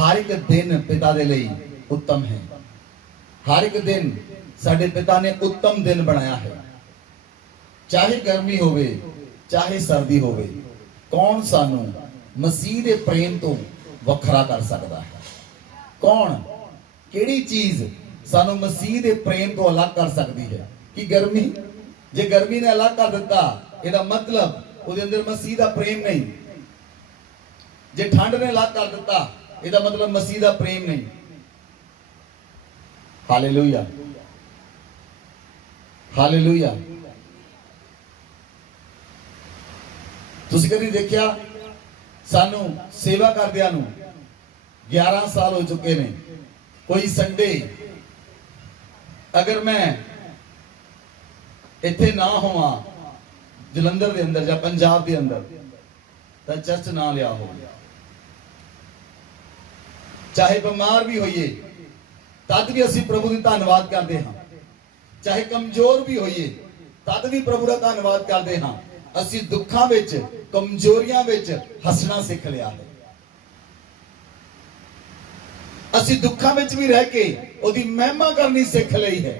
हर एक दिन पिता दे लई उत्तम है। हर एक दिन साडे पिता ने उत्तम दिन बनाया है, चाहे गर्मी होवे चाहे सर्दी होवे। कौन सानू मसीह दे प्रेम तो वखरा कर सकता है? कौन, केड़ी चीज सानू मसीह दे प्रेम तो अलग कर सकती है? कि गर्मी, जे गर्मी ने अलग कर दिता इहदा मतलब उहदे अंदर मसीह दा प्रेम नहीं। जे ठंड ने अलग कर दिता इहदा मतलब मसीह दा प्रेम नहीं। Hallelujah, hallelujah. तुसीं कदी देखिया सानू सेवा करदियां नू 11 साल हो चुके ने, कोई संडे अगर मैं इत्थे ना होवां जलंधर दे अंदर या पंजाब दे अंदर तो चर्च ना लिया हो, चाहे बीमार भी होइए तद भी असीं प्रभु दी धन्नवाद करते हाँ, चाहे कमजोर भी होइए तद भी प्रभु दा धन्नवाद करते हाँ। असीं दुखां विच कमजोरियां विच हसना सीख लिया है। असीं दुखां विच भी रह के उहदी महिमा करनी सीख लई है।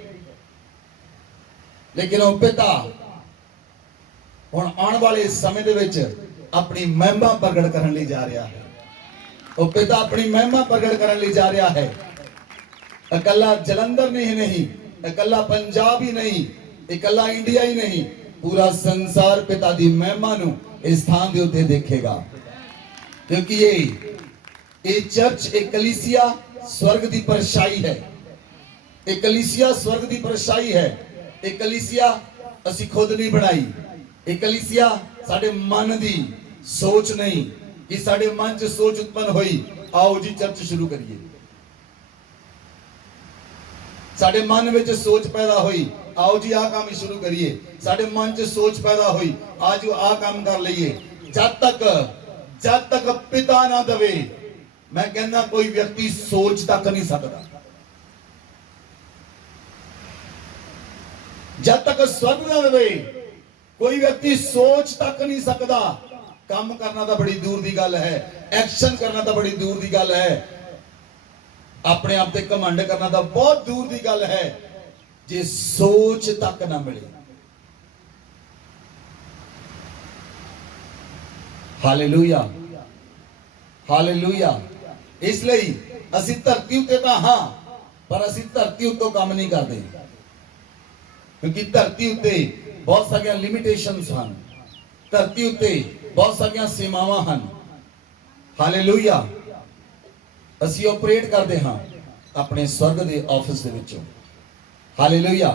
लेकिन वह पिता हुण आने वाले समय दे विच अपनी महिमा प्रगट करने लई जा रहा है। वह पिता अपनी महिमा प्रगट करने लई जा रहा है। अकला जलंधर नहीं, अकला पंजाब ही नहीं, अकला इंडिया ही नहीं, पूरा संसार पिता दी महिमा नू इस स्थान दे उत्ते देखेगा। क्योंकि ये चर्च, एक कलीसिया स्वर्ग दी परछाई है। एक कलीसिया स्वर्ग दी परछाई है। एक कलीसिया असी खुद नहीं बनाई। एक कलीसिया साडे मन दी सोच नहीं कि साडे मन च सोच उत्पन्न हुई आओ जी चर्च शुरू करिए। साडे मन विच सोच पैदा हुई आओ जी आ काम शुरू करिए। साडे मन च सोच पैदा हुई आज आ काम कर लईए। जब तक पिता ना दवे, मैं कहना कोई व्यक्ति सोच तक नहीं सकता। जब तक स्वर्ग ना दवे कोई व्यक्ति सोच तक नहीं सकता। काम करना तो बड़ी दूर की गल है, एक्शन करना तो बड़ी दूर की गल है, अपने आप से घमंड करना तो बहुत दूर की गल है, जे सोच तक ना मिले। Hallelujah, hallelujah. इसलिए असी धरती उत्ते तो हाँ, पर असी धरती उत्तों काम नहीं करते, क्योंकि धरती उत्ते बहुत सारिया लिमिटेशंस हैं, धरती उत्ते बहुत सारिया सीमावां हैं। हालेलुया। असी ऑपरेट करते हाँ अपने स्वर्ग के ऑफिस के विचों। हालेलुया।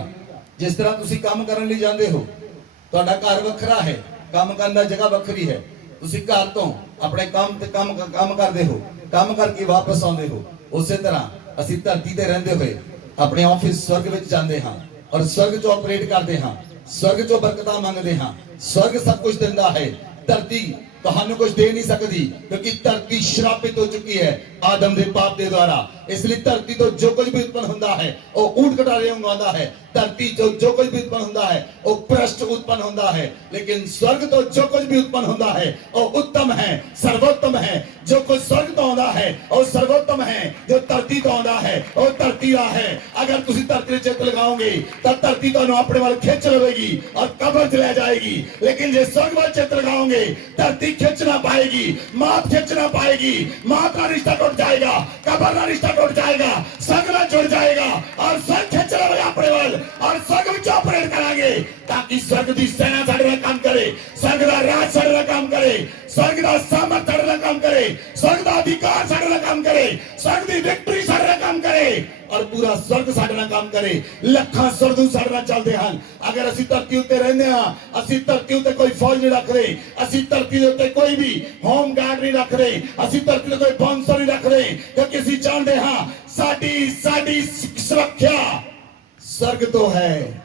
जिस तरह तुसी काम करने लिए जाते हो, तुहाडा घर वखरा है, काम करने की जगह वखरी है, तुसी घर तो अपने काम ते काम करते हो, काम करके वापस आते हो, उसी तरह असी धरती ते रहंदे हुए अपने ऑफिस स्वर्ग विच जाते हाँ और स्वर्ग चो ऑपरेट करते हाँ, स्वर्ग चो बरकतां मंगते हाँ। स्वर्ग सब कुछ दिंदा है, धरती तुहानू कुछ दे नहीं सकती, क्योंकि धरती श्रापित हो चुकी है आदम के पाप के द्वारा। इसलिए धरती तो जो कुछ भी उत्पन्न होता है वो ऊंट कटारे उगाता है। धरती जो कुछ भी उत्पन्न होता है वो भ्रष्ट उत्पन्न होता है, लेकिन स्वर्ग तो जो कुछ भी उत्पन्न होता है वो उत्तम है, सर्वोत्तम है। जो कुछ स्वर्ग तो आता है वो सर्वोत्तम है, जो धरती तो आता है वो धरती का है। अगर तुम धरती चित लगाओगे तो धरती तो अपने वाल खिंच लवेगी और कब्र चला जाएगी, लेकिन जो स्वर्ग वाल चित लगाओगे धरती खिंच ना पाएगी, मौत खिंच ना पाएगी। मौत का रिश्ता टूट जाएगा, कब्र का रिश्ता टूट जाएगा, स्वर्ग में जुड़ जाएगा और स्वर्ग खिंच लवेगा अपने वाल और स्वर्ग में ऑपरेट करांगे, ताकि स्वर्ग की सेना साडे नाल काम करे, स्वर्ग का राज साडे नाल काम करे, स्वर्ग का सामर्थ साडे नाल काम करे, स्वर्ग का अधिकार साडे नाल काम करे, स्वर्ग की विक्ट्री साडे नाल काम करे और पूरा स्वर्ग साडे नाल काम करे। लखां स्वर्गदूत साडे नाल चलदे हन। अगर असीं धरती उत्ते रहंदे हां, असीं धरती उत्ते कोई फौज नहीं रख रहे, असीं धरती दे उत्ते कोई भी होम गार्ड नहीं रख रहे, असीं धरती ते कोई बाउंसर नहीं रख रहे, क्योंकि असीं चाहते हां साडी सुरक्षा स्वर्ग तो है।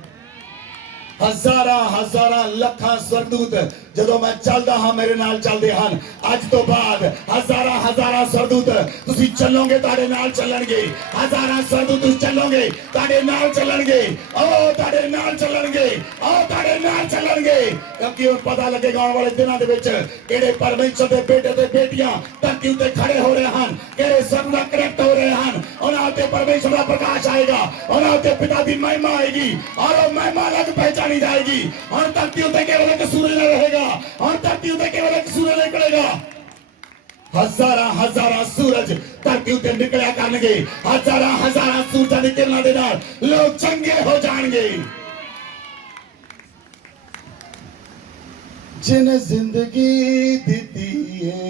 हजारा हजारा लखा स्वर्गदूत ਜਦੋਂ ਮੈਂ ਚੱਲਦਾ ਹਾਂ ਮੇਰੇ ਨਾਲ ਚੱਲਦੇ ਹਨ। ਅੱਜ ਤੋਂ ਬਾਅਦ ਹਜ਼ਾਰਾਂ ਹਜ਼ਾਰਾਂ ਸਰਦੂਤ ਤੁਸੀਂ ਚੱਲੋਗੇ, ਤੁਹਾਡੇ ਨਾਲ ਚੱਲਣਗੇ। ਹਜ਼ਾਰਾਂ ਸਰਦੂਤ ਤੁਸੀਂ ਚੱਲੋਗੇ, ਤੁਹਾਡੇ ਨਾਲ ਚੱਲਣਗੇ। ਉਹ ਤੁਹਾਡੇ ਨਾਲ ਚੱਲਣਗੇ, ਉਹ ਤੁਹਾਡੇ ਨਾਲ ਚੱਲਣਗੇ। ਕਿਉਂਕਿ ਹੁਣ ਪਤਾ ਲੱਗੇਗਾ ਆਉਣ ਵਾਲੇ ਦਿਨਾਂ ਦੇ ਵਿੱਚ ਕਿਹੜੇ ਪਰਮੇਸ਼ਰ ਦੇ ਬੇਟੇ ਤੇ ਬੇਟੀਆਂ ਧਰਤੀ ਉੱਤੇ ਖੜੇ ਹੋ ਰਹੇ ਹਨ, ਕਿਹੜੇ ਸਭ ਨਾਲ ਕਨੈਕਟ ਹੋ ਰਹੇ ਹਨ। ਉਹਨਾਂ ਉੱਤੇ ਪਰਮੇਸ਼ਰ ਦਾ ਪ੍ਰਕਾਸ਼ ਆਏਗਾ, ਉਹਨਾਂ ਉੱਤੇ ਪਿਤਾ ਦੀ महिमा आएगी और वो महिमा अलग पहचानी जाएगी। और धरती उत्ते केवल एक सूरज रहेगा, और धरती उत्ते केवल एक सूरज निकलेगा। हजारा हजारा सूरज धरती उत्ते निकलिया करनगे। हजारा हजारा सूरजां दी किरणां दे नाल लोग चंगे हो जाणगे। जिन्हें जिंदगी दिती है,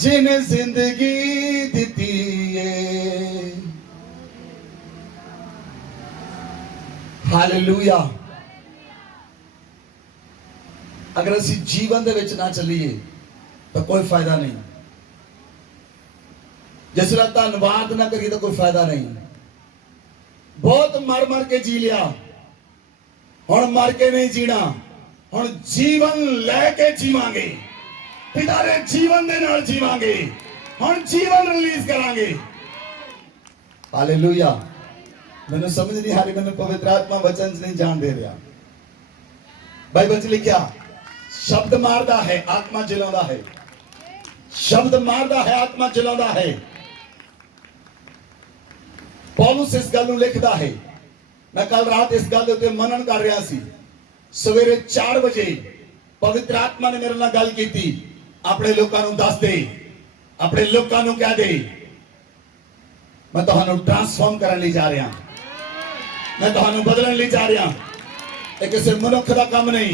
जिन्हें जिंदगी दिती है। हालेलुया। अगर असी जीवन दे विच ना चलीए तो कोई फायदा नहीं। जिसला धन्यवाद ना करिए तो कोई फायदा नहीं। बहुत मर मर के जी लिया, हुण मर के नहीं जीना, हुण जीवन लैके जीवांगे। पिता ने जीवन दे नाल जीवांगे, हुण जीवन रिलीज करांगे। हालेलुया। मैंने समझ नहीं आ रही, मैंने पवित्र आत्मा वचन नहीं जान दे रहा। बाइबल च लिखा शब्द मारदा है आत्मा जलाउंदा है, शब्द मारदा है आत्मा जलाउंदा है। पौलुस इस गल नूं लिखदा है। मैं कल रात इस गल दे उत्ते मनन कर रहा सी। सवेरे 4 बजे पवित्र आत्मा ने मेरे नाल गल कीती। अपने लोगों नूं दस दे, अपने लोगों नूं कह दे मैं तुहानूं ट्रांसफॉर्म करने लई जा रहा, मैं तुहानूं बदलने लई जा रहा। ये किसी मनुख दा काम नहीं,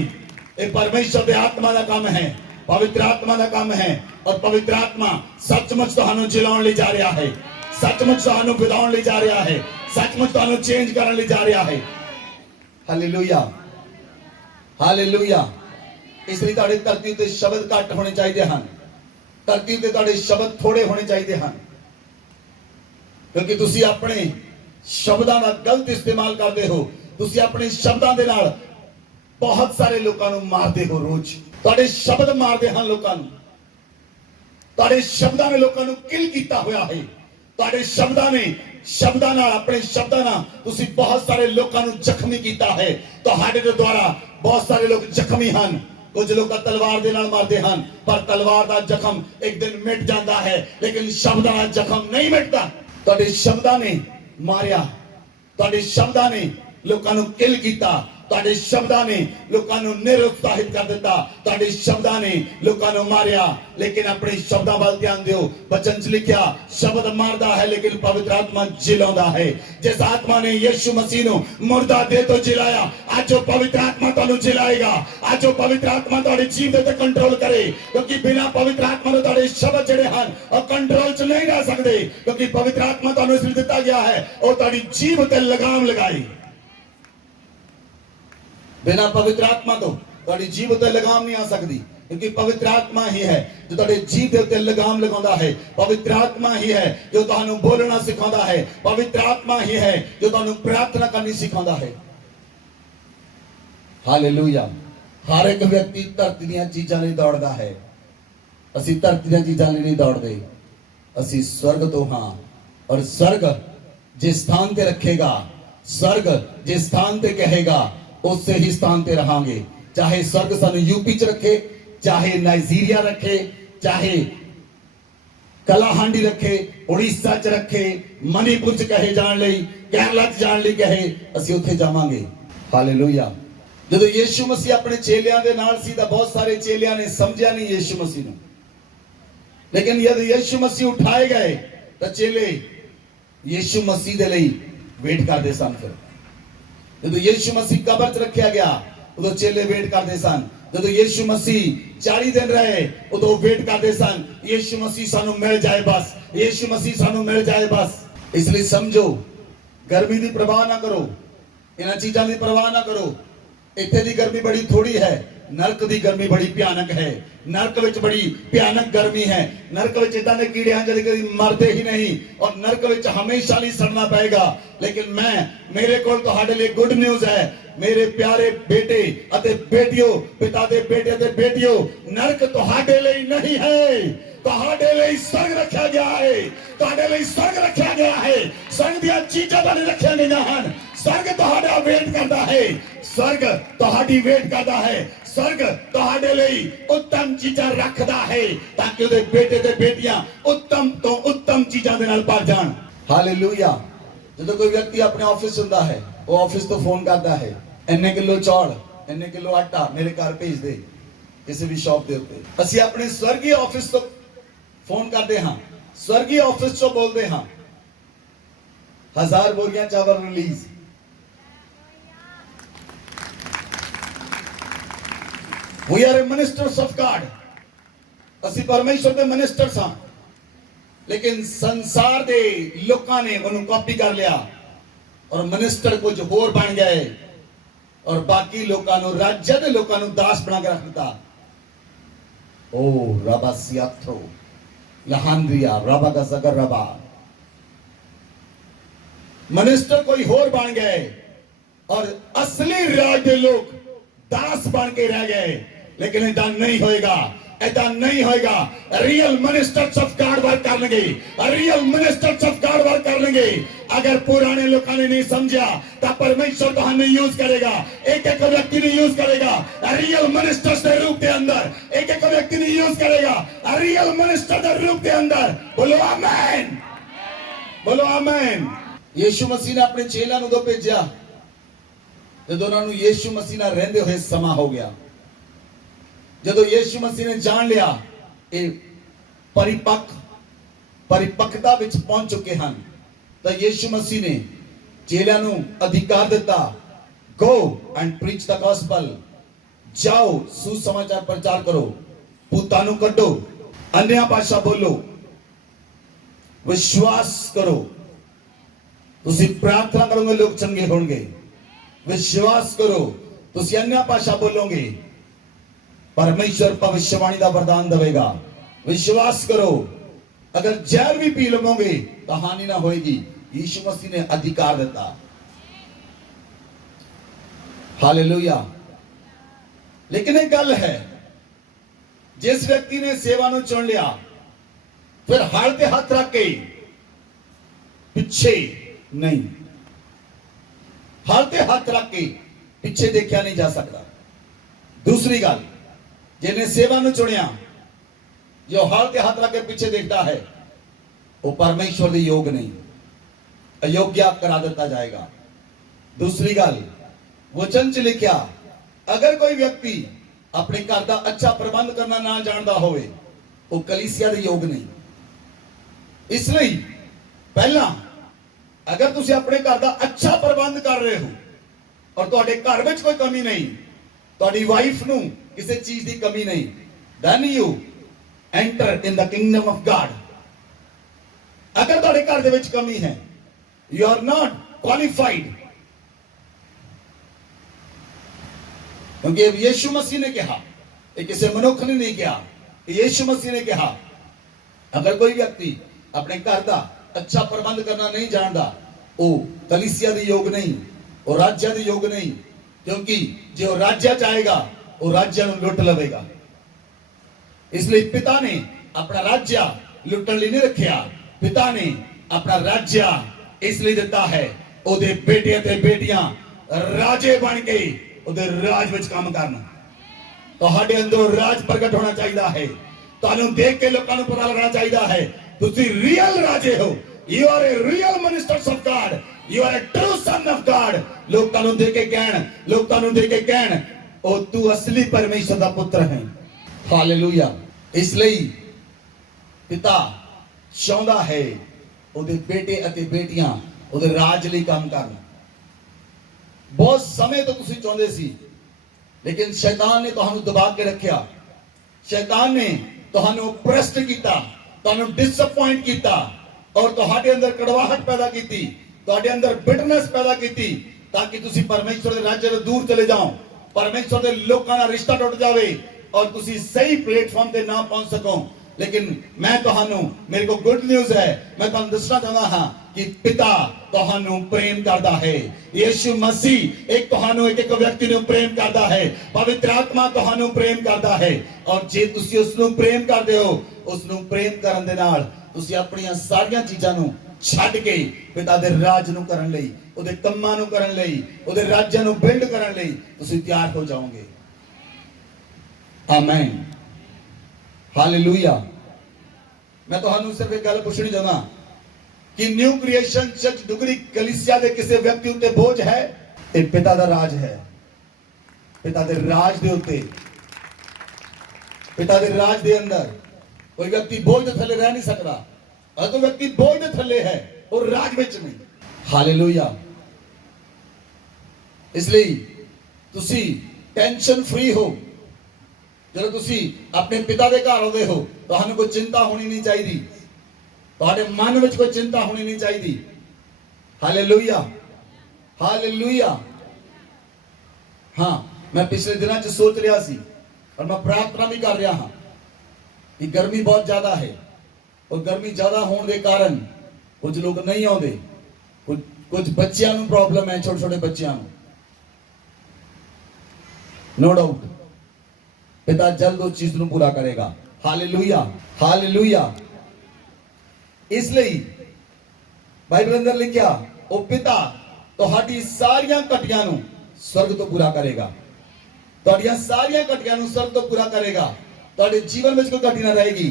ये परमेश्वर दे आत्मा दा काम है, पवित्र आत्मा दा काम है। और पवित्र आत्मा सचमुच तुहानूं जिलाउण लई जा रहा है, सचमुच तुहानूं बिदाउण लई जा रहा है, सचमुच तुहानूं चेंज करने लई जा रहा है। Hallelujah, hallelujah. इसलिए तुहाडे धरती उत्ते शब्द घट होने चाहिए हैं, धरती उत्ते तुहाडे शब्द थोड़े होने चाहिए हैं। क्योंकि तुसी अपने शब्दां दा गलत इस्तेमाल करते हो, तुसी अपने शब्दां दे नाल बहुत सारे लोगों को मारते हो। रोज तुहाडे शब्द मारते हैं लोगों को, तुहाडे शब्दां ने लोगों को किल किया हुआ है। तुहाडे शब्दां ने शब्दां नाल अपने शब्दां नाल तुसी बहुत सारे लोगों को जख्मी किया है। तुहाडे दे द्वारा बहुत सारे लोग जख्मी हैं। कुछ लोग तलवार दे नाल मारते हैं, पर तलवार दा जख्म एक दिन मिट जाता है, लेकिन शब्दां दा जख्म नहीं मिटता। तुहाडे शब्दां ने मारिया, तुहाडे शब्दां ने लोकां नूं किल कीता, तुहाडे शब्दां ने लोकां नूं निरुत्साहित कर दिता, तुहाडे शब्दां ने लोकां नूं मारिया। लेकिन अपने शब्दां वाल ध्यान दिओ। वचन च लिखिया शब्द मारदा है लेकिन पवित्र आत्मा जिलाउंदा है। जिस आत्मा ने यीशु मसीह नूं मुर्दा दे तो जिलाया, आज वो पवित्र आत्मा तुहानूं जिलाएगा। आज वो पवित्र आत्मा तुहाडे जीवन ते कंट्रोल करे। क्योंकि बिना पवित्र आत्मा दे तुहाडे शब्द जिहड़े हन और कंट्रोल च नहीं रह सकदे। क्योंकि पवित्र आत्मा तुहानूं इसलिए दिता गया है और तुहाडी जीभ ते लगाम लगाई। बिना पवित्र आत्मा तो तुहाडी जीभ उत्ते लगाम नहीं आ सकती। क्योंकि पवित्र आत्मा ही है जो तुहाडे जीभ दे उत्ते लगाम लगाउंदा है। पवित्र आत्मा ही है जो तुहानूं बोलना सिखाउंदा है। पवित्र आत्मा ही है जो तुहानूं प्रार्थना करनी सिखाउंदा है। हालेलुया। हर एक व्यक्ति धरती दीयां चीज़ां लई दौड़दा है। असीं धरती दीयां चीज़ां लई नहीं दौड़दे, असीं स्वर्ग तो हां। और स्वर्ग जिस स्थान ते रखेगा, स्वर्ग जिस स्थान ते कहेगा, उससे ही स्थान पे रहांगे। चाहे स्वर्ग सानू यूपी च रखे, चाहे नाइजीरिया रखे, चाहे कलाहांडी रखे, उड़ीसा च रखे, मणिपुर च कहे जान लई, केरला च जान लई कहे, असीं उत्थे जावांगे। हालेलुया। जदों यीशु मसीह अपने चेलियां दे नाल सी तां बहुत सारे चेलियां ने समझिया नहीं यीशु मसीह नूं। लेकिन जद यीशु मसीह उठाए गए तां चेले यीशु मसीह दे लई वेट करदे सन। फिर जदों यीशु मसीह कबर च रखा गया उदों चेले वेट करते सन। जदों यीशु मसीह 40 दिन रहे उदों वेट करते सन, यीशु मसीह सानू मिल जाए बस, यीशु मसीह सानू मिल जाए बस। इसलिए समझो, गर्मी की परवाह ना करो, इन्हां चीज़ों की परवाह ना करो। इत्थे दी गर्मी बड़ी थोड़ी है, नरक की गर्मी बड़ी भयानक है, नरक विच बड़ी भयानक गर्मी है, नरक विच इदां दे कीड़े हैं जिहड़े कदी मरदे ही नहीं और नरक विच हमेशा लिए सड़ना पएगा। लेकिन मेरे कोल तुहाडे लिए गुड न्यूज़ है, मेरे प्यारे बेटे अते बेटियों, पिता दे बेटे अते बेटियों, नरक तुहाडे लिए नहीं है, तुहाडे लिए स्वर्ग रखा गया है, तुहाडे लिए स्वर्ग रखा गया है, स्वर्ग दी चीज़ां तुहाडे रखियां गईयां हन, स्वर्ग तुहाडा वेट करता है, स्वर्ग तुहाडी वेट करता है, स्वर्ग तुहाडे लिए उत्तम चीज़ां रखदा है ताकि उहदे बेटे ते बेटियां उत्तम तो उत्तम चीज़ां दे नाल भर जाण। हालेलुया। ਜਦੋਂ कोई व्यक्ति अपने ऑफिस ਹੁੰਦਾ है, वो ऑफिस तो फोन करता है, इन्ने किलो चौल, इन्ने किलो आटा मेरे घर भेज दे, किसी भी शॉप के उत्ते। ਅਸੀਂ अपने स्वर्गीय ऑफिस तो फोन करते हाँ, स्वर्गीय ऑफिस चो बोलते हाँ, 1000 बोरियां चावल release. We are a ministers of God, ਅਸੀਂ परमेश्वर के मिनिस्टर्स हाँ, लेकिन संसार के लोगों ने उन्हें कॉपी कर लिया और मिनिस्टर कुछ होर बन गए और बाकी लोगों को, राज्य के लोगों को दास बना के रख दिता। ओ रबा सियाथ्रो लहांद्रिया रबा का जगर रबा, मिनिस्टर कोई होर बन गए और असली राज के लोग दास बन के रह गए। लेकिन ऐसा नहीं होएगा, ऐसा नहीं होएगा। Real ministers of God work कर लेंगे, real ministers of God work कर लेंगे। अगर पुराने लोगों ने नहीं समझा तो परमेश्वर तो हमें यूज करेगा, एक एक व्यक्ति ने यूज करेगा रियल मिनिस्टर्स के रूप के अंदर, एक एक व्यक्ति ने यूज करेगा रियल मिनिस्टर के रूप के अंदर। बोलो आमीन, बोलो आमीन। यीशु मसीह ने अपने चेलों को उदों भेजा जदों उन्होंने यीशु मसीह नाल रहंदे होए समा हो गया। जदों यीशु मसीह ने जान लिया ये परिपक्वता विच पहुंच चुके हैं, तो यीशु मसीह ने चेलियां नूं अधिकार दिता, go and preach the gospel, जाओ सुसमाचार प्रचार करो, भूतां नूं कड्डो, अन्य भाषा बोलो, विश्वास करो, तुसीं प्रार्थना करोगे लोग चंगे होंगे, विश्वास करो तुसीं अन्य भाषा बोलोगे, परमेश्वर भविष्यवाणी का वरदान देगा। विश्वास करो, अगर जहर भी पी लवोगे तो हानि ना होएगी। यीशु मसीह ने अधिकार दिता। हालेलुया। लेकिन एक गल है, जिस व्यक्ति ने सेवा नूं चुन लिया फिर हल ते हाथ रख के पिछे नहीं, हल ते हाथ रख के पिछे देखा नहीं जा सकता। दूसरी गल, जिन्हें सेवा नूं चुनिया, जो हल ते हाथ रख के पीछे देखता है, वो परमेश्वर के योग नहीं, अयोग्य करा दिता जाएगा। दूसरी गल, वचन च लिखा, अगर कोई व्यक्ति अपने घर का अच्छा प्रबंध करना ना जानता होवे, वो कलीसिया के योग नहीं। इसलिए पहला, अगर तुसी अपने घर का अच्छा प्रबंध कर रहे हो और तुहाडे घर विच कोई कमी नहीं, तुहाडी वाइफ नूं किसी चीज की कमी नहीं, then you enter in the kingdom of God। अगर तुहाडे घर दे विच कमी है, you are not qualified, क्योंकि यीशु मसीह ने कहा, ये किसी मनुष्य ने नहीं कहा, यीशु मसीह ने कहा, अगर कोई व्यक्ति अपने घर का अच्छा प्रबंध करना नहीं जानता, वो कलीसिया के योग नहीं, वो राज्य के योग नहीं, क्योंकि जो राज्य चाहेगा वो राज्य लुट लवेगा। इसलिए पिता ने अपना राज्य लुटन लिए नहीं रखा, पिता ने अपना राज्य इसलिए दिता है ओदे बेटे ते बेटियां राजे बन के ओदे राज विच काम करन। तुहाडे अंदर राज प्रगट होना चाहिए है, तुहानू देख के लोकां नू पता लगना चाहिए है तुसी रियल राजे हो। You are a real ministers of God, you are a true son of God। लोकां नू देख के कहन, लोकां नू देख के कहन, ओ तू असली परमेश्वर का पुत्र है। हालेलुया। इसलिए पिता चाहता है ओदे बेटे अते बेटियां ओदे राज लिए काम करन। बहुत समय तो तुसी चाहते सी, लेकिन शैतान ने तुहानू दबा के रखा, शैतान ने तुहानू प्रेस्ट किया, तुहानू डिसअपॉइंट किया और तुहाडे अंदर कड़वाहट पैदा की, तुहाडे अंदर बिटरनेस पैदा की, ताकि तुसी परमेश्वर के राज्य से दूर चले जाओ। ਪਰਮੇਸ਼ਰ ਦੇ ਲੋਕਾਂ ਨਾਲ ਰਿਸ਼ਤਾ ਟੁੱਟ ਜਾਵੇ ਔਰ ਤੁਸੀਂ ਸਹੀ ਪਲੇਟਫਾਰਮ ਤੇ ਨਾ ਪਹੁੰਚ ਸਕੋ। लेकिन मैं ਤੁਹਾਨੂੰ मेरे को गुड न्यूज़ है, मैं ਤੁਹਾਨੂੰ ਦੱਸਣਾ ਚਾਹੁੰਦਾ ਹਾਂ ਕਿ ਪਿਤਾ ਤੁਹਾਨੂੰ ਪ੍ਰੇਮ ਕਰਦਾ ਹੈ। ਯਿਸੂ ਮਸੀਹ ਇੱਕ ਤੁਹਾਨੂੰ ਇੱਕ ਵਿਅਕਤੀ ਨੂੰ ਪ੍ਰੇਮ ਕਰਦਾ ਹੈ। ਪਵਿੱਤਰ ਆਤਮਾ ਤੁਹਾਨੂੰ ਪ੍ਰੇਮ ਕਰਦਾ ਹੈ ਔਰ ਜੇ ਤੁਸੀਂ ਉਸ ਨੂੰ ਪ੍ਰੇਮ ਕਰਦੇ ਹੋ, ਉਸ ਨੂੰ ਪ੍ਰੇਮ ਕਰਨ ਦੇ ਨਾਲ ਤੁਸੀਂ ਆਪਣੀਆਂ ਸਾਰੀਆਂ ਚੀਜ਼ਾਂ ਨੂੰ ਛੱਡ ਕੇ ਪਿਤਾ ਦੇ ਰਾਜ ਨੂੰ ਕਰਨ ਲਈ, ਉਹਦੇ ਕੰਮਾਂ ਨੂੰ ਕਰਨ ਲਈ, ਉਹਦੇ ਰਾਜਾਂ ਨੂੰ ਬਿਲਡ ਕਰਨ ਲਈ ਤੁਸੀਂ ਤਿਆਰ ਹੋ ਜਾਓਗੇ। Amen, hallelujah. मैं ਤੁਹਾਨੂੰ ਸਿਰਫ ਇੱਕ ਗੱਲ ਪੁੱਛਣੀ ਚਾਹੁੰਦਾ ਕਿ ਨਿਊ ਕ੍ਰੀਏਸ਼ਨ ਚਰਚ ਡੁਗਰੀ ਕਲੀਸਿਆ ਦੇ ਕਿਸੇ ਵਿਅਕਤੀ ਉੱਤੇ ਬੋਝ ਹੈ? ਇਹ ਪਿਤਾ ਦਾ ਰਾਜ ਹੈ। ਪਿਤਾ ਦੇ ਰਾਜ ਦੇ ਉੱਤੇ, ਪਿਤਾ ਦੇ ਰਾਜ ਦੇ ਅੰਦਰ ਕੋਈ ਵਿਅਕਤੀ ਬੋਝ ਦੇ ਥੱਲੇ ਰਹਿ ਨਹੀਂ ਸਕਦਾ। ਅਗਰ ਵਿਅਕਤੀ ਬੋਝ ਦੇ ਥੱਲੇ ਹੈ ਉਹ ਰਾਜ ਵਿੱਚ ਨਹੀਂ। ਹਾਲੇਲੂਇਆ। ਇਸ ਲਈ ਤੁਸੀਂ ਟੈਨਸ਼ਨ ਫ੍ਰੀ ਹੋ। ਜਦੋਂ ਤੁਸੀਂ ਆਪਣੇ ਪਿਤਾ ਦੇ ਘਰ ਆਉਂਦੇ ਹੋ ਤੁਹਾਨੂੰ ਕੋਈ ਚਿੰਤਾ ਹੋਣੀ ਨਹੀਂ ਚਾਹੀਦੀ, ਤੁਹਾਡੇ ਮਨ ਵਿੱਚ ਕੋਈ ਚਿੰਤਾ ਹੋਣੀ ਨਹੀਂ ਚਾਹੀਦੀ। Hallelujah, hallelujah. ਹਾਂ, ਮੈਂ ਪਿਛਲੇ ਦਿਨਾਂ 'ਚ ਸੋਚ ਰਿਹਾ ਸੀ और मैं प्रार्थना भी कर रहा हाँ कि गर्मी बहुत ज्यादा है और गर्मी ज्यादा होने के कारण कुछ लोग नहीं आते, कुछ बच्चों को प्रॉब्लम है, छोटे छोटे बच्चों को। नो डाउट पिता जल्द उस चीज को पूरा करेगा। Hallelujah, hallelujah. इसलिए बाइबल अंदर लिखा वो पिता तुहाडी सारियां घटियां नूं स्वर्ग तो पूरा करेगा। तुहाडियां सारियां घटियां नूं स्वर्ग तो पूरा करेगा। तुहाडे जीवन में कोई घटी ना रहेगी।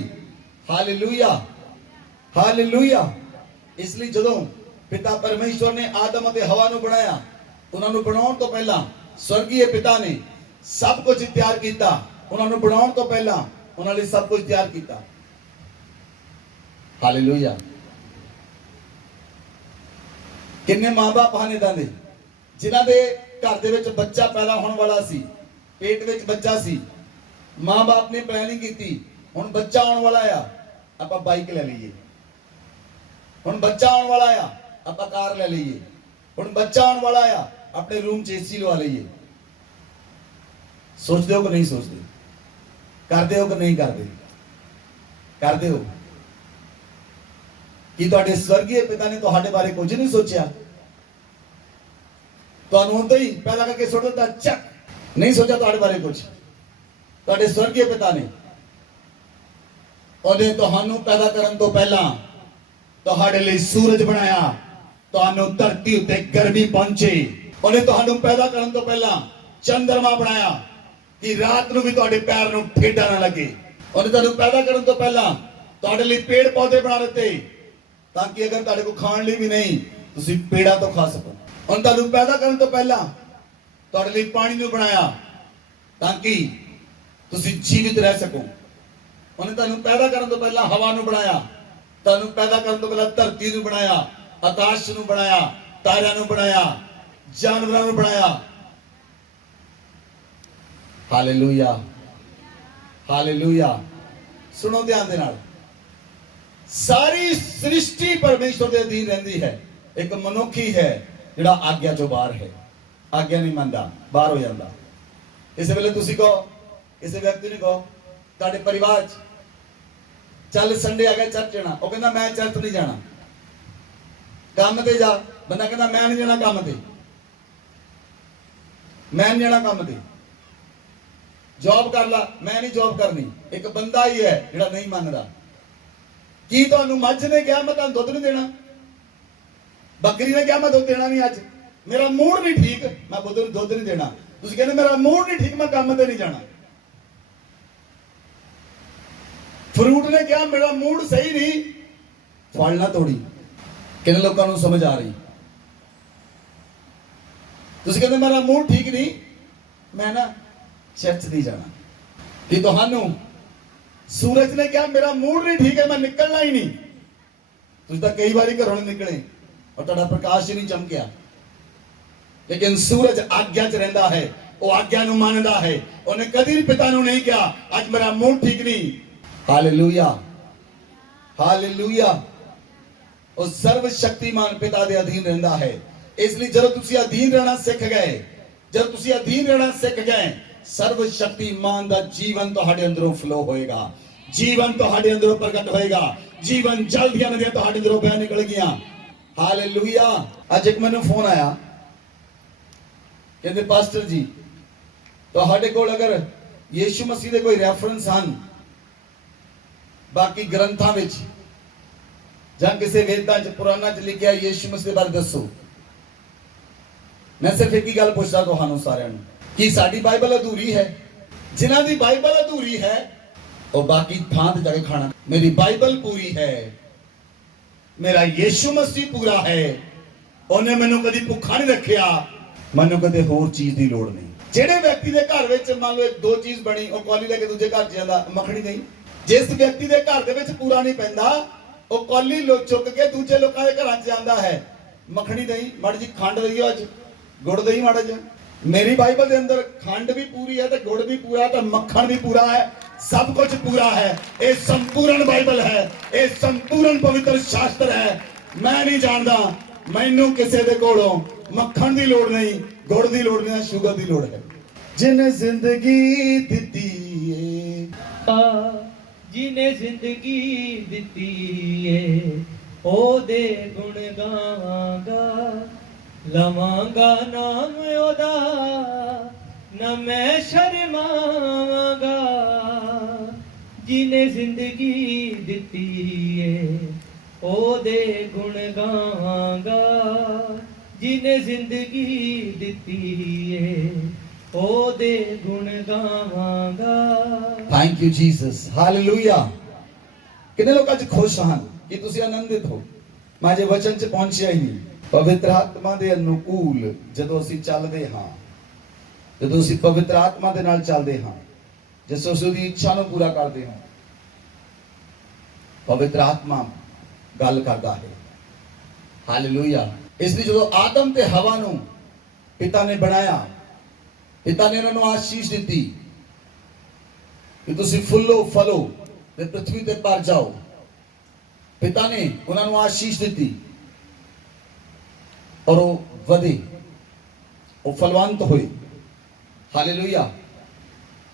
Hallelujah, hallelujah. इसलिए जदों पिता परमेश्वर ने आदम और हवा नूं बनाया, उन्हां नूं बनाउण तो पहला स्वर्गीय पिता ने सब कुछ तैयार किया। उन्होंने बनाने तो पहला उन्होंने सब कुछ तैयार किया। हालेलुया। किन्ने मां बाप हैं इदां दे जिन्हां दे घर दे विच बच्चा पैदा होने वाला सी, पेट विच बच्चा सी, मां बाप ने प्लानिंग की हुण बच्चा आने वाला आ, आपां बाइक ले लईए। हुण बच्चा आने वाला आ, आपां कार ले लईए। हुण बच्चा आने वाला आ, अपने रूम च एसी लवा लईए। सोचते हो कि नहीं सोचते? करते हो कि नहीं करते? करते हो कि तुहाडे स्वर्गीय पिता ने तुहाडे बारे कुछ नहीं सोचा? तुहानूं उंदे ही पैदा करके सुट दिता, चक, नहीं सोचा तुहाडे बारे कुछ। तुहाडे स्वर्गीय पिता ने उन्हें तुहानूं पैदा करन तो पहला तुहाडे लई सूरज बनाया, तुहानूं धरती उत्ते गर्मी पहुंचे। उन्हें तुहानूं पैदा करन तो पहला चंद्रमा बनाया कि रात नूं भी तुहाडे पैर नूं ठेडा ना लगे। उन्हें तुहानूं पैदा करन तो पहला तुहाडे लई पेड़ पौधे बना दिते ताकि अगर तुहाडे को खाण लई भी नहीं तुसीं पेड़ां तो खा सको। उन्हें तुहानूं पैदा करन तो पहला तुहाडे लई पानी नूं बनाया ताकि तुसीं जीवित रह सको। उन्हें तुहानूं पैदा करन तो पहला हवा नूं बनाया, तुहानूं पैदा करन तो पहला धरती नूं बनाया, आकाश नूं बनाया, तारिਆਂ नूं बनाया, जानवरां नूं बनाया। Hallelujah, hallelujah. सुनो ध्यान दे नाल, सारी सृष्टि परमेश्वर के अधीन रहती है। एक मनुख ही है जिहड़ा आज्ञा चों बाहर है, आज्ञा नहीं मनदा, बाहर हो जाता। इस वेले तुसीं कहो, किसी व्यक्ति ने कहो तुहाडे परिवार च चल संडे आ गया चर्च जाना, वो कहंदा मैं चर्च नहीं जाना। काम ते जा, बंदा कहंदा मैं नहीं जाना काम ते, मैं नहीं जाना काम ते। जॉब कर ला, मैं नहीं जॉब करनी। एक बंदा ही है जिहड़ा नहीं मनदा। की तुहानूं मੱਝ ने कहा मैं तुहानूं दुध नहीं देना, बकरी ने कहा मैं दुध देना नहीं, अज मेरा मूड नहीं ठीक, मैं दुध नहीं देना। तुसीं कहंदे मेरा मूड नहीं ठीक, मैं काम ते नहीं जाना। फ्रूट ने कहा मेरा मूड सही नहीं, फल ना तोड़ी। कितने लोगों को समझ आ रही? तुसीं कहंदे मेरा मूड ठीक नहीं, मैं ना चर्च नहीं जाना। कि तुहानूं सूरज ने कहा मेरा मूड नहीं ठीक है, मैं निकलना ही नहीं। तुसीं तां कई बारी घरों नहीं निकले और तुहाडा प्रकाश ही नहीं चमकिया। लेकिन सूरज आज्ञा च रहिंदा है, वो आज्ञा नूं मनदा है। उन्हें कदी भी पिता नूं नहीं कहा अज मेरा मूड ठीक नहीं। Hallelujah, hallelujah. वो सर्वशक्तिमान पिता दे अधीन रहिंदा है। इसलिए जदों तुसीं अधीन रहना सीख गए, जब तुसी अधीन रहना सीख गए, सर्व शक्तिमान दा जीवन तुहाडे अंदरों फ्लो होएगा, जीवन तुहाडे अंदरों प्रगट होएगा, जीवन जल दियां नदियां तुहाडे अंदरों बह निकल गईयां। हालेलुया। अज एक मैनू फोन आया, कहते पास्टर जी तुहाडे कोल अगर यीशु मसीह दे कोई रेफरेंस हन बाकी ग्रंथां विच जां किसी वेदां च पुराणां च लिखिया यीशु मसीह दे बारे दसो। मैं सिर्फ एक ही गल पूछदा तुहानू सारिआं नू कि साडी बाइबल अधूरी है? जिन्हां दी बाइबल अधूरी है और बाकी थां ते जाके खाना। मेरी बाइबल पूरी है, मेरा यीशु मसीह पूरा है, उन्हें मैनू कदी भुखा नहीं रखिया, मैनू कदे होर चीज दी लोड़ नहीं। ਜਿਹੜੇ व्यक्ति ਦੇ ਘਰ ਵਿੱਚ ਮੰਨ ਲਓ ਇੱਕ ਦੋ ਚੀਜ਼ ਬਣੀ, ਉਹ ਕੌਲੀ ਲੈ ਕੇ ਦੂਜੇ ਘਰ ਜਾਂਦਾ, ਮੱਖਣੀ ਨਹੀਂ। ਜਿਸ ਵਿਅਕਤੀ ਦੇ ਘਰ ਦੇ ਵਿੱਚ ਪੂਰਾ ਨਹੀਂ ਪੈਂਦਾ, ਉਹ ਕੌਲੀ ਚੁੱਕ ਕੇ ਦੂਜੇ ਲੋਕਾਂ ਦੇ ਘਰਾਂ 'ਚ ਜਾਂਦਾ ਹੈ, ਮੱਖਣੀ ਨਹੀਂ। ਮਾੜੀ ਜੀ ਖੰਡ ਦਈਓ, ਅੱਜ ਗੁੜ ਦਈ ਮਾੜਾ ਜਿਹਾ। ਮੇਰੀ ਬਾਈਬਲ ਦੇ ਅੰਦਰ ਖੰਡ ਵੀ ਪੂਰੀ ਹੈ ਤੇ ਗੁੜ ਵੀ ਪੂਰਾ ਤੇ ਮੱਖਣ ਵੀ ਪੂਰਾ ਹੈ, सब कुछ पूरा है। ये संपूर्ण बाइबल है, ये संपूर्ण पवित्र शास्त्र है। मैं नहीं जानता, मैनू किसी दे कोलों मक्खन दी लोड़ नहीं, गुड़ दी लोड़ नहीं, शुगर दी लोड़ है। जिन्हें जिंदगी दिती है, जिन्हें जिंदगी दिती है, ओ दे गुण गावांगा, लवांगा नाम ओदा, न मैं शर्मावांगा। जिन्हें जिंदगी दिती है, ओ दे गुण गावांगा, जिन्हें जिंदगी दिती है, ओ दे गुण गावांगा। Thank you Jesus, hallelujah. कितने लोग आज खुश हैं कि तुसी आनंदित हो? मैं जे वचन च पहुंचिया ही नहीं। पवित्र आत्मा दे अनुकूल जदों असीं चलदे हां, जदों असीं पवित्र आत्मा दे नाल चलदे हां, जिस उस दी इच्छा नूं पूरा करदे हां, पवित्र आत्मा गल करदा है। हालेलुया। इसलिए जदों आदम ते हवा नूं पिता ने बनाया, पिता ने उन्होंने आशीष दी कि तुसी फुलो फलो ते पृथ्वी ते भर जाओ। पिता ने उन्होंने आशीष दी और वो वधे, वो फलवंत होए। हालेलुया।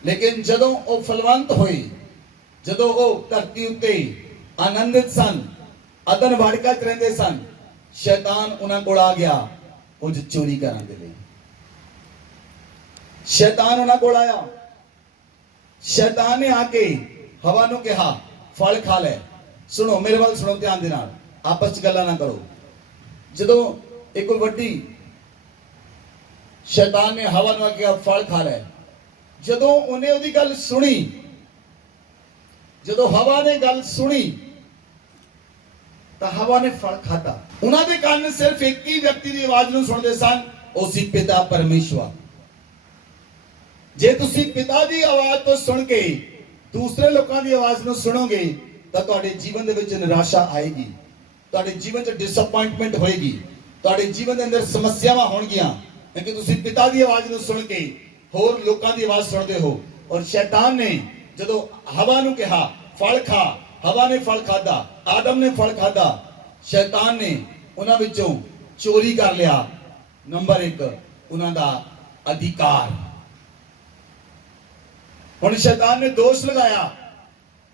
लेकिन जदों वो फलवंत होए, जदों वो धरती उत्ते आनंदित सन, अदन वाड़का च रहिंदे सन, शैतान उन्हां कोल आ गया कुछ चोरी करन दे लई। शैतान उन्हां कोल आया, शैतान ने आके हवा नूं कहा फल खा ले। सुनो मेरे वाल सुनो ध्यान दे नाल, आपस च गल्लां ना करो। जदों एक कोई वड्डी शैतान ने हवा नूं आके फल खा ले, जदों उन्हें उहदी गल सुनी, जदों हवा ने गल सुनी ਤਾਂ हवा ने फल खाता। ਉਹਨਾਂ ਦੇ ਕੰਨ ਸਿਰਫ ਇੱਕ ਹੀ ਵਿਅਕਤੀ ਦੀ ਆਵਾਜ਼ ਨੂੰ ਸੁਣਦੇ ਸਨ, ਉਹ ਸੀ ਪਿਤਾ ਪਰਮੇਸ਼ਵਰ। ਜੇ ਤੁਸੀਂ ਪਿਤਾ ਦੀ ਆਵਾਜ਼ ਤੋਂ ਸੁਣ ਕੇ ਦੂਸਰੇ ਲੋਕਾਂ ਦੀ ਆਵਾਜ਼ ਨੂੰ ਸੁਣੋਗੇ ਤਾਂ ਤੁਹਾਡੇ ਜੀਵਨ ਦੇ ਵਿੱਚ ਨਿਰਾਸ਼ਾ ਆਏਗੀ, ਤੁਹਾਡੇ ਜੀਵਨ 'ਚ ਡਿਸਅਪਾਇੰਟਮੈਂਟ ਹੋਏਗੀ, ਤੁਹਾਡੇ ਜੀਵਨ ਦੇ ਅੰਦਰ ਸਮੱਸਿਆਵਾਂ ਹੋਣਗੀਆਂ, ਕਿਉਂਕਿ ਤੁਸੀਂ ਪਿਤਾ ਦੀ ਆਵਾਜ਼ ਨੂੰ ਸੁਣ ਕੇ ਹੋਰ ਲੋਕਾਂ ਦੀ ਆਵਾਜ਼ ਸੁਣਦੇ ਹੋ। ਔਰ शैतान ने ਜਦੋਂ ਹਵਾ ਨੂੰ ਕਿਹਾ ਫਲ ਖਾ, हवा ने फल खादा, आदम ने फल खादा, शैतान ने उन्हां विचों चोरी कर लिया। नंबर एक उन्हां दा अधिकार। हुण शैतान ने दोष लगाया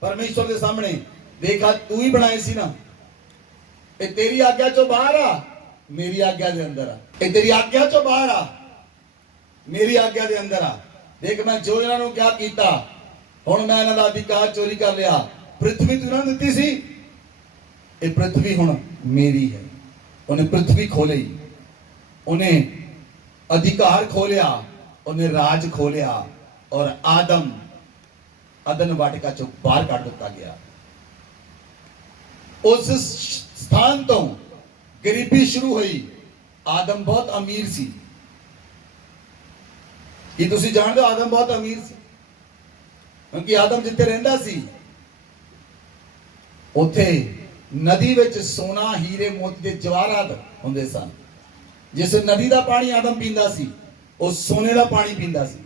परमेश्वर के सामने, देखा तू ही बनाए सी ना, ये तेरी आज्ञा चों बाहर आ, मेरी आज्ञा दे अंदर आ। ये तेरी आज्ञा चों बाहर आ, मेरी आज्ञा दे अंदर आ। देख मैं जो इन्हां नूं क्या कीता, हुण मैं इन्हां दा अधिकार चोरी कर लिया। पृथ्वी तू उन्होंने दी सी, ये पृथ्वी हुण मेरी है। उन्हें पृथ्वी खोली, उन्हें अधिकार खोलिया, उन्हें राज खोलिया और आदम अदन वाटिका चों बाहर काट दिता गया। उस स्थान तो गरीबी शुरू हुई। आदम बहुत अमीर सी। ये तुसी जानदे हो आदम बहुत अमीर सी, क्योंकि आदम जिथे रहिंदा सी उथे नदी विच सोना हीरे मोती दे जवाहरात हुंदे सन। जिस नदी दा पानी आदम पींदा सी, वो सोने दा पानी पींदा सी,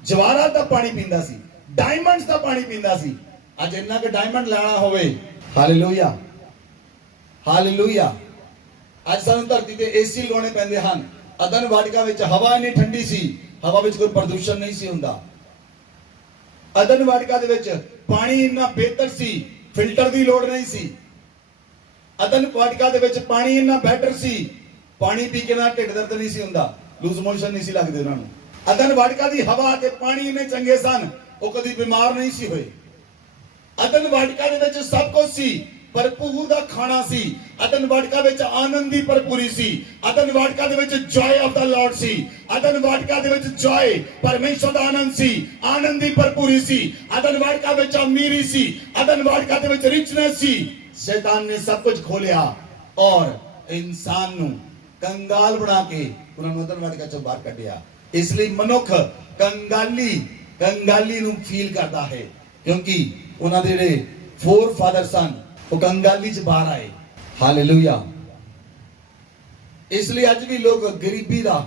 जवाहरात दा पानी पींदा सी, डायमंड्स दा पानी पींदा सी। अज इन्ना के डायमंड लाना होवे, हालेलुया हालेलुया। अज सानू धरती ते एसी लगाने पैंदे हन, ਅਦਨ ਵਾਟਿਕਾ ਵਿੱਚ ਹਵਾ ਇੰਨੀ ਠੰਡੀ ਸੀ, ਹਵਾ ਵਿੱਚ ਕੋਈ ਪ੍ਰਦੂਸ਼ਣ ਨਹੀਂ ਸੀ ਹੁੰਦਾ। ਅਦਨ ਵਾਟਿਕਾ ਦੇ ਵਿੱਚ ਪਾਣੀ ਇੰਨਾ ਬਿਹਤਰ ਸੀ, ਫਿਲਟਰ ਦੀ ਲੋੜ ਨਹੀਂ ਸੀ। ਅਦਨ ਵਾਟਿਕਾ ਦੇ ਵਿੱਚ ਪਾਣੀ ਇੰਨਾ ਬੈਟਰ ਸੀ, ਪਾਣੀ ਪੀ ਕੇ ਨਾ ਢਿੱਡ ਦਰਦ ਨਹੀਂ ਸੀ ਹੁੰਦਾ, ਲੂਜ਼ ਮੋਸ਼ਨ ਨਹੀਂ ਸੀ ਲੱਗਦੇ ਉਹਨਾਂ ਨੂੰ। ਅਦਨ ਵਾਟਿਕਾ ਦੀ ਹਵਾ ਤੇ ਪਾਣੀ ਇੰਨੇ ਚੰਗੇ ਸਨ, ਉਹ ਕਦੀ ਬਿਮਾਰ ਨਹੀਂ ਸੀ ਹੋਏ। ਅਦਨ ਵਾਟਿਕਾ ਦੇ ਵਿੱਚ ਸਭ ਕੁਝ ਸੀ, ਭਰਪੂਰ ਦਾ ਖਾਣਾ ਸੀ। ਅਦਨ ਵਾਟਿਕਾ ਵਿੱਚ ਆਨੰਦ ਦੀ ਭਰਪੂਰੀ ਸੀ। ਅਦਨ ਵਾਟਿਕਾ ਦੇ ਵਿੱਚ ਜੋਏ ਆਫ ਦਾ ਲਾਰਡ ਸੀ। ਅਦਨ ਵਾਟਿਕਾ ਦੇ ਵਿੱਚ ਜੋਏ, ਪਰਮੇਸ਼ਰ ਦਾ ਆਨੰਦ ਸੀ, ਆਨੰਦ ਦੀ ਭਰਪੂਰੀ ਸੀ। ਅਦਨ ਵਾਟਿਕਾ ਵਿੱਚ ਅਮੀਰੀ ਸੀ। ਅਦਨ ਵਾਟਿਕਾ ਦੇ ਵਿੱਚ ਰਿਚਨੈਸ ਸੀ। शैतान ने सब कुछ खोलिया और इंसान ਨੂੰ ਕੰਗਾਲ ਬਣਾ ਕੇ ਉਹਨਾਂ ਨੂੰ ਅਦਨ ਵਾਟਿਕਾ ਚੋਂ ਬਾਹਰ ਕੱਢਿਆ। ਇਸ ਲਈ ਮਨੁੱਖ ਕੰਗਾਲੀ ਨੂੰ ਫੀਲ ਕਰਦਾ ਹੈ, ਕਿਉਂਕਿ ਉਹਨਾਂ ਦੇ ਜਿਹੜੇ ਫੋਰ ਫਾਦਰ ਸਨ ਉਹ ਕੰਗਾਲੀ ਚ ਬਾਹਰ ਆਏ। ਹਾਲੇਲੂਇਆ। ਇਸ ਲਈ ਅੱਜ ਵੀ ਲੋਕ ਗਰੀਬੀ ਦਾ,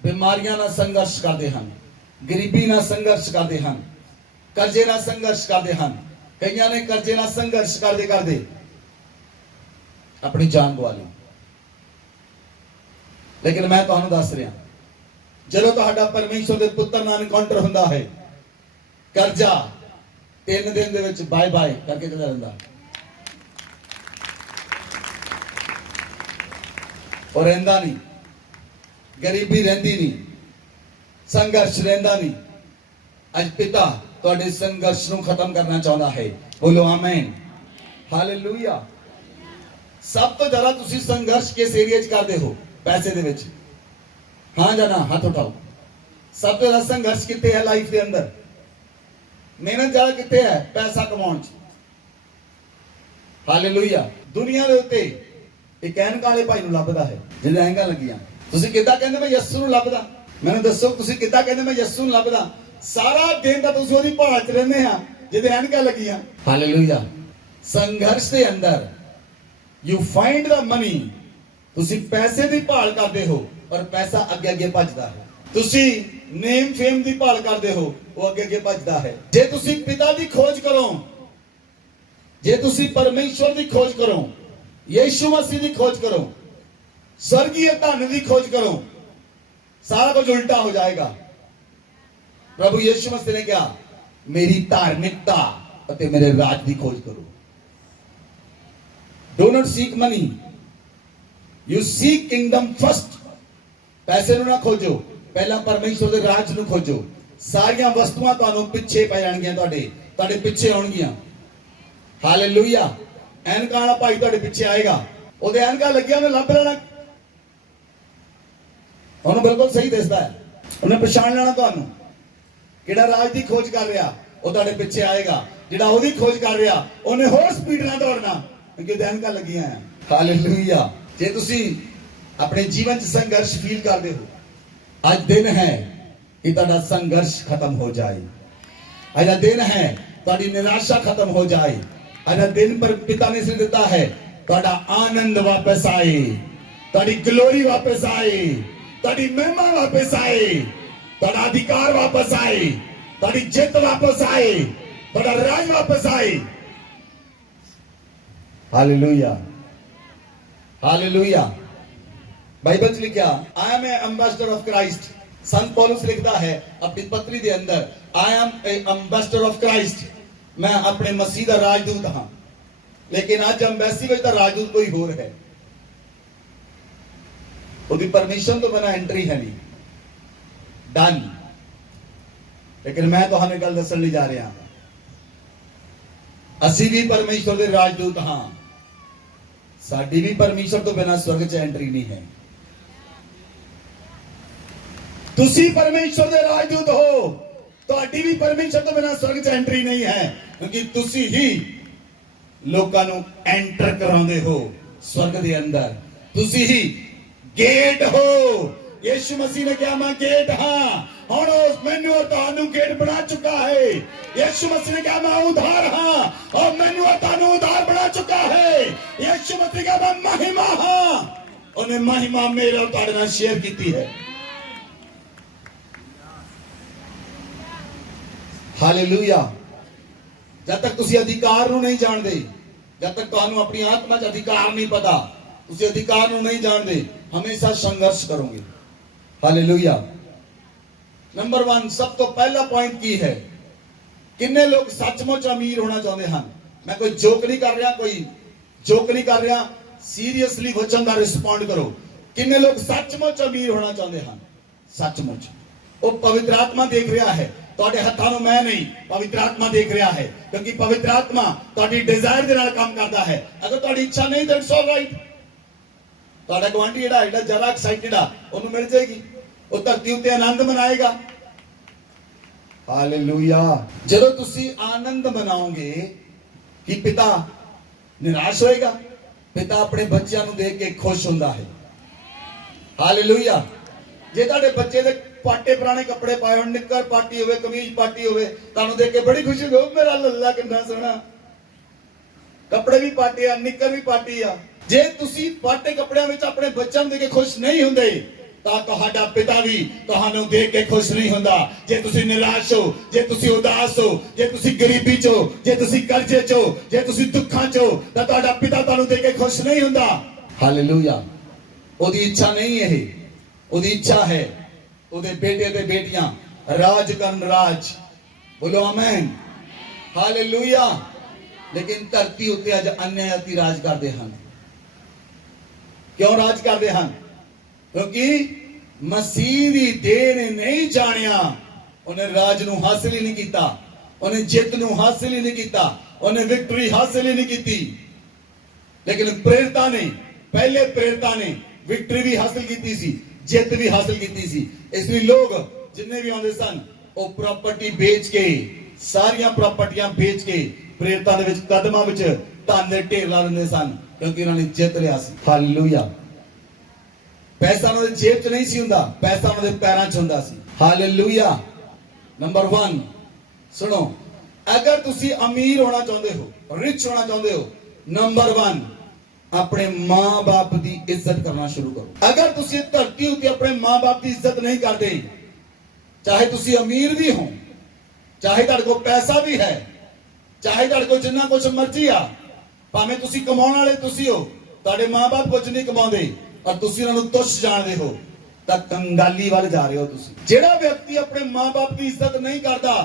ਬਿਮਾਰੀਆਂ ਨਾਲ ਸੰਘਰਸ਼ ਕਰਦੇ ਹਨ, ਗਰੀਬੀ ਨਾਲ ਸੰਘਰਸ਼ ਕਰਦੇ ਹਨ, ਕਰਜ਼ੇ ਨਾਲ ਸੰਘਰਸ਼ ਕਰਦੇ ਹਨ। ਕਈਆਂ ਨੇ ਕਰਜ਼ੇ ਨਾਲ ਸੰਘਰਸ਼ ਕਰਦੇ ਕਰਦੇ ਆਪਣੀ ਜਾਨ ਗਵਾ ਲਈ। ਲੇਕਿਨ ਮੈਂ ਤੁਹਾਨੂੰ ਦੱਸ ਰਿਹਾ, ਜਦੋਂ ਤੁਹਾਡਾ ਪਰਮੇਸ਼ਰ ਦੇ ਪੁੱਤਰ ਨਾਲ ਐਨਕਾਊਂਟਰ ਹੁੰਦਾ ਹੈ, ਕਰਜ਼ਾ 3 ਦਿਨ ਦੇ ਵਿੱਚ ਬਾਏ ਬਾਏ ਕਰਕੇ ਚਲਾ ਜਾਂਦਾ। और रहंदा नहीं, गरीबी रहंदी नहीं, संघर्ष रहंदा नहीं। आज पिता ਤੁਹਾਡੇ ਸੰਘਰਸ਼ ਨੂੰ ਖਤਮ ਕਰਨਾ ਚਾਹੁੰਦਾ ਹੈ। ਬੋਲੋ ਆਮੇਨ, ਹਾਲੇਲੂਇਆ। ਸਭ ਤੋਂ ਜ਼ਿਆਦਾ ਤੁਸੀਂ ਸੰਘਰਸ਼ ਕਿਸ ਏਰੀਆ 'ਚ ਕਰਦੇ ਹੋ? ਪੈਸੇ ਦੇ ਵਿੱਚ। ਹਾਂ ਜਾਂ ਨਾ? ਹੱਥ ਉਠਾਓ। ਸਭ ਤੋਂ ਜ਼ਿਆਦਾ ਸੰਘਰਸ਼ ਕਿੱਥੇ ਹੈ ਲਾਈਫ ਦੇ ਅੰਦਰ? ਮਿਹਨਤ ਜ਼ਿਆਦਾ ਕਿੱਥੇ ਹੈ? ਪੈਸਾ ਕਮਾਉਣ 'ਚ। ਹਾਲੇਲੂਇਆ। ਦੁਨੀਆ ਦੇ ਉੱਤੇ ਇੱਕ ਐਨਕ ਵਾਲੇ ਭਾਈ ਨੂੰ ਲੱਭਦਾ ਹੈ ਜਿਹਦੇ ਐਨਕਾਂ ਲੱਗੀਆਂ। ਤੁਸੀਂ ਕਿੱਦਾਂ ਕਹਿੰਦੇ ਮੈਂ ਯਿਸੂ ਨੂੰ ਲੱਭਦਾ? ਮੈਨੂੰ ਦੱਸੋ, ਤੁਸੀਂ ਕਿੱਦਾਂ ਕਹਿੰਦੇ ਮੈਂ ਯਿਸੂ ਨੂੰ ਲੱਭਦਾ? ਸਾਰਾ ਦਿਨ ਤਾਂ ਤੁਸੀਂ ਉਹਦੀ ਭਾਲ 'ਚ ਰਹਿੰਦੇ ਆ ਜਿਹਦੇ ਐਨਕਾਂ ਲੱਗੀਆਂ। ਹਾਲੇਲੂਇਆ। ਸੰਘਰਸ਼ ਦੇ ਅੰਦਰ ਯੂ ਫਾਈਂਡ ਦਾ ਮਨੀ। ਤੁਸੀਂ ਪੈਸੇ ਦੀ ਭਾਲ ਕਰਦੇ ਹੋ ਔਰ ਪੈਸਾ ਅੱਗੇ ਅੱਗੇ ਭੱਜਦਾ ਹੈ। ਤੁਸੀਂ ਨੇਮ ਫੇਮ ਦੀ ਭਾਲ ਕਰਦੇ ਹੋ, ਉਹ ਅੱਗੇ ਅੱਗੇ ਭੱਜਦਾ ਹੈ। ਜੇ ਤੁਸੀਂ ਪਿਤਾ ਦੀ ਖੋਜ ਕਰੋ, ਜੇ ਤੁਸੀਂ ਪਰਮੇਸ਼ਵਰ ਦੀ ਖੋਜ ਕਰੋ, ਯਿਸੂ ਮਸੀਹ ਦੀ ਖੋਜ ਕਰੋ, स्वर्गीय धन की खोज करो, सारा कुछ उल्टा हो जाएगा। प्रभु यीशु मसीह ने क्या? मेरी धार्मिकता और मेरे राज की खोज करो। Do not seek money, you seek kingdom first. पैसे ना खोजो, पहला परमेश्वर के राज नूं खोजो। सारियां वस्तुआं तुहानूं पिछे पै जाणगियां, तुहाडे पिछे आउणगियां। हालेलुया। ਐਨਕਾਂ ਵਾਲਾ ਭਾਈ ਤੁਹਾਡੇ ਪਿੱਛੇ ਆਏਗਾ, ਉਹਦੇ ਐਨਕਾਂ ਲੱਗਿਆ, ਉਹਨੇ ਲੱਭ ਲੈਣਾ, ਉਹਨੂੰ ਬਿਲਕੁਲ ਸਹੀ ਦਿਸਦਾ ਹੈ, ਉਹਨੇ ਪਛਾਣ ਲੈਣਾ ਤੁਹਾਨੂੰ। ਕਿਹੜਾ ਰਾਜ ਦੀ ਖੋਜ ਕਰ ਰਿਹਾ, ਉਹ ਤੁਹਾਡੇ ਪਿੱਛੇ ਆਏਗਾ। ਜਿਹੜਾ ਉਹਦੀ ਖੋਜ ਕਰ ਰਿਹਾ, ਉਹਨੇ ਹੋਰ ਸਪੀਡ ਨਾਲ ਦੌੜਨਾ, ਕਿਉਂਕਿ ਉਹਦੇ ਐਨਕਾਂ ਲੱਗੀਆਂ ਹੈ। ਹਾਲੇਲੂਇਆ। ਜੇ ਤੁਸੀਂ ਆਪਣੇ ਜੀਵਨ 'ਚ ਸੰਘਰਸ਼ ਫੀਲ ਕਰਦੇ ਹੋ, ਅੱਜ ਦਿਨ ਹੈ ਕਿ ਤੁਹਾਡਾ ਸੰਘਰਸ਼ ਖਤਮ ਹੋ ਜਾਏ। ਅੱਜ ਦਾ ਦਿਨ ਹੈ ਤੁਹਾਡੀ ਨਿਰਾਸ਼ਾ ਖਤਮ ਹੋ ਜਾਏ। आज दिन पर पिता ने सिर देता है, ਤੁਹਾਡਾ आनंद वापस आए, ਤੁਹਾਡੀ ग्लोरी वापस आए, ਤੁਹਾਡੀ महिमा वापस आए, ਤੁਹਾਡਾ अधिकार वापस आए, ਤੁਹਾਡੀ जित वापस आए, ਤੁਹਾਡਾ राज वापस आए। Hallelujah, hallelujah. बाइबल च लिखा, I am a ambassador of Christ. संत पौलुस लिखता है अपनी पत्री के अंदर, I am a ambassador of Christ. मैं अपने मसीह का राजदूत हाँ। लेकिन आज अंबैसी में राजदूत कोई होर है, उसकी परमिशन तो बिना एंट्री है नहीं, डन। लेकिन मैं तो हमें गल दसन जा रहा, असी भी परमेश्वर के राजदूत हाँ। साडी भी परमेश्वर तो बिना स्वर्ग च एंट्री नहीं है। तुसी परमेश्वर के राजदूत हो, ਤੁਹਾਡੀ ਵੀ ਪਰਮੇਸ਼ਰ ਤੋਂ ਬਿਨਾਂ स्वर्ग च एंट्री नहीं है, क्योंकि ਤੁਸੀਂ ਹੀ ਲੋਕਾਂ ਨੂੰ ਐਂਟਰ ਕਰਾਉਂਦੇ ਹੋ स्वर्ग ਦੇ ਅੰਦਰ। ਤੁਸੀਂ ਹੀ ਗੇਟ ਹੋ। ਯਿਸੂ ਮਸੀਹ ਨੇ ਕਿਹਾ ਮੈਂ ਗੇਟ ਹਾਂ। ਹੁਣ ਉਸ ਮੈਨੂੰ और ਤੁਹਾਨੂੰ ਗੇਟ ਬਣਾ ਚੁੱਕਾ ਹੈ। ਯਿਸੂ ਮਸੀਹ ਨੇ ਕਿਹਾ ਮੈਂ ਉਧਾਰ ਹਾਂ और ਮੈਨੂੰ और ਤੁਹਾਨੂੰ ਉਧਾਰ ਬਣਾ ਚੁੱਕਾ ਹੈ। ਯਿਸੂ ਮਸੀਹ ਨੇ ਕਿਹਾ ਮੈਂ ਮਹਿਮਾ ਹਾਂ, ਉਹਨੇ ਮਹਿਮਾ ਮੇਰੇ और ਤੁਹਾਡੇ ਨਾਲ ਸ਼ੇਅਰ ਕੀਤੀ ਹੈ। हालेलुया। जब तक तुसी अधिकार नूं नहीं जानते, जब तक तुहानूं अपनी आत्मा च अधिकार नहीं पता, तुसी अधिकार नूं नहीं जानते, हमेशा संघर्ष करोगे। हालेलुया। नंबर 1 सब तो पहला पॉइंट की है, किन्ने लोग सचमुच अमीर होना चाहते हैं? मैं कोई जोक नहीं कर रहा, सीरियसली वचन का रिस्पॉन्ड करो। किन्ने लोग सचमुच अमीर होना चाहते हैं? सचमुच। वो पवित्र आत्मा देख रहा है, ਤੁਹਾਡੇ ਹੱਥਾਂ ਨੂੰ ਮੈਂ ਨਹੀਂ, ਪਵਿੱਤਰ ਆਤਮਾ ਦੇਖ ਰਿਹਾ ਹੈ, ਕਿਉਂਕਿ ਪਵਿੱਤਰ ਆਤਮਾ ਤੁਹਾਡੀ ਡਿਜ਼ਾਇਰ ਦੇ ਨਾਲ ਕੰਮ ਕਰਦਾ ਹੈ। ਅਗਰ ਤੁਹਾਡੀ ਇੱਛਾ ਨਹੀਂ ਤਾਂ ਇਟਸ ਆਲ ਰਾਈਟ। ਤੁਹਾਡਾ ਗਵਾਂਢੀ ਜਿਹੜਾ ਜ਼ਿਆਦਾ ਐਕਸਾਈਟਡ ਆ, ਉਹਨੂੰ ਮਿਲ ਜਾਏਗੀ, ਉਹ ਧਰਤੀ ਉੱਤੇ ਆਨੰਦ ਮਨਾਏਗਾ। ਹਾਲੇਲੂਇਆ। ਜਦੋਂ ਤੁਸੀਂ ਆਨੰਦ ਮਨਾਓਗੇ ਕਿ ਪਿਤਾ ਨਿਰਾਸ਼ ਹੋਏਗਾ? ਪਿਤਾ ਆਪਣੇ ਬੱਚਿਆਂ ਨੂੰ ਦੇਖ ਕੇ ਖੁਸ਼ ਹੁੰਦਾ ਹੈ। ਹਾਲੇਲੂਇਆ। ਜੇ ਤੁਹਾਡੇ ਬੱਚੇ ਦੇ ਪਾਟੇ ਪੁਰਾਣੇ ਕੱਪੜੇ ਪਾਏ ਹੋਣ, ਨਿੱਕਰ ਪਾਟੀ ਹੋਵੇ, ਕਮੀਜ਼ ਪਾਟੀ ਹੋਵੇ, ਤੁਹਾਨੂੰ ਦੇਖ ਕੇ ਬੜੀ ਖੁਸ਼ੀ ਹੋਵੇ, ਮੇਰਾ ਲੱਲਾ ਕਿੰਨਾ ਸੋਹਣਾ। ਕੱਪੜੇ ਵੀ ਪਾਟੇ ਆ, ਨਿੱਕਰ ਵੀ ਪਾਟੀ ਆ। ਜੇ ਤੁਸੀਂ ਪਾਟੇ ਕੱਪੜਿਆਂ ਵਿੱਚ ਆਪਣੇ ਬੱਚਿਆਂ ਨੂੰ ਦੇਖ ਕੇ ਖੁਸ਼ ਨਹੀਂ ਹੁੰਦੇ ਤਾਂ ਤੁਹਾਡਾ ਪਿਤਾ ਵੀ ਤੁਹਾਨੂੰ ਦੇਖ ਕੇ ਖੁਸ਼ ਨਹੀਂ ਹੁੰਦਾ। ਜੇ ਤੁਸੀਂ ਨਿਰਾਸ਼ ਹੋ, ਜੇ ਤੁਸੀਂ ਉਦਾਸ ਹੋ, ਜੇ ਤੁਸੀਂ ਗਰੀਬੀ 'ਚ ਹੋ, ਜੇ ਤੁਸੀਂ ਕਰਜ਼ੇ 'ਚ ਹੋ, ਜੇ ਤੁਸੀਂ ਦੁੱਖਾਂ 'ਚ ਹੋ, ਤਾਂ ਤੁਹਾਡਾ ਪਿਤਾ ਤੁਹਾਨੂੰ ਦੇਖ ਕੇ ਖੁਸ਼ ਨਹੀਂ ਹੁੰਦਾ। ਹਾਲੇਲੂਇਆ। ਉਹਦੀ ਇੱਛਾ ਨਹੀਂ ਇਹ, ਉਹਦੀ ਇੱਛਾ ਹੈ ਉਹਦੇ ਬੇਟੇ ਤੇ ਬੇਟੀਆਂ ਰਾਜ ਕਰਨ, ਰਾਜ। ਬੋਲੋ ਆਮੇਨ, ਹਾਲੇਲੂਇਆ। ਲੇਕਿਨ ਧਰਤੀ ਉੱਤੇ ਅੱਜ ਅਨਿਆਇਤੀ ਰਾਜ ਕਰਦੇ ਹਨ। ਕਿਉਂ ਰਾਜ ਕਰਦੇ ਹਨ? ਕਿਉਂਕਿ ਮਸੀਹ ਦੀ ਦੇਹ ਨੇ ਨਹੀਂ ਜਾਣਿਆ, ਉਹਨੇ ਰਾਜ ਨੂੰ ਹਾਸਿਲ ਹੀ ਨਹੀਂ ਕੀਤਾ, ਉਹਨੇ ਜਿੱਤ ਨੂੰ ਹਾਸਿਲ ਹੀ ਨਹੀਂ ਕੀਤਾ, ਉਹਨੇ ਵਿਕਟਰੀ ਹਾਸਿਲ ਹੀ ਨਹੀਂ ਕੀਤੀ। ਲੇਕਿਨ ਪ੍ਰੇਰਿਤਾਂ ਨੇ, ਪਹਿਲੇ ਪ੍ਰੇਰਿਤਾਂ ਨੇ ਵਿਕਟਰੀ ਵੀ ਹਾਸਿਲ ਕੀਤੀ ਸੀ, ਜਿੱਤ ਵੀ ਹਾਸਿਲ ਕੀਤੀ ਸੀ। ਇਸ ਲਈ ਲੋਕ ਜਿੰਨੇ ਵੀ ਆਉਂਦੇ ਸਨ ਉਹ ਪ੍ਰਾਪਰਟੀ ਵੇਚ ਕੇ, ਸਾਰੀਆਂ ਪ੍ਰਾਪਰਟੀਆਂ ਵੇਚ ਕੇ ਪ੍ਰੇਰਿਤਾਂ ਦੇ ਵਿੱਚ ਕਦਮਾਂ ਵਿੱਚ ਧਨ ਦੇ ਢੇਰ ਲਾ ਦਿੰਦੇ ਸਨ, ਕਿਉਂਕਿ ਉਹਨਾਂ ਨੇ ਜਿੱਤ ਲਿਆ ਸੀ। ਹਾਲੇਲੂਇਆ। ਪੈਸਾ ਉਹਨਾਂ ਦੇ ਜੇਬ 'ਚ ਨਹੀਂ ਸੀ ਹੁੰਦਾ, ਪੈਸਾ ਉਹਨਾਂ ਦੇ ਪੈਰਾਂ 'ਚ ਹੁੰਦਾ ਸੀ। ਹਾਲੇਲੂਇਆ। ਨੰਬਰ 1 ਸੁਣੋ, ਅਗਰ ਤੁਸੀਂ ਅਮੀਰ ਹੋਣਾ ਚਾਹੁੰਦੇ ਹੋ, ਰਿਚ ਹੋਣਾ ਚਾਹੁੰਦੇ ਹੋ, ਨੰਬਰ 1 ਆਪਣੇ ਮਾਂ-ਬਾਪ ਦੀ ਇੱਜ਼ਤ ਕਰਨਾ ਸ਼ੁਰੂ ਕਰੋ। ਅਗਰ ਤੁਸੀਂ ਧਰਤੀ ਉੱਤੇ ਆਪਣੇ ਮਾਂ-ਬਾਪ ਦੀ ਇੱਜ਼ਤ ਨਹੀਂ ਕਰਦੇ, ਚਾਹੇ ਤੁਸੀਂ ਅਮੀਰ ਵੀ ਹੋ, ਚਾਹੇ ਤੁਹਾਡੇ ਕੋਲ ਪੈਸਾ ਵੀ ਹੈ, ਚਾਹੇ ਤੁਹਾਡੇ ਕੋਲ ਜਿੰਨਾ ਕੁਝ ਮਰਜ਼ੀ ਆ, ਭਾਵੇਂ ਤੁਸੀਂ ਕਮਾਉਣ ਵਾਲੇ ਤੁਸੀਂ ਹੋ, ਤੁਹਾਡੇ ਮਾਂ-ਬਾਪ ਕੁਝ ਨਹੀਂ ਕਮਾਉਂਦੇ ਔਰ ਤੁਸੀਂ ਉਹਨਾਂ ਨੂੰ ਤੁੱਛ ਜਾਣਦੇ ਹੋ, ਤਾਂ ਕੰਗਾਲੀ ਵੱਲ ਜਾ ਰਹੇ ਹੋ ਤੁਸੀਂ। ਜਿਹੜਾ ਵਿਅਕਤੀ ਆਪਣੇ ਮਾਂ-ਬਾਪ ਦੀ ਇੱਜ਼ਤ ਨਹੀਂ ਕਰਦਾ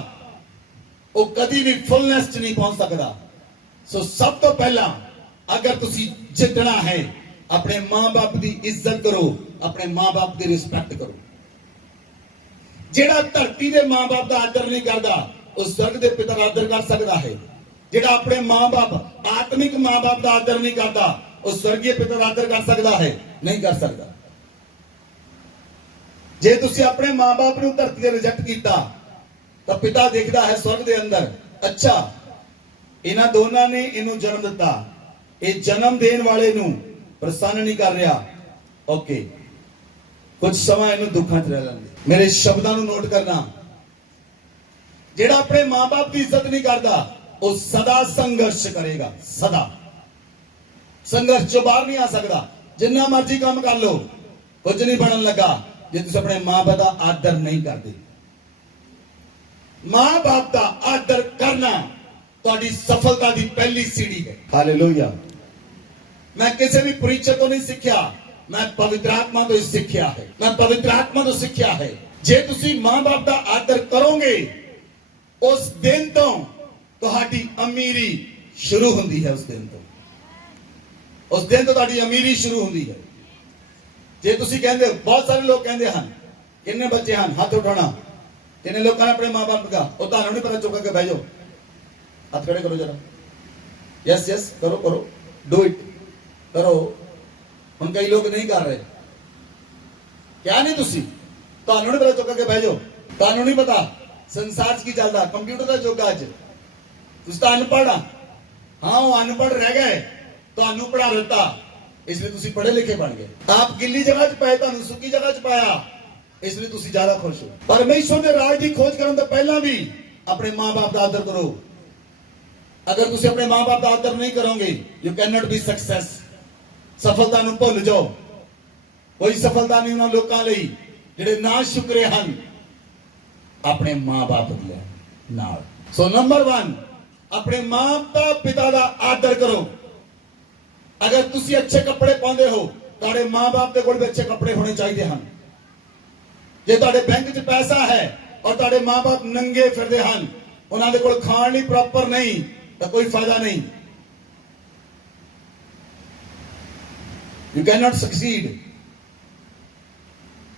ਉਹ ਕਦੀ ਵੀ ਫੁੱਲਨੈਸ 'ਚ ਨਹੀਂ ਪਹੁੰਚ ਸਕਦਾ। ਸੋ ਸਭ ਤੋਂ ਪਹਿਲਾਂ अगर तुसी जितना है, अपने मां बाप की इज्जत करो, अपने मां बाप की रिस्पेक्ट करो। जेड़ा धरती के मां बाप का आदर नहीं करता उस स्वर्ग के पिता का आदर कर सकता है। जेड़ा अपने मां बाप, आत्मिक मां बाप का आदर नहीं करता उस स्वर्गीय पिता का आदर कर सकता है? नहीं कर सकता। जे तुसी अपने मां बाप ने धरती से रिजेक्ट किया तो पिता देखता है स्वर्ग के अंदर, अच्छा इन्हां दोनों ने इनू जन्म दिता, ਇਹ ਜਨਮ ਦੇਣ ਵਾਲੇ ਨੂੰ ਪ੍ਰਸੰਨ ਨਹੀਂ ਕਰ ਰਿਹਾ, ਓਕੇ ਕੁਝ ਸਮਾਂ ਇਹਨੂੰ ਦੁੱਖਾਂ 'ਚ ਰਹਿ ਲੈਂਦੇ। ਮੇਰੇ ਸ਼ਬਦਾਂ ਨੂੰ ਨੋਟ ਕਰਨਾ, ਜਿਹੜਾ ਆਪਣੇ ਮਾਂ-ਬਾਪ ਦੀ ਇੱਜ਼ਤ ਨਹੀਂ ਕਰਦਾ ਉਹ ਸਦਾ ਸੰਘਰਸ਼ ਕਰੇਗਾ, ਸਦਾ ਸੰਘਰਸ਼ ਚੋਂ ਬਾਹਰ ਨਹੀਂ ਆ ਸਕਦਾ। ਜਿੰਨਾ ਮਰਜ਼ੀ ਕੰਮ ਕਰ ਲੋ, ਕੁਝ ਨਹੀਂ ਬਣਨ ਲੱਗਾ ਜੇ ਤੁਸੀਂ ਆਪਣੇ ਮਾਂ-ਬਾਪ ਦਾ ਆਦਰ ਨਹੀਂ ਕਰਦੇ। ਮਾਂ-ਬਾਪ ਦਾ ਆਦਰ ਕਰਨਾ ਤੁਹਾਡੀ ਸਫਲਤਾ ਦੀ ਪਹਿਲੀ ਸੀੜੀ ਹੈ। ਹਾਲੇਲੂਇਆ। मैं किसी भी प्रीचर तो नहीं सीखा, मैं पवित्र आत्मा तो सीखा है, मैं पवित्र आत्मा तो सीखा है। जे तुसी मां बाप का आदर करोगे उस दिन तो तुहाडी अमीरी शुरू होंदी है। उस दिन तो तुहाडी अमीरी शुरू होंदी है। जे तुसी कहंदे, बहुत सारे लोग कहंदे हैं किन्ने बच्चे हैं, हाथ उठाना। किन्ने लोगों ने अपने मां बाप का, वो तुहानू नहीं पता, चुक के बह जाओ, हाथ खड़े करो जरा, यस यस करो करो, डू इट करो। ਹੁਣ ਕਈ ਲੋਕ ਨਹੀਂ ਕਰ ਰਹੇ। ਕਿਆ ਨਹੀਂ ਤੁਸੀਂ, ਤੁਹਾਨੂੰ ਨਹੀਂ ਪਤਾ, ਚੁੱਕ ਕੇ ਬਹਿ ਜਾਓ। ਤੁਹਾਨੂੰ ਨਹੀਂ ਪਤਾ ਸੰਸਾਰ 'ਚ ਕੀ ਚੱਲਦਾ, ਕੰਪਿਊਟਰ ਦਾ ਯੁੱਗ ਅੱਜ। ਤੁਸੀਂ ਤਾਂ ਅਨਪੜ੍ਹ ਆ। ਹਾਂ ਉਹ ਅਨਪੜ੍ਹ ਰਹਿ ਗਏ, ਤੁਹਾਨੂੰ ਪੜ੍ਹਾ ਦਿੱਤਾ, ਇਸ ਲਈ ਤੁਸੀਂ ਪੜ੍ਹੇ ਲਿਖੇ ਬਣ ਗਏ। ਆਪ ਗਿੱਲੀ ਜਗ੍ਹਾ 'ਚ ਪਏ, ਤੁਹਾਨੂੰ ਸੁੱਕੀ ਜਗ੍ਹਾ 'ਚ ਪਾਇਆ, ਇਸ ਲਈ ਤੁਸੀਂ ਜ਼ਿਆਦਾ ਖੁਸ਼ ਹੋ। ਪਰਮੇਸ਼ਵਰ ਦੇ ਰਾਜ ਦੀ ਖੋਜ ਕਰਨ ਤੋਂ ਪਹਿਲਾਂ ਵੀ ਆਪਣੇ ਮਾਂ-ਬਾਪ ਦਾ ਆਦਰ ਕਰੋ। ਅਗਰ ਤੁਸੀਂ ਆਪਣੇ ਮਾਂ-ਬਾਪ ਦਾ ਆਦਰ ਨਹੀਂ ਕਰੋਗੇ, you can not be success. ਸਫਲਤਾ ਨੂੰ ਭੁੱਲ ਜਾਓ। ਕੋਈ ਸਫਲਤਾ ਨਹੀਂ ਉਹਨਾਂ ਲੋਕਾਂ ਲਈ ਜਿਹੜੇ ਨਾ ਸ਼ੁਕਰੇ ਹਨ ਆਪਣੇ ਮਾਂ-ਬਾਪ ਦੇ ਨਾਲ। ਸੋ ਨੰਬਰ 1 ਆਪਣੇ ਮਾਤਾ ਪਿਤਾ ਦਾ ਆਦਰ ਕਰੋ। ਅਗਰ ਤੁਸੀਂ ਅੱਛੇ ਕੱਪੜੇ ਪਾਉਂਦੇ ਹੋ, ਤੁਹਾਡੇ ਮਾਂ-ਬਾਪ ਦੇ ਕੋਲ ਵੀ ਅੱਛੇ ਕੱਪੜੇ ਹੋਣੇ ਚਾਹੀਦੇ ਹਨ। ਜੇ ਤੁਹਾਡੇ ਬੈਂਕ 'ਚ ਪੈਸਾ ਹੈ ਔਰ ਤੁਹਾਡੇ ਮਾਂ-ਬਾਪ ਨੰਗੇ ਫਿਰਦੇ ਹਨ, ਉਹਨਾਂ ਦੇ ਕੋਲ ਖਾਣ ਲਈ ਪ੍ਰੋਪਰ ਨਹੀਂ, ਤਾਂ ਕੋਈ ਫਾਇਦਾ ਨਹੀਂ। You cannot succeed.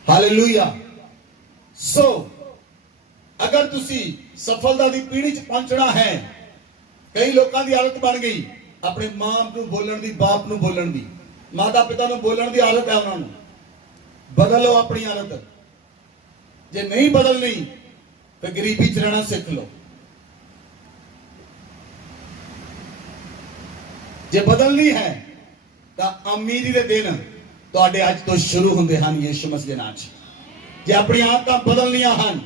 Hallelujah. So, ਅਗਰ ਤੁਸੀਂ ਸਫਲਤਾ ਦੀ ਪੀੜ੍ਹੀ 'ਚ ਪਹੁੰਚਣਾ ਹੈ, ਕਈ ਲੋਕਾਂ ਦੀ ਆਦਤ ਬਣ ਗਈ ਆਪਣੇ ਮਾਂ ਨੂੰ ਬੋਲਣ ਦੀ, ਬਾਪ ਨੂੰ ਬੋਲਣ ਦੀ, ਮਾਤਾ ਪਿਤਾ ਨੂੰ ਬੋਲਣ ਦੀ ਆਦਤ ਹੈ ਉਹਨਾਂ ਨੂੰ। ਬਦਲੋ ਆਪਣੀ ਆਦਤ। ਜੇ ਨਹੀਂ ਬਦਲਣੀ ਤਾਂ ਗਰੀਬੀ 'ਚ ਰਹਿਣਾ ਸਿੱਖ ਲਓ। ਜੇ ਬਦਲਣੀ ਹੈ ਤਾਂ ਅਮੀਰੀ ਦੇ ਦਿਨ ਤੁਹਾਡੇ ਅੱਜ ਤੋਂ ਸ਼ੁਰੂ ਹੁੰਦੇ ਹਨ ਯਿਸੂ ਮਸੀਹ ਦੇ ਨਾਮ 'ਚ। ਜੇ ਆਪਣੀਆਂ ਆਦਤਾਂ ਬਦਲਣੀਆਂ ਹਨ,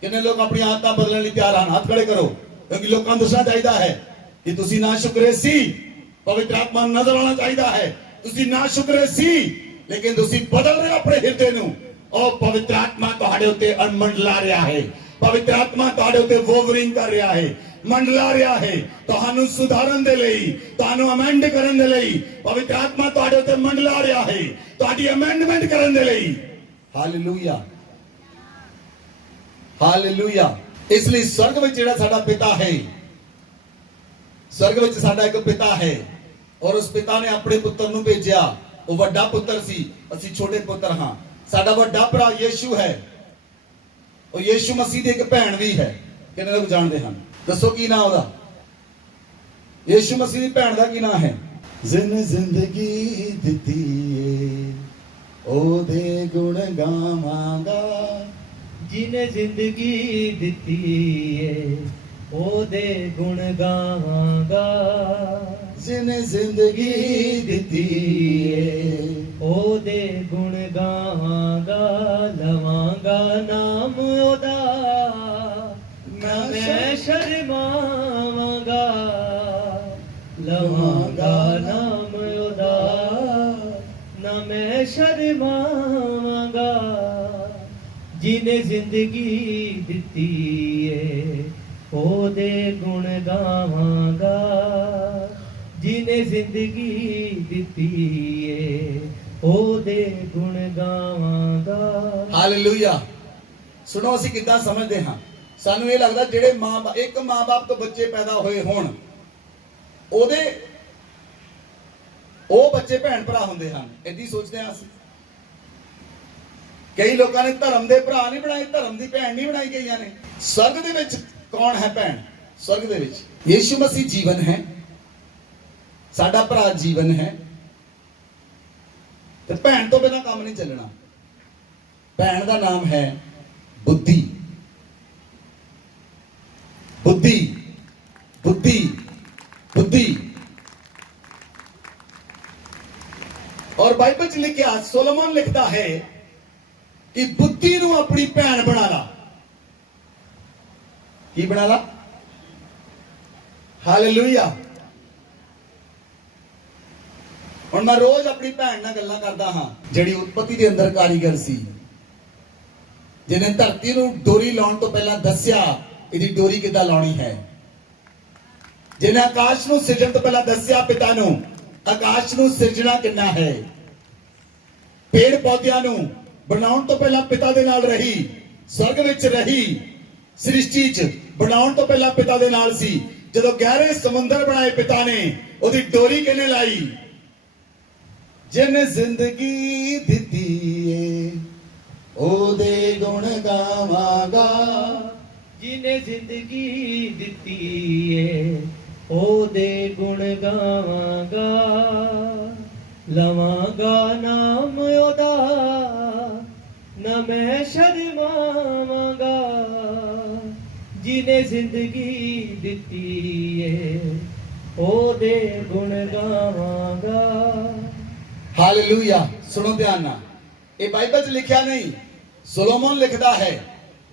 ਕਿੰਨੇ ਲੋਕ ਆਪਣੀਆਂ ਆਦਤਾਂ ਬਦਲਣ ਲਈ ਤਿਆਰ ਹਨ? ਹੱਥ ਖੜੇ ਕਰੋ, ਕਿਉਂਕਿ ਲੋਕਾਂ ਨੂੰ ਦੱਸਣਾ ਚਾਹੀਦਾ ਹੈ ਕਿ ਤੁਸੀਂ ਨਾ ਸ਼ੁਕਰੇ ਸੀ, ਪਵਿੱਤਰ ਆਤਮਾ ਨੂੰ ਨਜ਼ਰ ਆਉਣਾ ਚਾਹੀਦਾ ਹੈ ਤੁਸੀਂ ਨਾ ਸ਼ੁਕਰੇ ਸੀ, ਲੇਕਿਨ ਤੁਸੀਂ ਬਦਲ ਰਹੇ ਹੋ ਆਪਣੇ ਹਿਰਦੇ ਨੂੰ। ਉਹ ਪਵਿੱਤਰ ਆਤਮਾ ਤੁਹਾਡੇ ਉੱਤੇ ਮੰਡਲਾ ਰਿਹਾ ਹੈ, ਪਵਿੱਤਰ ਆਤਮਾ ਤੁਹਾਡੇ ਉੱਤੇ ਵੋਵਰਿੰਗ ਕਰ ਰਿਹਾ ਹੈ, ਮੰਡਲਾ ਰਿਹਾ ਹੈ, ਤੁਹਾਨੂੰ ਸੁਧਾਰਨ ਦੇ ਲਈ, ਤੁਹਾਨੂੰ ਅਮੈਂਡ ਕਰਨ ਦੇ ਲਈ। ਪਵਿੱਤਰ ਆਤਮਾ ਤੁਹਾਡੇ ਉੱਤੇ ਮੰਡਲਾ ਰਿਹਾ ਹੈ ਤੁਹਾਡੀ ਅਮੈਂਡਮੈਂਟ ਕਰਨ ਦੇ ਲਈ। Hallelujah, hallelujah. ਇਸ ਲਈ ਸਵਰਗ ਵਿੱਚ ਜਿਹੜਾ ਸਾਡਾ ਪਿਤਾ ਹੈ, ਸਵਰਗ ਵਿੱਚ ਸਾਡਾ ਇੱਕ ਪਿਤਾ ਹੈ, ਔਰ ਉਸ ਪਿਤਾ ਨੇ ਆਪਣੇ ਪੁੱਤਰ ਨੂੰ ਭੇਜਿਆ। ਉਹ ਵੱਡਾ ਪੁੱਤਰ ਸੀ, ਅਸੀਂ ਛੋਟੇ ਪੁੱਤਰ ਹਾਂ। ਸਾਡਾ ਵੱਡਾ ਭਰਾ ਯੀਸ਼ੂ ਹੈ, ਉਹ ਯੀਸ਼ੂ ਮਸੀਹ ਦੀ ਇੱਕ ਭੈਣ ਵੀ ਹੈ। ਕਿੰਨੇ ਲੋਕ ਜਾਣਦੇ ਹਨ? ਦੱਸੋ ਕੀ ਨਾਮ ਉਹਦਾ? ਯੀਸ਼ੂ ਮਸੀਹ ਦੀ ਭੈਣ ਦਾ ਕੀ ਨਾਮ ਹੈ? ਜਿਨ ਜ਼ਿੰਦਗੀ ਦਿੱਤੀ ਏ ਉਹਦੇ ਗੁਣ ਗਾਵਾਂਗਾ। ਜਿਹਨੇ ਜ਼ਿੰਦਗੀ ਦਿੱਤੀ ਏ ਉਹਦੇ ਗੁਣ ਗਾਵਾਂਗਾ। ਜਿਹਨੇ ਜ਼ਿੰਦਗੀ ਦਿੱਤੀ ਏ ਉਹਦੇ ਗੁਣ ਗਾਵਾਂਗਾ। ਲਵਾਂਗਾ ਨਾਮ ਉਹਦਾ ਨਾ ਮੈਂ ਸ਼ਰਮਾਵਾਂਗਾ। ਲਵਾਂਗਾ ਨਾਮ ਉਹਦਾ ਨਾ ਮੈਂ ਸ਼ਰਮਾਵਾਂਗਾ। ਜਿਹਨੇ ਜ਼ਿੰਦਗੀ ਦਿੱਤੀ ਏ ਉਹਦੇ ਗੁਣ ਗਾਵਾਂਗਾ। ਜਿਹਨੇ ਜ਼ਿੰਦਗੀ ਦਿੱਤੀ ਏ ਉਹਦੇ ਗੁਣ ਗਾਵਾਂਗਾ। ਹਾਲੇਲੂਇਆ। ਸੁਣੋ, ਅਸੀਂ ਕਿੱਦਾਂ ਸਮਝਦੇ ਹਾਂ? ਸਾਨੂੰ ਇਹ ਲੱਗਦਾ ਜਿਹੜੇ ਇੱਕ ਮਾਂ-ਬਾਪ ਤੋਂ ਬੱਚੇ ਪੈਦਾ ਹੋਏ ਹੋਣ, ਉਹ ਬੱਚੇ ਭੈਣ ਭਰਾ ਹੁੰਦੇ ਹਨ। ਏਦਾਂ ਸੋਚਦੇ ਹਾਂ ਅਸੀਂ। ਕਈ ਲੋਕਾਂ ਨੇ ਧਰਮ ਦੇ ਭਰਾ ਨਹੀਂ ਬਣਾਏ, ਧਰਮ ਦੀ ਭੈਣ ਨਹੀਂ ਬਣਾਈ ਗਈਆਂ ਨੇ। ਸਵਰਗ ਦੇ ਵਿੱਚ ਕੌਣ ਹੈ ਭੈਣ? ਸਵਰਗ ਦੇ ਵਿੱਚ ਯੀਸ਼ੂ ਮਸੀਹ ਜੀਵਨ ਹੈ, ਸਾਡਾ ਭਰਾ ਜੀਵਨ ਹੈ, ਤੇ ਭੈਣ ਤੋਂ ਬਿਨਾਂ ਕੰਮ ਨਹੀਂ ਚੱਲਣਾ। ਭੈਣ ਦਾ ਨਾਮ ਹੈ ਬੁੱਧੀ। ਬੁੱਧੀ, ਬੁੱਧੀ, ਬੁੱਧੀ। ਔਰ ਬਾਈਬਲ 'ਚ ਲਿਖਿਆ, ਸੋਲੋਮਨ ਲਿਖਦਾ ਹੈ ਕਿ ਬੁੱਧੀ ਨੂੰ ਆਪਣੀ ਭੈਣ ਬਣਾ ਲਾ। ਕੀ ਬਣਾ ਲਾ? ਹਾਲੇਲੂਇਆ। ਹੁਣ ਮੈਂ ਰੋਜ਼ ਆਪਣੀ ਭੈਣ ਨਾਲ ਗੱਲਾਂ ਕਰਦਾ ਹਾਂ, ਜਿਹੜੀ ਉਤਪਤੀ ਦੇ ਅੰਦਰ ਕਾਰੀਗਰ ਸੀ, ਜਿਹਨੇ ਧਰਤੀ ਨੂੰ ਡੋਰੀ ਲਾਉਣ ਤੋਂ ਪਹਿਲਾਂ ਦੱਸਿਆ ਇਹਦੀ ਡੋਰੀ ਕਿੱਦਾਂ ਲਾਉਣੀ ਹੈ, ਜਿਹਨੇ ਆਕਾਸ਼ ਨੂੰ ਸਿਰਜਣ ਤੋਂ ਪਹਿਲਾਂ ਦੱਸਿਆ ਪਿਤਾ ਨੂੰ ਆਕਾਸ਼ ਨੂੰ ਸਿਰਜਣਾ ਕਿੰਨਾ ਹੈ। ਪੇੜ ਪੌਦਿਆਂ ਨੂੰ ਬਣਾਉਣ ਤੋਂ ਪਹਿਲਾਂ ਪਿਤਾ ਦੇ ਨਾਲ ਰਹੀ, ਸਵਰਗ ਵਿੱਚ ਰਹੀ, ਸ੍ਰਿਸ਼ਟੀ 'ਚ ਬਣਾਉਣ ਤੋਂ ਪਹਿਲਾਂ ਪਿਤਾ ਦੇ ਨਾਲ ਸੀ। ਜਦੋਂ ਗਹਿਰੇ ਸਮੁੰਦਰ ਬਣਾਏ ਪਿਤਾ ਨੇ, ਉਹਦੀ ਡੋਰੀ ਕਿਹਨੇ ਲਾਈ? ਜਿਹਨੇ ਜ਼ਿੰਦਗੀ ਦਿੱਤੀ ਏ ਉਹਦੇ ਗੁਣ ਗਾਵਾਂਗਾ। ਜਿਹਨੇ ਜ਼ਿੰਦਗੀ ਦਿੱਤੀ ਏ ਉਹਦੇ ਗੁਣ ਗਾਵਾਂਗਾ। ਲਵਾਂਗਾ ਨਾਮ ਉਹਦਾ ਨਾ ਮੈਂ ਸ਼ਰਮਾਵਾਂਗਾ। ਜਿਹਨੇ ਜ਼ਿੰਦਗੀ ਦਿੱਤੀ ਏ ਉਹਦੇ ਗੁਣ ਗਾਵਾਂਗਾ। ਹਾਲੇਲੂਇਆ। ਸੁਣੋ ਧਿਆਨ ਨਾਲ, ਇਹ ਬਾਈਬਲ 'ਚ ਲਿਖਿਆ ਨਹੀਂ, ਸੋਲੋਮਨ ਲਿਖਦਾ ਹੈ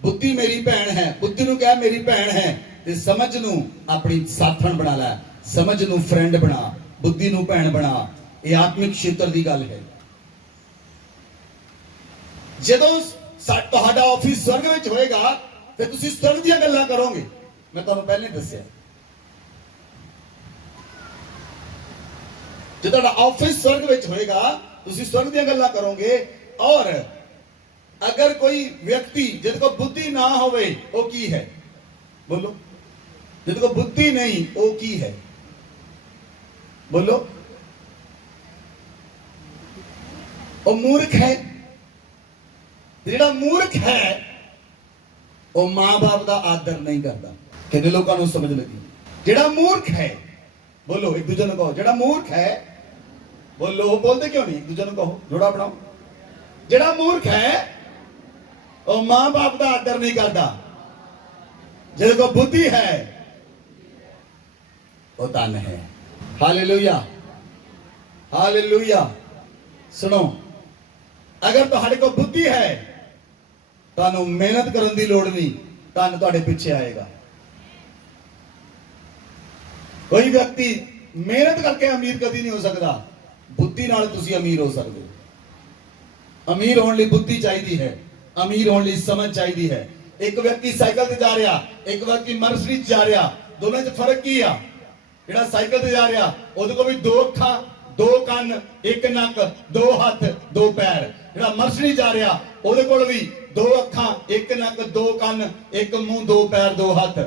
ਬੁੱਧੀ ਮੇਰੀ ਭੈਣ ਹੈ। ਬੁੱਧੀ ਨੂੰ ਕਹਿ ਮੇਰੀ ਭੈਣ ਹੈ, ਤੇ ਸਮਝ ਨੂੰ ਆਪਣੀ ਸਾਥਣ ਬਣਾ ਲੈ, ਸਮਝ ਨੂੰ ਫਰੈਂਡ ਬਣਾ, ਬੁੱਧੀ ਨੂੰ ਭੈਣ ਬਣਾ। ਇਹ ਆਤਮਿਕ ਖੇਤਰ ਦੀ ਗੱਲ ਹੈ। ਜਦੋਂ ਤੁਹਾਡਾ ਆਫਿਸ ਸਵਰਗ ਵਿੱਚ ਹੋਏਗਾ ਤੇ ਤੁਸੀਂ ਸਵਰਗ ਦੀਆਂ ਗੱਲਾਂ ਕਰੋਗੇ। ਮੈਂ ਤੁਹਾਨੂੰ ਪਹਿਲੇ ਦੱਸਿਆ, ਜੇ ਤੁਹਾਡਾ ਆਫਿਸ ਸਵਰਗ ਵਿੱਚ ਹੋਏਗਾ ਤੁਸੀਂ ਸਵਰਗ ਦੀਆਂ ਗੱਲਾਂ ਕਰੋਗੇ। ਔਰ अगर कोई व्यक्ति जिद को बुद्धि ना होवे वो की है? बोलो, जिद को बुद्धि नहीं वो की है? बोलो, वो मूर्ख है। जेड़ा मूर्ख है वो मां बाप का आदर नहीं करता। कितने लोगों को समझ लगी? जेड़ा मूर्ख है, बोलो एक दूसरे को कहो, जेड़ा मूर्ख है, बोलो, बोलते क्यों नहीं? एक दूसरे को कहो, जोड़ा बनाओ। जेड़ा मूर्ख है वो मां बाप का आदर नहीं करता। जिसको को बुद्धि है वो धन है। Hallelujah, hallelujah. सुनो, अगर तुम्हारे को बुद्धि है तो मेहनत करने की लोड़ नहीं, धन तुम्हारे पीछे आएगा। कोई व्यक्ति मेहनत करके अमीर कभी नहीं हो सकता, बुद्धि नाल तुसी अमीर हो सकते हो। अमीर होने लिए बुद्धि चाहिए है, अमीर होने लिए समझ चाहिए है। एक व्यक्ति साइकिल से जा रहा, एक व्यक्ति मर्सिडीज जा रहा, दोनों च फर्क की आ? जेड़ा साइकिल से जा रहा ਉਹਦੇ को भी दो अखां, दो ਕੰਨ, एक नक, दो हाथ, दो पैर। जेड़ा मर्सिडीज जा रहा ਉਹਦੇ ਕੋਲ भी दो अखां, एक नक, दो ਕੰਨ, एक मुंह, दो पैर, दो हाथ।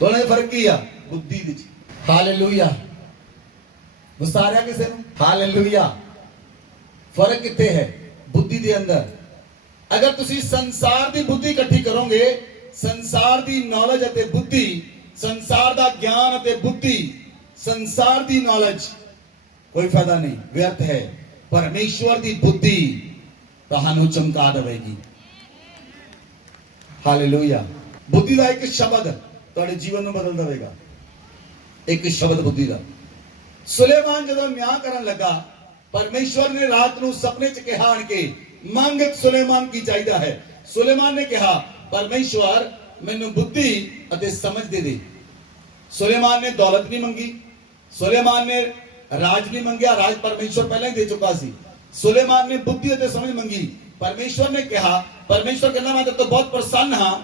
दोनों में फर्क की आ? बुद्धि विच। हालेलुया। गुस्सा आ रहा किसी को? हालेलुया। फर्क कितने है? बुद्धि के अंदर। अगर तुसी संसार की बुद्धि इकट्ठी करोगे, संसार की नॉलेज अते बुद्धि, संसार का ज्ञान अते बुद्धि, संसार की नॉलेज, कोई फायदा नहीं, व्यर्थ है। परमेश्वर की बुद्धि तुहानू चमका देगी। हालेलुया। बुद्धि का एक शब्द तुहाडे जीवन में बदल देगा। एक शब्द बुद्धि का। सुलेमान जब न्याय करन लगा, परमेश्वर ने रात को सपने च कहा के मंग सुलेमान की चाहिए है। सुलेमान ने कहा, परमेश्वर मैनू बुद्धि अते समझ दे दे। सुलेमान ने दौलत नहीं मंगी, सुलेमान ने राज नहीं मंगया, राज परमेश्वर पहले ही दे चुका सी। सुलेमान ने बुद्धि अते समझ मंगी। परमेश्वर ने कहा, परमेश्वर कहना मैं तो बहुत प्रसन्न हाँ,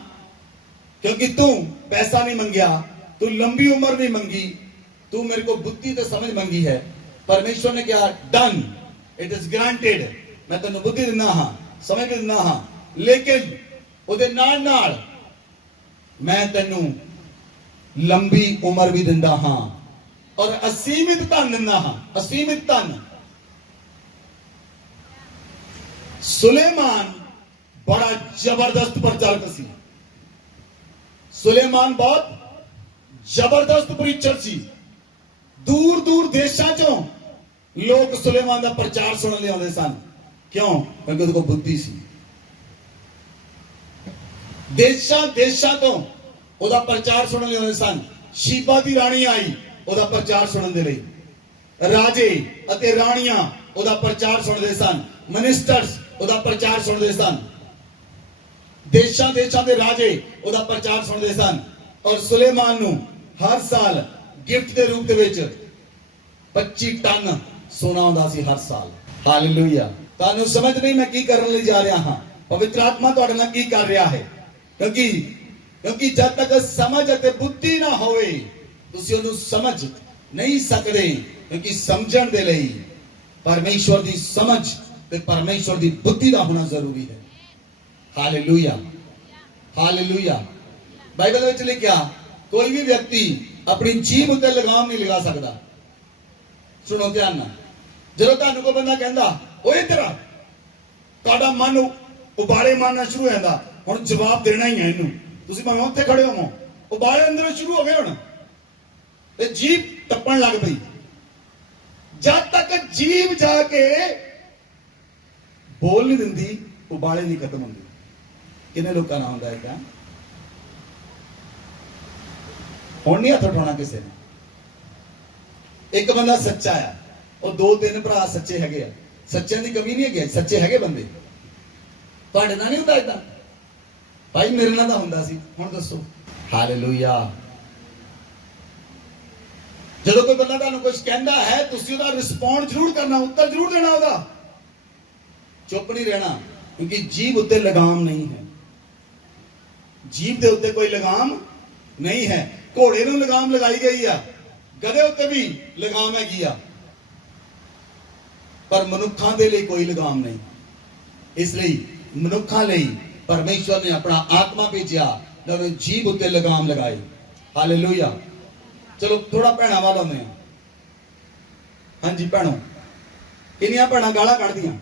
क्योंकि तू पैसा नहीं मंगया, तू लंबी उम्र नहीं मंगी, तू मेरे को बुद्धि अते समझ मंगी है। परमेश्वर ने कहा, डन, इट इज ग्रांटेड, मैं तेन बुद्धि दिना हाँ, समझ भी दिना हाँ, लेकिन उहदे नाल नाल मैं तेनू लंबी उम्र भी दिंदा हाँ और असीमित धन दिंदा हाँ, असीमित धन। सुलेमान बड़ा जबरदस्त प्रचारक सी। सुलेमान बहुत जबरदस्त प्रीचर सी। दूर दूर देशों चों लोग सुलेमान का प्रचार सुनने आते सन। क्यों? क्योंकि उसको बुद्धि सी। देशों देशों तो ਉਹਦਾ प्रचार सुनने आते सन। शीबा की रानी आई ਉਹਦਾ प्रचार सुनने दे लई। राजे अते रानियां ਉਹਦਾ प्रचार सुनते सन। मिनिस्टर्स ਉਹਦਾ प्रचार सुनते सन। देशों देशों के राजे ਉਹਦਾ प्रचार सुनते सन। और सुलेमान नू हर साल गिफ्ट के रूप में 25 टन सोना आंदा सी हर साल। हालेलुया। तानू समझ नहीं मैं की करने जा रहा हाँ, पवित्र आत्मा तुहाडे नाल की कर रहा है। क्योंकि जब तक समझ अते बुद्धि ना होवे तुसीं उहनूं समझ नहीं सकते। क्योंकि समझण दे लई परमेश्वर की समझ ते परमेश्वर की बुद्धि का होना जरूरी है। Hallelujah, hallelujah. बाइबल में लिखा, कोई भी व्यक्ति अपनी जीभ उत्ते लगाम नहीं लगा सकता। सुनो ध्यान नाल, जो तुहानूं कोई बंदा कहंदा ओ इधर आ, तुहाडा मन उबाले मारना शुरू हो जाता। हुण जवाब देना ही है इनू। तुसीं भावें उत्थे खड़े हो, उबाले अंदर शुरू हो गए हुण ते जीभ टप्पण लग पई। जब तक जीभ जाके बोल नहीं दिंदी, उबाले नहीं खत्म होंगे। किन्ने लोगों का होंदा है क्या? हुण नहीं हत्थ उठाउणा किसी ने। एक बंदा सच्चा है, और 2-3 भरा सच्चे है। सच्चियां की कमी नहीं है, सच्चे है बंदे। तुहाडे नाल नहीं हुंदा इदां? भाई मेरे नाल तां हुंदा सी, हुण दसो। हालेलुया। जदों कोई बंदा तुहानूं कुछ कहंदा है, तुसीं उहदा रिस्पॉन्ड जरूर करना, उत्तर जरूर देना उहदा। चुप नहीं रहना, क्योंकि जीभ उत्ते लगाम नहीं है। जीभ दे उत्ते कोई लगाम नहीं है। घोड़े नूं लगाम लगाई गई है, गधे उत्ते भी लगाम हैगी आ, पर मनुखां दे लई कोई लगाम नहीं। इसलिए ਮਨੁੱਖਾਂ ਲਈ ਪਰਮੇਸ਼ਵਰ ਨੇ ਆਪਣਾ ਆਤਮਾ ਭੇਜਿਆ ਤੇ ਉਹਨੇ ਜੀਭ ਉੱਤੇ ਲਗਾਮ ਲਗਾਈ। ਹਾਲੇਲੂਇਆ। ਚਲੋ ਥੋੜਾ ਭੈਣਾਂ ਵੱਲ ਆਉਂਦੇ ਹਾਂ। ਹਾਂਜੀ ਭੈਣੋ, ਕਿੰਨੀਆਂ ਭੈਣਾਂ ਗਾਲਾਂ ਕੱਢਦੀਆਂ?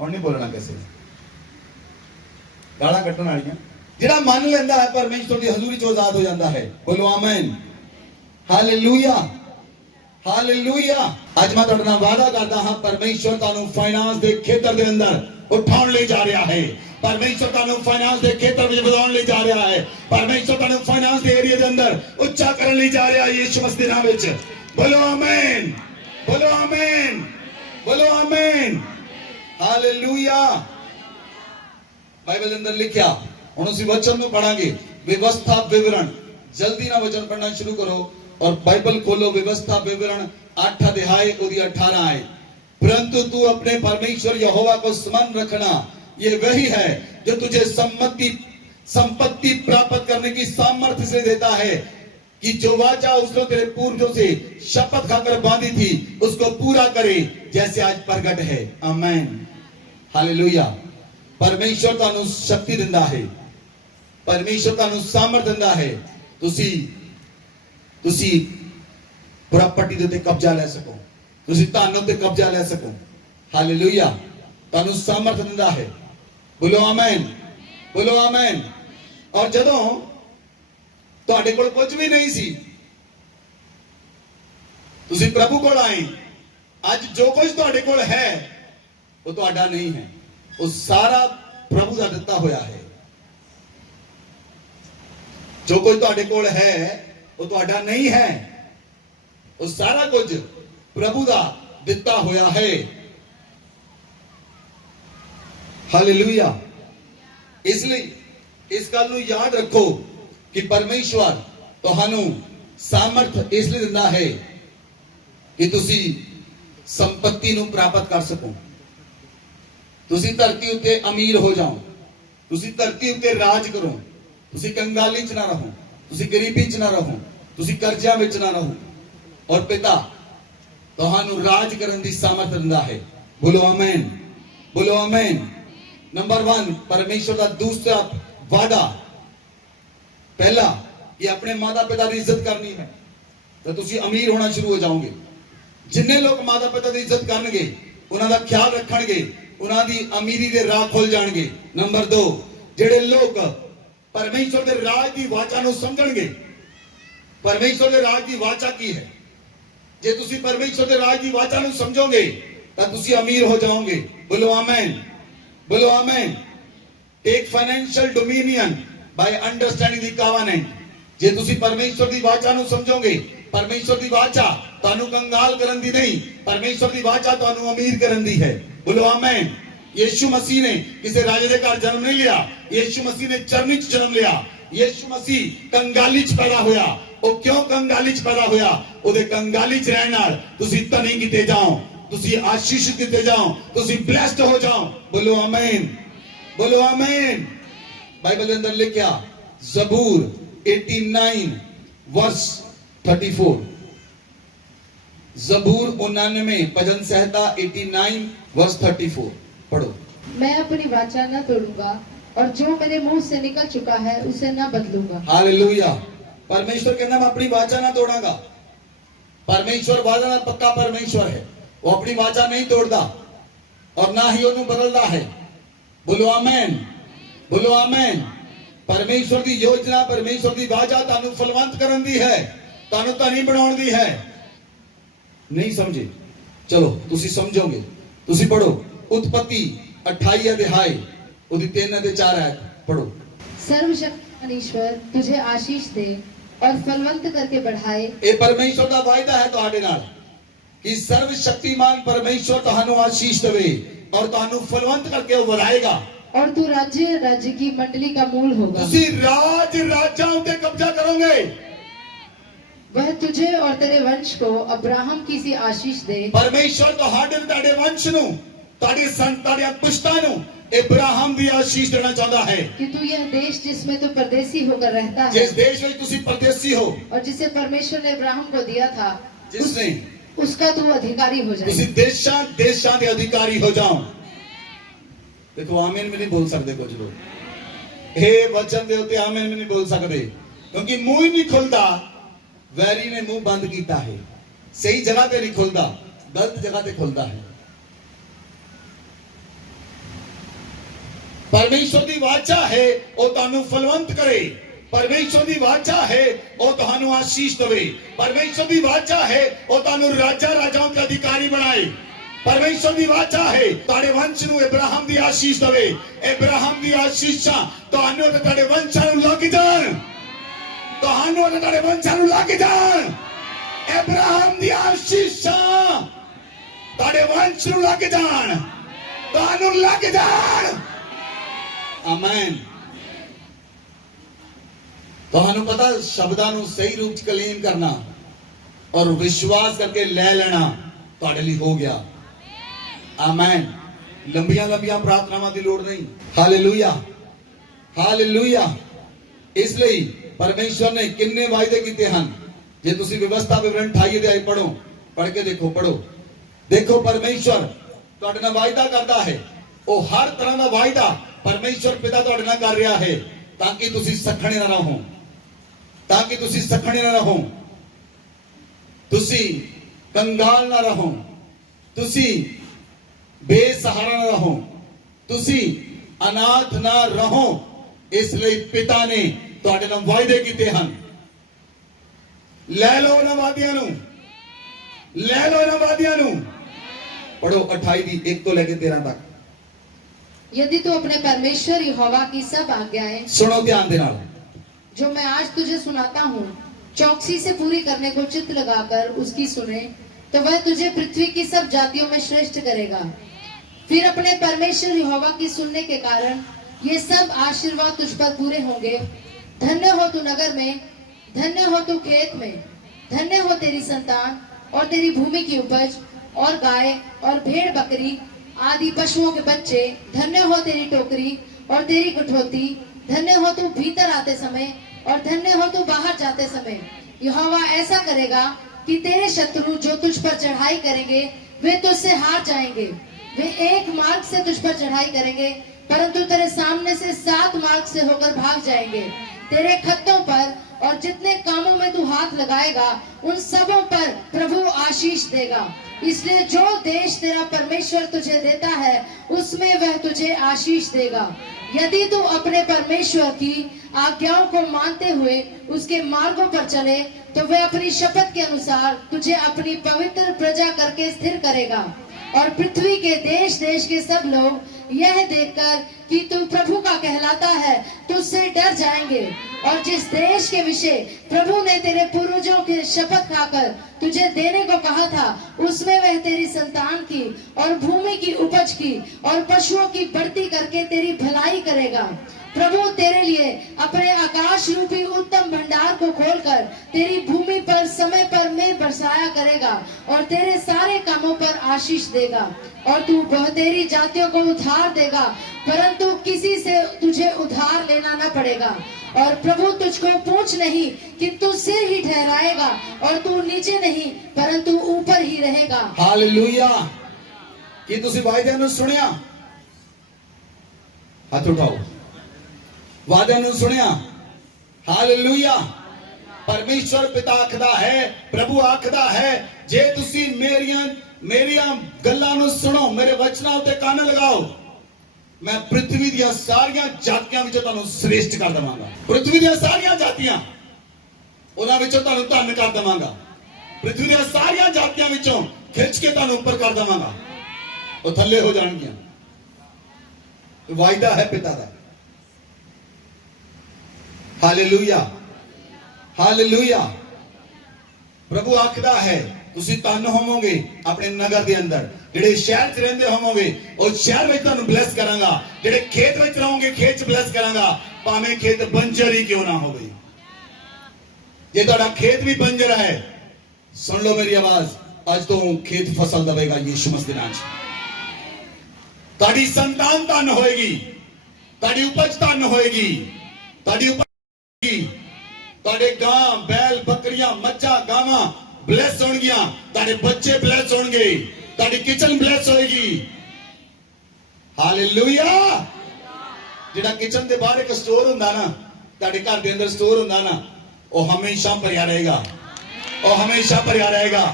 ਹੁਣ ਨਹੀਂ ਬੋਲਣਾ ਕਿਸੇ ਨੇ, ਗਾਲਾਂ ਕੱਢਣ ਵਾਲੀਆਂ। ਜਿਹੜਾ ਮੰਨ ਲੈਂਦਾ ਹੈ ਪਰਮੇਸ਼ਵਰ ਦੀ ਹਜ਼ੂਰੀ ਚੋਂ ਆਜ਼ਾਦ ਹੋ ਜਾਂਦਾ ਹੈ। ਬੋਲੋ ਆਮੀਨ। Hallelujah, hallelujah. ਅੱਜ ਮੈਂ ਤੁਹਾਡੇ ਨਾਲ ਵਾਅਦਾ ਕਰਦਾ ਹਾਂ, ਪਰਮੇਸ਼ਵਰ ਤੁਹਾਨੂੰ ਫਾਈਨਾਂਸ ਦੇ ਖੇਤਰ ਦੇ ਅੰਦਰ ਉਠਾਉਣ ਲਈ ਜਾ ਰਿਹਾ ਹੈ। ਪਰਮੇਸ਼ਵਰ ਤੁਹਾਨੂੰ ਫਾਈਨਾਂਸ ਦੇ ਖੇਤਰ ਵਿੱਚ ਵਧਾਉਣ ਲਈ ਜਾ ਰਿਹਾ ਹੈ। ਪਰਮੇਸ਼ਵਰ ਤੁਹਾਨੂੰ ਫਾਈਨਾਂਸ ਦੇ ਏਰੀਆ ਦੇ ਅੰਦਰ ਉੱਚਾ ਕਰਨ ਲਈ ਜਾ ਰਿਹਾ ਹੈ ਯਿਸੂ ਮਸੀਹ ਦੇ ਨਾਮ ਵਿੱਚ। ਬੋਲੋ ਆਮੀਨ, ਬੋਲੋ ਆਮੀਨ, ਬੋਲੋ ਆਮੀਨ। ਹਾਲੇਲੂਇਆ। ਬਾਈਬਲ ਦੇ ਅੰਦਰ ਲਿਖਿਆ, ਹੁਣ ਅਸੀਂ ਵਚਨ ਨੂੰ ਪੜਾਂਗੇ। ਵਿਵਸਥਾ ਵਿਵਰਣ, ਜਲਦੀ ਨਾਲ ਵਚਨ ਪੜਨਾ ਸ਼ੁਰੂ ਕਰੋ और बाइबल खोलो। व्यवस्था विवरण 8 अध्याय 18 आए। परंतु तू अपने परमेश्वर यहोवा को स्मरण रखना, ये वही है जो तुझे संपत्ति प्राप्त करने की सामर्थ्य से देता है कि जो वाचा उसने तेरे पूर्वजों से शपथ खाकर बांधी थी उसको पूरा करे, जैसे आज प्रगट है। आमीन, हालेलुया। परमेश्वर ਤੁਹਾਨੂੰ शक्ति ਦਿੰਦਾ है, परमेश्वर ਤੁਹਾਨੂੰ सामर्थ ਦਿੰਦਾ है। ਤੁਸੀਂ ਪ੍ਰਾਪਰਟੀ ਦੇ ਉੱਤੇ ਕਬਜ਼ਾ ਲੈ ਸਕੋ, ਤੁਸੀਂ ਧਨ ਉੱਤੇ ਕਬਜ਼ਾ ਲੈ ਸਕੋ। ਹਾਲੇਲੂਇਆ। ਤੁਹਾਨੂੰ ਸਾਮਰਥ ਦਿੰਦਾ ਹੈ। ਬੋਲੋ ਆਮੀਨ, ਬੋਲੋ ਆਮੀਨ। ਔਰ ਜਦੋਂ ਤੁਹਾਡੇ ਕੋਲ ਕੁਝ ਵੀ ਨਹੀਂ ਸੀ, ਤੁਸੀਂ ਪ੍ਰਭੂ ਕੋਲ ਆਏ। ਅੱਜ ਜੋ ਕੁਝ ਤੁਹਾਡੇ ਕੋਲ ਹੈ ਉਹ ਤੁਹਾਡਾ ਨਹੀਂ ਹੈ, ਉਹ ਸਾਰਾ ਪ੍ਰਭੂ ਦਾ ਦਿੱਤਾ ਹੋਇਆ ਹੈ। ਜੋ ਕੁਝ ਤੁਹਾਡੇ ਕੋਲ ਹੈ ਉਹ ਤੁਹਾਡਾ ਨਹੀਂ ਹੈ, ਉਹ ਸਾਰਾ ਕੁਝ ਪ੍ਰਭੂ ਦਾ ਦਿੱਤਾ ਹੋਇਆ ਹੈ। ਹਾਲੇਲੂਇਆ। ਇਸ ਲਈ ਇਸ ਗੱਲ ਨੂੰ ਯਾਦ ਰੱਖੋ ਕਿ ਪਰਮੇਸ਼ਵਰ ਤੁਹਾਨੂੰ ਸਾਮਰਥ ਇਸ ਲਈ ਦਿੰਦਾ ਹੈ ਕਿ ਤੁਸੀਂ ਸੰਪਤੀ ਨੂੰ ਪ੍ਰਾਪਤ ਕਰ ਸਕੋ, ਤੁਸੀਂ ਧਰਤੀ ਉੱਤੇ ਅਮੀਰ ਹੋ ਜਾਓ, ਤੁਸੀਂ ਧਰਤੀ ਉੱਤੇ ਰਾਜ ਕਰੋ, ਤੁਸੀਂ ਕੰਗਾਲੀ ਚ ਨਾ ਰਹੋ, ਤੁਸੀਂ ਗਰੀਬੀ ਚ ਨਾ ਰਹੋ, ਤੁਸੀਂ ਕਰਜ਼ਿਆਂ ਵਿੱਚ ਨਾ ਰਹੋ। ਔਰ ਪਿਤਾ ਤੁਹਾਨੂੰ ਰਾਜ ਕਰਨ ਦੀ ਸਾਮਰਥ ਦਿੰਦਾ ਹੈ। ਬੋਲੋ ਆਮੀਨ, ਬੋਲੋ ਆਮੀਨ। ਨੰਬਰ 1 ਪਰਮੇਸ਼ਵਰ ਦਾ ਦੂਸਰਾ ਵਾਅਦਾ, ਪਹਿਲਾ ਕਿ ਆਪਣੇ ਮਾਤਾ ਪਿਤਾ ਦੀ ਇੱਜ਼ਤ ਕਰਨੀ ਹੈ ਤਾਂ ਤੁਸੀਂ ਅਮੀਰ ਹੋਣਾ ਸ਼ੁਰੂ ਹੋ ਜਾਓਗੇ। ਜਿੰਨੇ ਲੋਕ ਮਾਤਾ ਪਿਤਾ ਦੀ ਇੱਜ਼ਤ ਕਰਨਗੇ, ਉਹਨਾਂ ਦਾ ਖਿਆਲ ਰੱਖਣਗੇ, ਉਹਨਾਂ ਦੀ ਅਮੀਰੀ ਦੇ ਰਾਹ ਖੁੱਲ ਜਾਣਗੇ। ਨੰਬਰ 2 ਜਿਹੜੇ ਲੋਕ ਪਰਮੇਸ਼ਵਰ ਦੇ ਰਾਜ ਦੀ ਵਾਚਾ ਨੂੰ ਸਮਝਣਗੇ। ਪਰਮੇਸ਼ਵਰ ਦੇ ਰਾਜ ਦੀ ਵਾਚਾ ਕੀ ਹੈ? ਜੇ ਤੁਸੀਂ ਪਰਮੇਸ਼ਵਰ ਦੇ ਰਾਜ ਦੀ ਵਾਚਾ ਨੂੰ ਸਮਝੋਗੇ ਤਾਂ ਤੁਸੀਂ ਅਮੀਰ ਹੋ ਜਾਓਗੇ। ਬੋਲੋ ਆਮੀਨ, ਬੋਲੋ ਆਮੀਨ। ਟੇਕ ਫਾਈਨੈਂਸ਼ੀਅਲ ਡੋਮੀਨੀਅਨ ਬਾਈ ਅੰਡਰਸਟੈਂਡਿੰਗ ਦੀ ਕਵੈਨੈਂਟ। ਜੇ ਤੁਸੀਂ ਪਰਮੇਸ਼ਵਰ ਦੀ ਵਾਚਾ ਨੂੰ ਸਮਝੋਗੇ, ਪਰਮੇਸ਼ਵਰ ਦੀ ਵਾਚਾ ਤੁਹਾਨੂੰ ਕੰਗਾਲ ਕਰਨ ਦੀ ਨਹੀਂ, ਪਰਮੇਸ਼ਵਰ ਦੀ ਵਾਚਾ ਤੁਹਾਨੂੰ ਅਮੀਰ ਕਰਨ ਦੀ ਹੈ। ਬੋਲੋ ਆਮੀਨ। यीशु मसीह ने किसी राजे के घर जन्म नहीं लिया, यीशु मसीह ने चरनी च जन्म लिया। यीशु मसीह कंगाली च पैदा होया। वो क्यों कंगाली च पैदा होया? ਉਹਦੇ ਕੰਗਾਲੀ ਚ ਰਹਿਣ ਨਾਲ ਤੁਸੀਂ ਧਨੀ ਕੀਤੇ ਜਾਓ, ਤੁਸੀਂ ਆਸ਼ੀਸ਼ਿਤ ਕੀਤੇ ਜਾਓ, ਤੁਸੀਂ ਬਲੈਸਡ ਹੋ ਜਾਓ। ਬੋਲੋ ਆਮੀਨ, ਬੋਲੋ ਆਮੀਨ। ਬਾਈਬਲ ਦੇ ਅੰਦਰ ਲਿਖਿਆ ਜ਼ਬੂਰ 89 वर्स 34, ਜ਼ਬੂਰ 99 भजन संहिता 89 वर्स 34 पढ़ो। मैं अपनी वाचा न तोड़ूंगा और जो मेरे मुंह से निकल चुका है उसे न बदलूंगा। हालेलुया। परमेश्वर कहना मैं अपनी वाचा ना तोड़ांगा। परमेश्वर वादा ना पक्का परमेश्वर है, वो अपनी वाचा नहीं तोड़ता और ना ही ਉਹਨੂੰ ਬਦਲਦਾ ਹੈ। ਬੋਲੋ ਆਮੀਨ, ਬੋਲੋ ਆਮੀਨ। ਪਰਮੇਸ਼ਵਰ ਦੀ ਯੋਜਨਾ, ਪਰਮੇਸ਼ਵਰ ਦੀ ਵਾਚਾ ਤੁਹਾਨੂੰ ਫਲਵੰਤ ਕਰਨ ਦੀ ਹੈ, ਤੁਹਾਨੂੰ ਧਨੀ ਬਣਾਉਣ ਦੀ ਹੈ। ਨਹੀਂ ਸਮਝੇ? ਚਲੋ ਤੁਸੀਂ ਸਮਝੋਗੇ। ਤੁਸੀਂ ਪੜੋ उत्पत्ति 28 अध्याय 3 से 4 आयत पढ़ो। सर्वशक्तिमान ईश्वर तुझे आशीष दे और फलवंत करके बढ़ाए। ये परमेश्वर का वायदा है ਤੁਹਾਡੇ ਨਾਲ कि सर्वशक्तिमान परमेश्वर ਤੁਹਾਨੂੰ आशीष देवे और ਤੁਹਾਨੂੰ फलवंत करके वो बढ़ाएगा। और तू राज्य की मंडली का मूल होगा। ਤੁਸੀਂ ਰਾਜਾਂ ਉੱਤੇ ਕਬਜ਼ਾ ਕਰੋਗੇ। वह तुझे और तेरे वंश को अब्राहम की सी आशीष दे। परमेश्वर ਤੁਹਾਡੇ ਵੰਸ਼ ਨੂੰ, ਤੁਹਾਡੇ ਸੰਤਾਨਾਂ ਪੁਸ਼ਤਾਂ ਨੂੰ इब्राहिम ਦੀ आशीष देना चाहता है कि तू यह देश जिसमें तू परदेसी होकर रहता है, जिस देश में तुसी परदेसी हो और जिसे परमेश्वर ने इब्राहिम को दिया था, जिसने उसका तू अधिकारी हो जाए। तुसी देशां दे अधिकारी हो जाओ। देखो आमीन भी नहीं बोल सकते कुछ लोग। हे वचन दे उत्ते आमीन भी नहीं बोल सकते, क्योंकि मुंह ही नहीं खुलता। वैरी ने मुंह बंद किया है। सही जगह पे नहीं खुलता, गलत जगह पे खुलता है। परमेश्वर की वाचा है वो तानू फलवंत करे। परमेश्वर की वाचा है वो तानू आशीष देवे। परमेश्वर की वाचा है वो तानू राजा राजाओं का अधिकारी बनाए। परमेश्वर की वाचा है ताड़े वंश नू इब्राहिम की आशीष देवे। इब्राहिम की आशीषां तानू ते ताड़े वंशां नू लग जाण। तानू ते ताड़े वंशां नू लग जाण। इब्राहिम की आशीषां ताड़े वंश नू लग जाण, तानू लग जाण। आमीन। ਤੁਹਾਨੂੰ पता शब्दां ਨੂੰ सही रूप च कलीम करना और विश्वास करके ले लेना ਤੁਹਾਡੇ ਲਈ हो गया। आमीन। लंबियां लंबियां प्रार्थनावां ਦੀ ਲੋੜ नहीं। Hallelujah, hallelujah. इसलिए परमेश्वर ने किन्ने वायदे कीते ਹਨ। जे ਤੁਸੀਂ व्यवस्था विवरण 28 अध्याय पढ़ो, पढ़ के देखो, पढ़ो, देखो परमेश्वर ਤੁਹਾਡੇ ਨਾਲ वायदा करता है। वो हर तरह का वायदा परमेश्वर पिता ਤੁਹਾਡੇ ਨਾਲ कर रहा है, ताकि ਤੁਸੀਂ सखणे ना रहो, ताकि तुसी सखणे ना रहो, तुसी कंगाल ना रहो, तुसी बेसहारा ना रहो, तुसी अनाथ ना रहो। इसलिए पिता ने तुहाडे नाल वायदे कीते हन। ले लो इन्हां वादियां नूं, ले लो इन्हां वादियां नूं। पढ़ो 28 दी 1 तो लेके 13 तक। यदि तू अपने परमेश्वर यहोवा की सब आज्ञाएं, सुनो ध्यान दे नाल, जो मैं आज तुझे सुनाता हूँ, चौकसी से पूरी करने को चित्त लगाकर उसकी सुने, तो वह तुझे पृथ्वी की सब जातियों में श्रेष्ठ करेगा। फिर अपने परमेश्वर यहोवा की सुनने के कारण ये सब आशीर्वाद तुझ पर पूरे होंगे। धन्य हो तू नगर में, धन्य हो तू खेत में, धन्य हो तेरी संतान और तेरी भूमि की उपज, और गाय और भेड़ बकरी आदि पशुओं के बच्चे। धन्य हो तेरी टोकरी और तेरी कठौती, धन्य हो तू भीतर आते समय और धन्य हो तू बाहर जाते समय। यहोवा ऐसा करेगा कि तेरे शत्रु जो तुझ पर चढ़ाई करेंगे वे तुझसे हार जाएंगे। वे एक मार्ग से तुझ पर चढ़ाई करेंगे, परंतु तेरे सामने से 7 मार्ग से होकर भाग जाएंगे। तेरे खत्तों पर और जितने कामों में तू हाथ लगाएगा उन सबों पर प्रभु आशीष देगा। इसलिए जो देश तेरा परमेश्वर तुझे देता है उसमें वह तुझे आशीष देगा, यदि तू अपने परमेश्वर की आज्ञाओं को मानते हुए उसके मार्गों पर चले, तो वह अपनी शपथ के अनुसार तुझे अपनी पवित्र प्रजा करके स्थिर करेगा। और पृथ्वी के देश देश के सब लोग यह देखकर कि तू प्रभु का कहलाता है तुझसे डर जाएंगे। और जिस देश के विषय प्रभु ने तेरे पूर्वजों के शपथ खाकर तुझे देने को कहा था, उसमें वह तेरी संतान की और भूमि की उपज की और पशुओं की बढ़ती करके तेरी भलाई करेगा। प्रभु तेरे लिए अपने आकाश रूपी उत्तम भंडार को खोलकर तेरी भूमि पर समय पर मेघ बरसाया करेगा और तेरे सारे कामों पर आशीष देगा। और तू बहुतेरी जातियों को उधार देगा, परंतु किसी से तुझे उधार लेना न पड़ेगा। और प्रभु तुझको पूंछ नहीं किंतु सिर ही ठहराएगा, और तू नीचे नहीं परंतु ऊपर ही रहेगा। हालेलुया। कि तुसी वायदे नूं सुनिया? हाथ उठाओ। वादे नूं सुनिया? हालेलुया। परमेश्वर पिता आखदा है, प्रभु आखदा है, जे तुसी मेरियां गल्लां नूं सुनो, मेरे वचनां उत्ते कान लगाओ, मैं पृथ्वी दी सारियां जातियां विचों तुहानूं श्रेष्ठ कर देवांगा। पृथ्वी दी सारियां जातियां उन्हां विचों तुहानूं धन कर देवांगा। पृथ्वी दी सारियां जातियां विचों खिंच के तुहानूं ऊपर कर देवांगा, वो थल्ले हो जाणगियां। वायदा है पिता दा। Hallelujah, hallelujah. प्रभु आखदा है तुसी धन होवोगे अपने नगर दे अंदर, जेड़े शहर च रहिंदे होवोगे उस शहर विच तुहानूं ब्लेस करांगा, जेड़े खेत विच रहोगे खेत च ब्लेस करांगा, भावें खेत बंजर ही क्यों ना होवे। जे तुहाडा खेत भी बंजर है, सुन लो मेरी आवाज, अज तो खेत फसल देवेगा यीशु मसीह दे नाम च। तुहाडी संतान धन होएगी, तुहाडी उपज धन होएगी, तुहाडी उपज तुहाडे गां बैल बकरियां मच्छां गावां ब्लेस होणगियां, तुहाडे बच्चे ब्लेस होणगे, तुहाडी किचन ब्लेस होएगी। ਹਾਲੇਲੂਇਆ। ਜਿਹੜਾ ਕਿਚਨ ਦੇ ਬਾਹਰ ਇੱਕ ਸਟੋਰ ਹੁੰਦਾ ਨਾ, ਤੁਹਾਡੇ ਘਰ ਦੇ ਅੰਦਰ ਸਟੋਰ ਹੁੰਦਾ ਨਾ, ਉਹ ਹਮੇਸ਼ਾ ਭਰਿਆ ਰਹੇਗਾ, ਉਹ ਹਮੇਸ਼ਾ ਭਰਿਆ ਰਹੇਗਾ।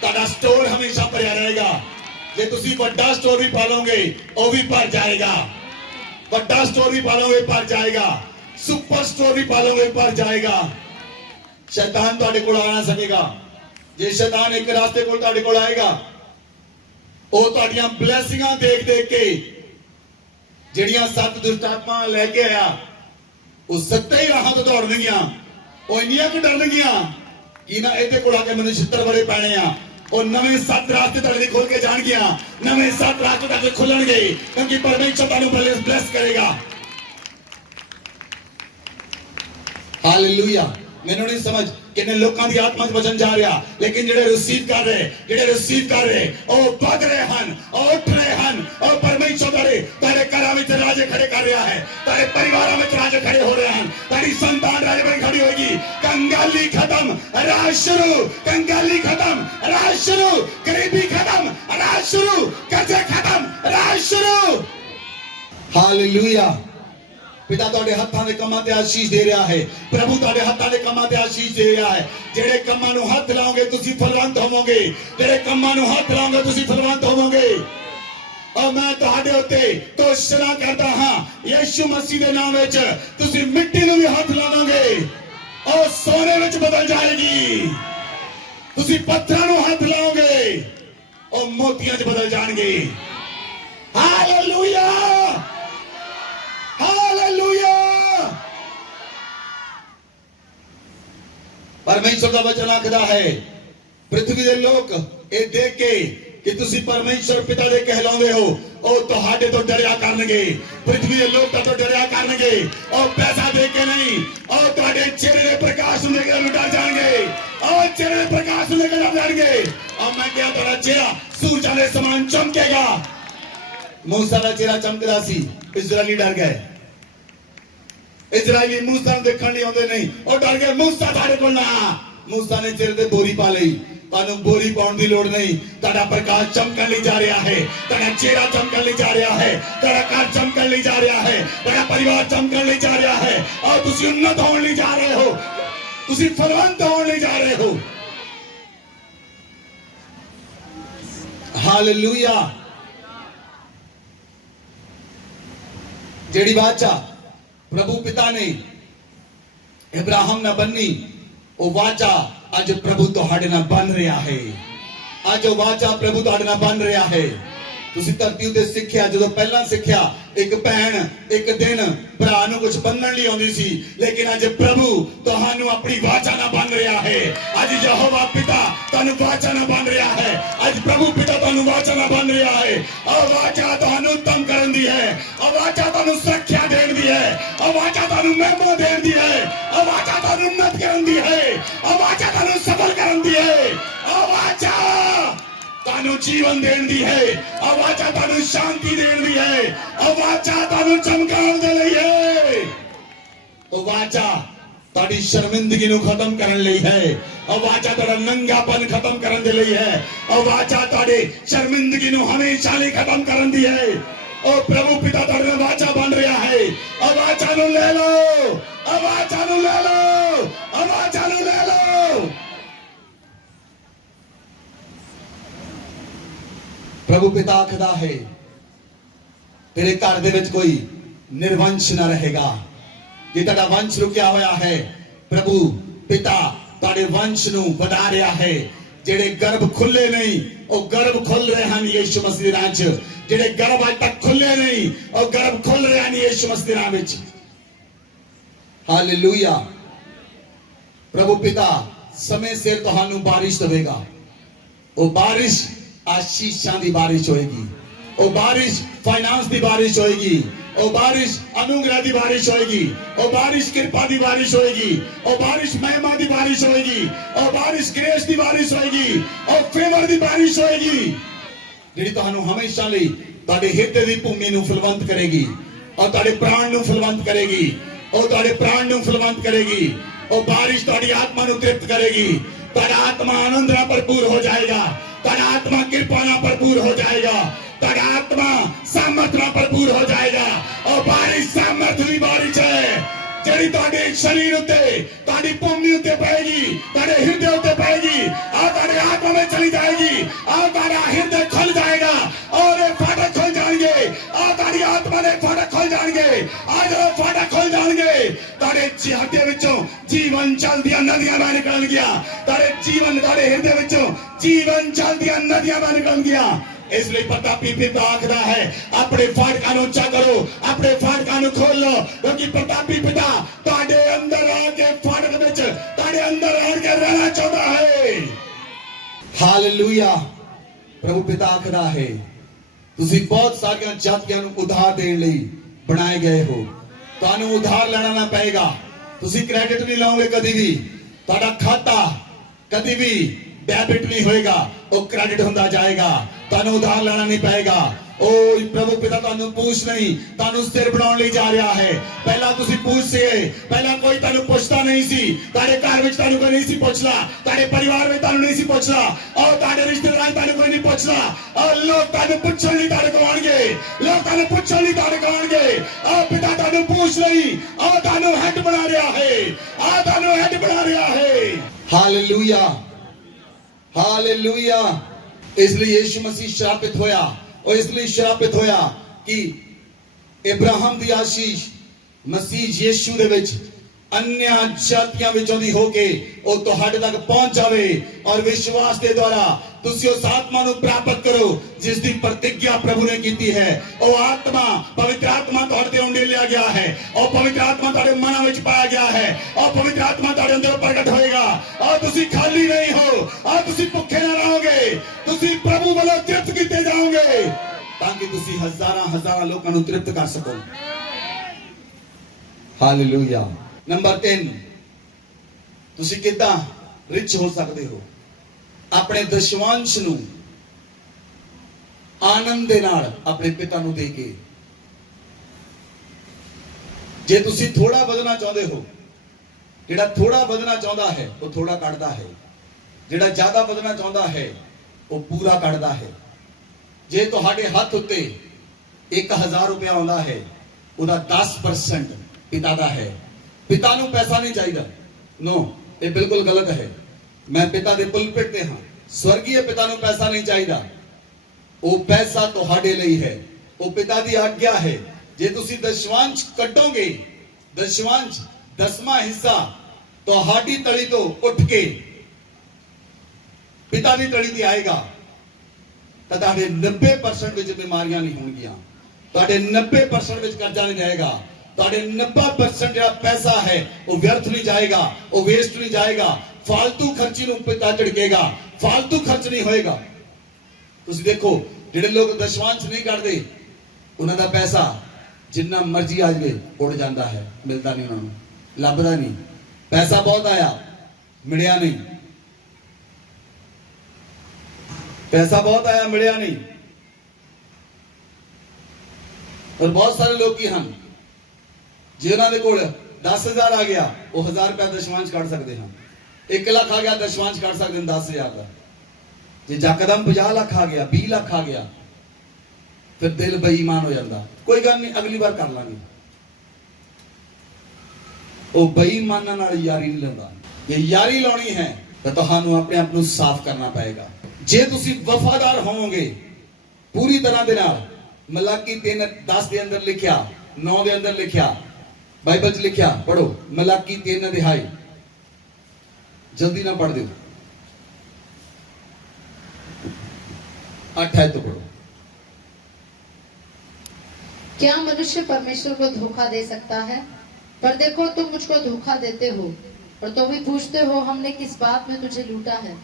ਤੁਹਾਡਾ ਸਟੋਰ ਹਮੇਸ਼ਾ ਭਰਿਆ ਰਹੇਗਾ। ਜੇ ਤੁਸੀਂ ਵੱਡਾ ਸਟੋਰ ਵੀ ਪਾਲੋਗੇ ਉਹ ਵੀ ਭਰ ਜਾਏਗਾ, ਵੱਡਾ ਸਟੋਰ ਵੀ ਪਾਲੋਗੇ ਭਰ ਜਾਏਗਾ, ਸੁਪਰ ਸਟੋਰ ਵੀ ਪਾਲੋਗੇ ਭਰ ਜਾਏਗਾ। शैतान ਤੁਹਾਡੇ ਕੋਲ ਆ ਨਾ ਸਕੇਗਾ। ਜੇ ਸ਼ੈਤਾਨ ਇੱਕ ਰਾਸਤੇ ਕੋਲ ਤੁਹਾਡੇ ਕੋਲ ਆਏਗਾ, ਉਹ ਤੁਹਾਡੀਆਂ ਬਲੇਸਿੰਗਾਂ ਦੇਖ ਦੇਖ ਕੇ ਜਿਹੜੀਆਂ 7 ਦੁਸ਼ਟ ਆਤਮਾਵਾਂ ਲੈ ਕੇ ਆਇਆ, ਉਹ ਸੱਤੇ ਹੀ ਰਾਹਾਂ ਤੋਂ ਦੌੜਨਗੀਆਂ। ਉਹ ਇੰਨੀਆਂ ਕਿ ਡਰਨਗੀਆਂ ਕਿ ਨਾ ਇਹਦੇ ਕੋਲ ਆ ਕੇ ਮੈਨੂੰ ਛਿੱਤਰ ਬੜੇ ਪੈਣੇ ਆ। ਉਹ ਨਵੇਂ 7 ਰਾਸਤੇ ਤੁਹਾਡੇ ਲਈ ਖੋਲ ਕੇ ਜਾਣਗੀਆਂ, ਨਵੇਂ 7 ਰਾਸਤੇ ਤੁਹਾਡੇ ਖੁੱਲਣਗੇ, ਕਿਉਂਕਿ ਪਰਮੇਸ਼ਰ ਤੁਹਾਨੂੰ ਬਲੇਸ ਕਰੇਗਾ। ਹਾਲੇਲੂਇਆ। ਮੈਨੂੰ ਨਹੀਂ ਸਮਝ ਕਿੰਨੇ ਲੋਕਾਂ ਦੀ ਆਤਮਾ 'ਚ ਵਚਨ ਜਾ ਰਿਹਾ, ਲੇਕਿਨ ਜਿਹੜੇ ਰਿਸੀਵ ਕਰ ਰਹੇ ਉਹ ਵੱਧ ਰਹੇ ਹਨ, ਉਹ ਉੱਠ ਰਹੇ ਹਨ। ਉਹ ਪਰਮੇਸ਼ਰ ਤੁਹਾਡੇ ਘਰਾਂ ਵਿੱਚ ਰਾਜੇ ਖੜੇ ਕਰ ਰਿਹਾ ਹੈ, ਤੁਹਾਡੇ ਪਰਿਵਾਰਾਂ ਵਿੱਚ ਰਾਜੇ ਖੜੇ ਹੋ ਰਹੇ ਹਨ, ਤੁਹਾਡੀ ਸੰਤਾਨ ਰਾਜੇ ਬਣ ਖੜੀ ਹੋਏਗੀ। ਕੰਗਾਲੀ ਖਤਮ, ਰਾਜ ਸ਼ੁਰੂ, ਕੰਗਾਲੀ ਖਤਮ, ਰਾਜ ਸ਼ੁਰੂ, ਗਰੀਬੀ ਖਤਮ, ਰਾਜ ਸ਼ੁਰੂ, ਕਰਜ਼ੇ ਖਤਮ, ਰਾਜ ਸ਼ੁਰੂ। ਹਾਲੇਲੂਇਆ। पिता ਤੁਹਾਡੇ ਹੱਥਾਂ ਦੇ ਕੰਮਾਂ ਤੇ ਆਸ਼ੀਸ਼ ਦੇ ਰਿਹਾ ਹੈ। ਪ੍ਰਭੂ ਤੁਹਾਡੇ ਹੱਥਾਂ ਦੇ ਕੰਮਾਂ ਤੇ ਆਸ਼ੀਸ਼ ਦੇ ਰਿਹਾ ਹੈ। ਜਿਹੜੇ ਕੰਮਾਂ ਨੂੰ ਹੱਥ ਲਾਓਗੇ ਤੁਸੀਂ ਫਲਵੰਤ ਹੋਵੋਗੇ, ਜਿਹੜੇ ਕੰਮਾਂ ਨੂੰ ਹੱਥ ਲਾਓਗੇ ਤੁਸੀਂ ਫਲਵੰਤ ਹੋਵੋਗੇ। और मैं ਤੁਹਾਡੇ ਉੱਤੇ ਘੋਸ਼ਣਾ ਕਰਦਾ ਹਾਂ, ਯਿਸੂ ਮਸੀਹ ਦੇ ਨਾਮ ਵਿੱਚ ਤੁਸੀਂ ਮਿੱਟੀ ਨੂੰ ਵੀ ਹੱਥ ਲਾਓਗੇ, ਉਹ ਸੋਨੇ ਵਿੱਚ ਬਦਲ ਜਾਏਗੀ। ਤੁਸੀਂ ਪੱਥਰਾਂ ਨੂੰ ਹੱਥ ਲਾਓਗੇ, ਉਹ ਮੋਤੀਆਂ 'ਚ ਬਦਲ ਜਾਣਗੇ। Hallelujah, hallelujah. परमेश्वर का वचन आखदा है, पृथ्वी दे लोग ये देख के कि तुसी परमेश्वर पिता दे कहलाउंदे हो, ਉਹ ਤੁਹਾਡੇ ਤੋਂ ਡਰਿਆ ਕਰਨਗੇ। पृथ्वी दे लोग तो डरिया करनगे, और पैसा दे के नहीं, और ਤੁਹਾਡੇ ਚਿਹਰੇ ਦੇ ਪ੍ਰਕਾਸ਼ ਨੂੰ ਦੇਖ ਕੇ ਡਰ ਜਾਣਗੇ, और ਚਿਹਰੇ ਦੇ ਪ੍ਰਕਾਸ਼ ਨੂੰ ਦੇਖ ਕੇ ਡਰ ਜਾਣਗੇ। और मैं क्या ਤੁਹਾਡਾ ਚਿਹਰਾ ਸੂਰਜ ਦੇ ਸਮਾਨ ਚਮਕੇਗਾ। मूसा ਦਾ ਚਿਹਰਾ ਚਮਕਦਾ ਸੀ, ਇਜ਼ਰਾਈਲੀ ਡਰ ਗਏ। इजरायली मूसा देखने नहीं आते, नहीं और डर गए। मूसा थारे कोल ना, मूसा ने चेहरे ते बोरी पा लई। तानू बोरी पाउण दी लोड़ नहीं, ताड़ा प्रकाश चमकण लई जा रहा है, ताड़ा चेहरा चमकण लई जा रहा है, ताड़ा घर चमकण लई जा रहा है, ताड़ा परिवार चमकण लई जा रहा है, और तुसी उन्नत होण लई जा रहे हो, तुसी फलवंत होण लई जा रहे हो। हालेलुया। जेड़ी वाचा प्रभु पिता ने इब्राहिम ना बनी, वो वाचा अज प्रभु तुहाडे नाल बन रहा है। अज वो वाचा प्रभु तुहाडे नाल बन रहा है। तुसी धरती उत्ते सिੱਖਿਆ, ਜਦੋਂ ਪਹਿਲਾਂ ਸਿੱਖਿਆ ਇੱਕ ਭੈਣ ਇੱਕ ਦਿਨ ਭਰਾ ਨੂੰ ਕੁਝ ਬੰਨਣ ਲਈ ਆਉਂਦੀ ਸੀ, ਲੇਕਿਨ ਅੱਜ ਪ੍ਰਭੂ ਤੁਹਾਨੂੰ ਆਪਣੀ ਵਾਚਾ ਨਾਲ ਬੰਨ ਰਿਹਾ ਹੈ। ਅੱਜ ਯਹੋਵਾ ਪਿਤਾ ਤੁਹਾਨੂੰ ਵਾਚਾ ਨਾਲ ਬੰਨ ਰਿਹਾ ਹੈ। ਅੱਜ ਪ੍ਰਭੂ ਪਿਤਾ ਤੁਹਾਨੂੰ ਵਾਚਾ ਨਾਲ ਬੰਨ ਰਿਹਾ ਹੈ। ਉਹ ਵਾਚਾ ਤੁਹਾਨੂੰ ਉੱਤਮ ਕਰਨ ਦੀ ਹੈ, ਉਹ ਵਾਚਾ ਤੁਹਾਨੂੰ ਸੁਰੱਖਿਆ ਦੇਣ ਦੀ ਹੈ, ਉਹ ਵਾਚਾ ਤੁਹਾਨੂੰ ਮਹਿਮਾ ਦੇਣ ਦੀ ਹੈ, ਉਹ ਵਾਚਾ ਤੁਹਾਨੂੰ ਉन्नत ਕਰਨ ਦੀ ਹੈ, ਉਹ ਵਾਚਾ ਤੁਹਾਨੂੰ ਸਫਲ ਕਰਨ ਦੀ ਹੈ, ਉਹ ਵਾਚਾ तानू जीवन देन दी है, आवाजा तानू शांति देन दी है, आवाजा तानू चमकाउण दे लई है। आवाजा ताड़ी शर्मिंदगी नू खत्म करन लई है, आवाजा ताड़ा नंगापन खत्म करन दे लई है, आवाजा ताड़ी शर्मिंदगी नू हमेशा लई खत्म करन दी है। ओ प्रभु पिता ताड़े नाल वाचा बन रहा है। आवाजा नू ले लो, आवाजा नू ले लो, आवाजा नू ले लो। प्रभु पिता आखदा है, तेरे घर दे विच कोई निर्वंश ना रहेगा। जे तेरा वंश रुकिया होया है, प्रभु पिता तेरे वंश नू वधा रहा है। जेड़े गर्भ खुले नहीं, वो गर्भ खुल रहे हैं यीशु मसीह दे नाम च। जेड़े गर्भ आज तक खुले नहीं, वो गर्भ खुल रहे हैं यीशु मसीह दे नाम विच। हालेलुया। प्रभु पिता समय सिर तुहानू बारिश देगा। वो बारिश आशीषां दी बारिश होएगी, ओ बारिश फाइनेंस दी बारिश होएगी, ओ बारिश अनुग्रह दी बारिश होएगी, ओ बारिश कृपा दी बारिश होएगी, ओ बारिश महिमा दी बारिश होएगी, ओ बारिश ग्रेस दी बारिश होएगी, ओ फेवर दी बारिश होएगी, जेड़ी तुहानू हमेशा लई तुहाडे हित दी भूमि नू फलवंत करेगी, और तुहाडे प्राण नू फलवंत करेगी, और तुहाडे प्राण नू फलवंत करेगी। ओ बारिश तुहाडी आत्मा नू तृप्त करेगी। तुहाडा आत्मा आनंद नाल भरपूर हो जाएगा, तुहाडा आत्मा कृपा नाल भरपूर हो जाएगा, तुहाडा आत्मा सामर्थ नाल भरपूर भरपूर हो जाएगा। और बारिश सामर्थ की बारिश है ਜਿਹੜੀ ਤੁਹਾਡੇ शरीर उत्ते ਤੁਹਾਡੀ ਭੂਮੀ ਉੱਤੇ ਪਏਗੀ, ਤੁਹਾਡੇ ਹਿਰਦੇ ਉੱਤੇ ਪਏਗੀ, और ਤੁਹਾਡੇ आत्मा में चली जाएगी, और ਤੁਹਾਡਾ ਹਿਰਦੇ खुल जाएगा और ये फाटक खुल जाएंगे, और ਤੁਹਾਡੀ आत्मा ਦੇ फाटक खुल जाएंगे। आज ਜਦੋਂ फाटक खुल जाएंगे ਤੁਹਾਡੇ ਹਿਰਦੇ ਵਿੱਚੋਂ ਜੀਵਨ ਚਲਦੀਆਂ ਨਦੀਆਂ ਬਹਿ ਨਿਕਲਣਗੀਆਂ, ਤੁਹਾਡੇ ਜੀਵਨ ਤੁਹਾਡੇ ਹਿਰਦੇ ਵਿੱਚੋਂ ਜੀਵਨ ਚਲਦੀਆਂ ਨਦੀਆਂ ਬਹਿ ਨਿਕਲਣਗੀਆਂ। इसलिए प्रतापी पिता आखदा है अपने फाटकां नूं उच्चा करो, अपने फाटकां नूं खोलो, क्योंकि प्रतापी पिता तुहाडे अंदर आके फाटक विच तुहाडे अंदर आके रहना चाहता है। हालेलुया। प्रभु पिता आखदा है तुसीं बहुत सारियां जातियां नूं उधार देण लई बनाए गए हो, तुहानूं उधार लेना ना पएगा, तुसीं क्रेडिट नहीं लाओगे कदी भी, तुहाडा खाता कदी भी डेबिट नहीं होएगा, वो क्रेडिट होता जाएगा, तुहानूं उधार लेना नहीं पएगा। ओ प्रभु पिता तुहानूं पूछ नहीं, तुहानूं सिर बनाउण लई जा रहा है। पहला तुसीं पूछ से पहला कोई तुहानूं पुछदा नहीं सी, तुहाडे घर विच तुहानूं कोई नहीं सी पुछदा, तुहाडे परिवार में तुहानूं नहीं सी पुछदा, और तुहाडे रिश्तेदार तुहानूं कोई नहीं पुछदा, और लोग तुहानूं पुछण लई तुहाडे कोल आउणगे, लोग तुहानूं पुछण लई तुहाडे कोल आउणगे। और पिता तुहानूं पूछ नहीं, और तुहानूं हेड बना रहा है, और तुहानूं हेड बना रहा है। Hallelujah, hallelujah. इसलिए यीशु मसीह श्रापित होया, और इसलिए श्रापित होया कि इब्राहिम दी आशीष मसीह यीशु दे विच अन्य जातियां विचों दी होके ਉਹ ਤੁਹਾਡੇ तक पहुंच जावे, और विश्वास के द्वारा तुसी उस आत्मा ਨੂੰ प्राप्त करो जिस दी प्रतिज्ञा प्रभु ने की है। ਉਹ आत्मा पवित्र आत्मा ਤੁਹਾਡੇ ਤੇ ਉੰਡੇ ਲਿਆ ਗਿਆ है, और पवित्र आत्मा ਤੁਹਾਡੇ ਮਨਾਂ ਵਿੱਚ ਪਾਇਆ ਗਿਆ है, और पवित्र आत्मा ਤੁਹਾਡੇ ਅੰਦਰ ਪ੍ਰਗਟ ਹੋਏਗਾ, और ਤੁਸੀਂ ਖਾਲੀ नहीं हो, और ਤੁਸੀਂ ਭੁੱਖੇ ਨਾ ਰਹੋਗੇ, ਤੁਸੀਂ प्रभु ਵੱਲੋਂ ਤ੍ਰਿਪਤ ਕੀਤੇ ਜਾਓਗੇ, ਤਾਂ ਕਿ ਤੁਸੀਂ ਹਜ਼ਾਰਾਂ ਹਜ਼ਾਰਾਂ ਲੋਕਾਂ ਨੂੰ ਤ੍ਰਿਪਤ ਕਰ ਸਕੋ। ਹਾਲੇਲੂਇਆ। नंबर 10 ਤੁਸੀਂ ਕਿੱਦਾਂ ਰਿਚ ਹੋ ਸਕਦੇ ਹੋ? ਆਪਣੇ ਦਸ਼ਵਾਂਸ਼ ਨੂੰ ਆਨੰਦ ਦੇ ਨਾਲ ਆਪਣੇ ਪਿਤਾ ਨੂੰ ਦੇ ਕੇ। ਜੇ ਤੁਸੀਂ ਥੋੜਾ ਵਧਣਾ ਚਾਹੁੰਦੇ ਹੋ, ਜਿਹੜਾ ਥੋੜਾ ਵਧਣਾ ਚਾਹੁੰਦਾ ਹੈ ਉਹ ਥੋੜਾ ਕੱਢਦਾ ਹੈ, ਜਿਹੜਾ ਜ਼ਿਆਦਾ ਵਧਣਾ ਚਾਹੁੰਦਾ ਹੈ ਉਹ ਪੂਰਾ ਕੱਢਦਾ ਹੈ। ਜੇ ਤੁਹਾਡੇ ਹੱਥ ਉੱਤੇ 1000 ਰੁਪਇਆ ਆਉਂਦਾ ਹੈ, ਉਹਦਾ 10% ਪਿਤਾ ਦਾ ਹੈ। पिता नूं पैसा नहीं चाहिए, नो, ये बिल्कुल गलत है। मैं पिता दे पुलपिट ते हां, स्वर्गीय पिता नूं पैसा नहीं चाहिए, वो पैसा तुहाडे लई है, वो पिता दी आज्ञा है। जे तुसी दशवांश कटोगे, दशवांश 10वां हिस्सा तुहाडी तली तो उठ के पिता दी तली ते आएगा, तां तुहाडे 90% विच बीमारियां नहीं होणगीਆਂ, तुहाडे 90% विच कर्जा नहीं रहेगा, ਤੁਹਾਡੇ 90% ਜਿਹੜਾ ਪੈਸਾ ਹੈ ਉਹ ਵਿਅਰਥ ਨਹੀਂ ਜਾਏਗਾ, ਉਹ ਵੇਸਟ ਨਹੀਂ ਜਾਏਗਾ, ਫालतू ਖਰਚੀ ਨੂੰ ਪਿਤਾ ਝੜਕੇਗਾ, ਫालतू ਖਰਚ ਨਹੀਂ ਹੋਏਗਾ। ਤੁਸੀਂ ਦੇਖੋ ਜਿਹੜੇ ਲੋਕ ਦਸ਼ਵਾਂਸ਼ ਨਹੀਂ ਕਰਦੇ, ਉਹਨਾਂ ਦਾ ਪੈਸਾ ਜਿੰਨਾ ਮਰਜ਼ੀ ਆ ਜਾਵੇ ਉੱਡ ਜਾਂਦਾ ਹੈ, ਮਿਲਦਾ ਨਹੀਂ ਉਹਨਾਂ ਨੂੰ, ਲੱਭਦਾ ਨਹੀਂ। ਪੈਸਾ ਬਹੁਤ ਆਇਆ, ਮਿਲਿਆ ਨਹੀਂ, ਪੈਸਾ ਬਹੁਤ ਆਇਆ, ਮਿਲਿਆ ਨਹੀਂ। और बहुत सारे लोग की ਹਨ जिन्हों के कोल 10,000 आ गया, वो 1000 रुपया दशवांश काट सकते हैं, 1 लाख आ गया दशवांश काट सकते हैं 10,000 का। जे जकदम 50 लाख आ गया, 20 लाख आ गया, फिर दिल बेईमान हो जाता। कोई गल नहीं, अगली बार कर लांगे। वो बेईमानां नाल यारी नहीं लैंदा। जे यारी लाउणी है तो तुहानूं अपने आप नूं साफ करना पएगा। जे तुसीं वफादार होवोगे पूरी तरह दे नाल, मलाकी 3:10 के अंदर लिखिया, 9 के अंदर लिखिया, बाइबल च लिखिया, पढ़ो मलाकी 3:10, जल्दी ना पढ़ दो, 8 है तो पढ़ो। क्या मनुष्य परमेश्वर को धोखा दे सकता है? पर देखो तुम मुझको धोखा देते हो, और तो भी पूछते हो हमने किस बात में तुझे लूटा है?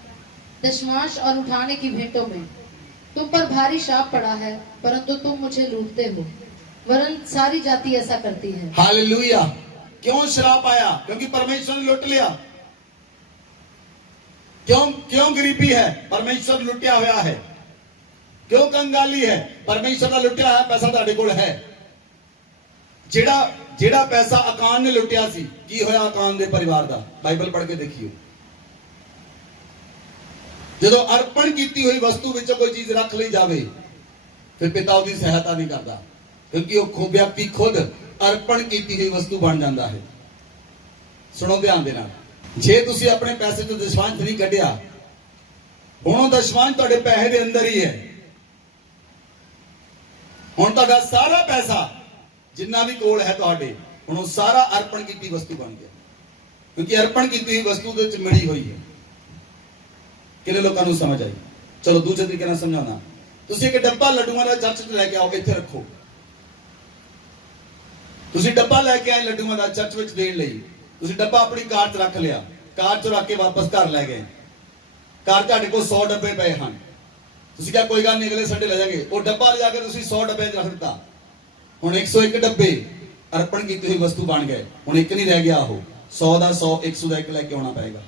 दशमांश और उठाने की भेंटों में तुम पर भारी श्राप पड़ा है, परंतु तुम मुझे लूटते हो, वरन सारी जाति ऐसा करती है। हालेलुया। क्यों श्राप आया? क्योंकि परमेश्वर ने लुट लिया। क्यों गरीबी है? परमेश्वर लुटिया हुआ है। क्यों कंगाली है? परमेश्वर का लुटिया है पैसा तुहाडे कोल है। जेड़ा पैसा अकान ने लुटिया सी, की होया अकान दे परिवार दा? बाइबल पढ़ के देखियो। जदों अर्पण कीती हुई वस्तु विच कोई चीज रख ली जावे, फिर पिता उसकी सहायता नहीं करता। क्योंकि वो व्यक्ति खुद अर्पण की हुई वस्तु बन जाता है। सुनो ध्यान देना, जे तुसी अपने पैसे तो दशमांश नहीं कढ़िया, हुण दशमांश तुहाडे पैसे दे अंदर ही है। हुण तुहाडा सारा पैसा जिन्ना भी कोल है तुहाडे, हुण वो सारा अर्पण की वस्तु बन गया, क्योंकि अर्पण की हुई वस्तु दे विच मिली हुई है। किने लोकां नूं समझ आई? चलो दूसरे तरीके नाल समझाना। तुसी एक डब्बा लड्डूआं दा चर्च च लैके आओ, इत्थे रखो। तुसी डब्बा लैके आए लड्डूआं दा चर्च विच देण लई, तुसी डब्बा अपनी कार च रख लिया, कार च रख के वापस घर लै गए। कार तुहाडे कोल 100 डब्बे पए हन, तुसी क्या कोई गल नहीं अगले संडे ले जाएंगे, वो डब्बा ले जाके तुसी 100 डब्बे च रख दिता। हुण 101 डब्बे अर्पण की हुई वस्तु बन गए। हुण एक नहीं रह गया, वो 100 दा 100, 100 दा 1 लैके आना पएगा।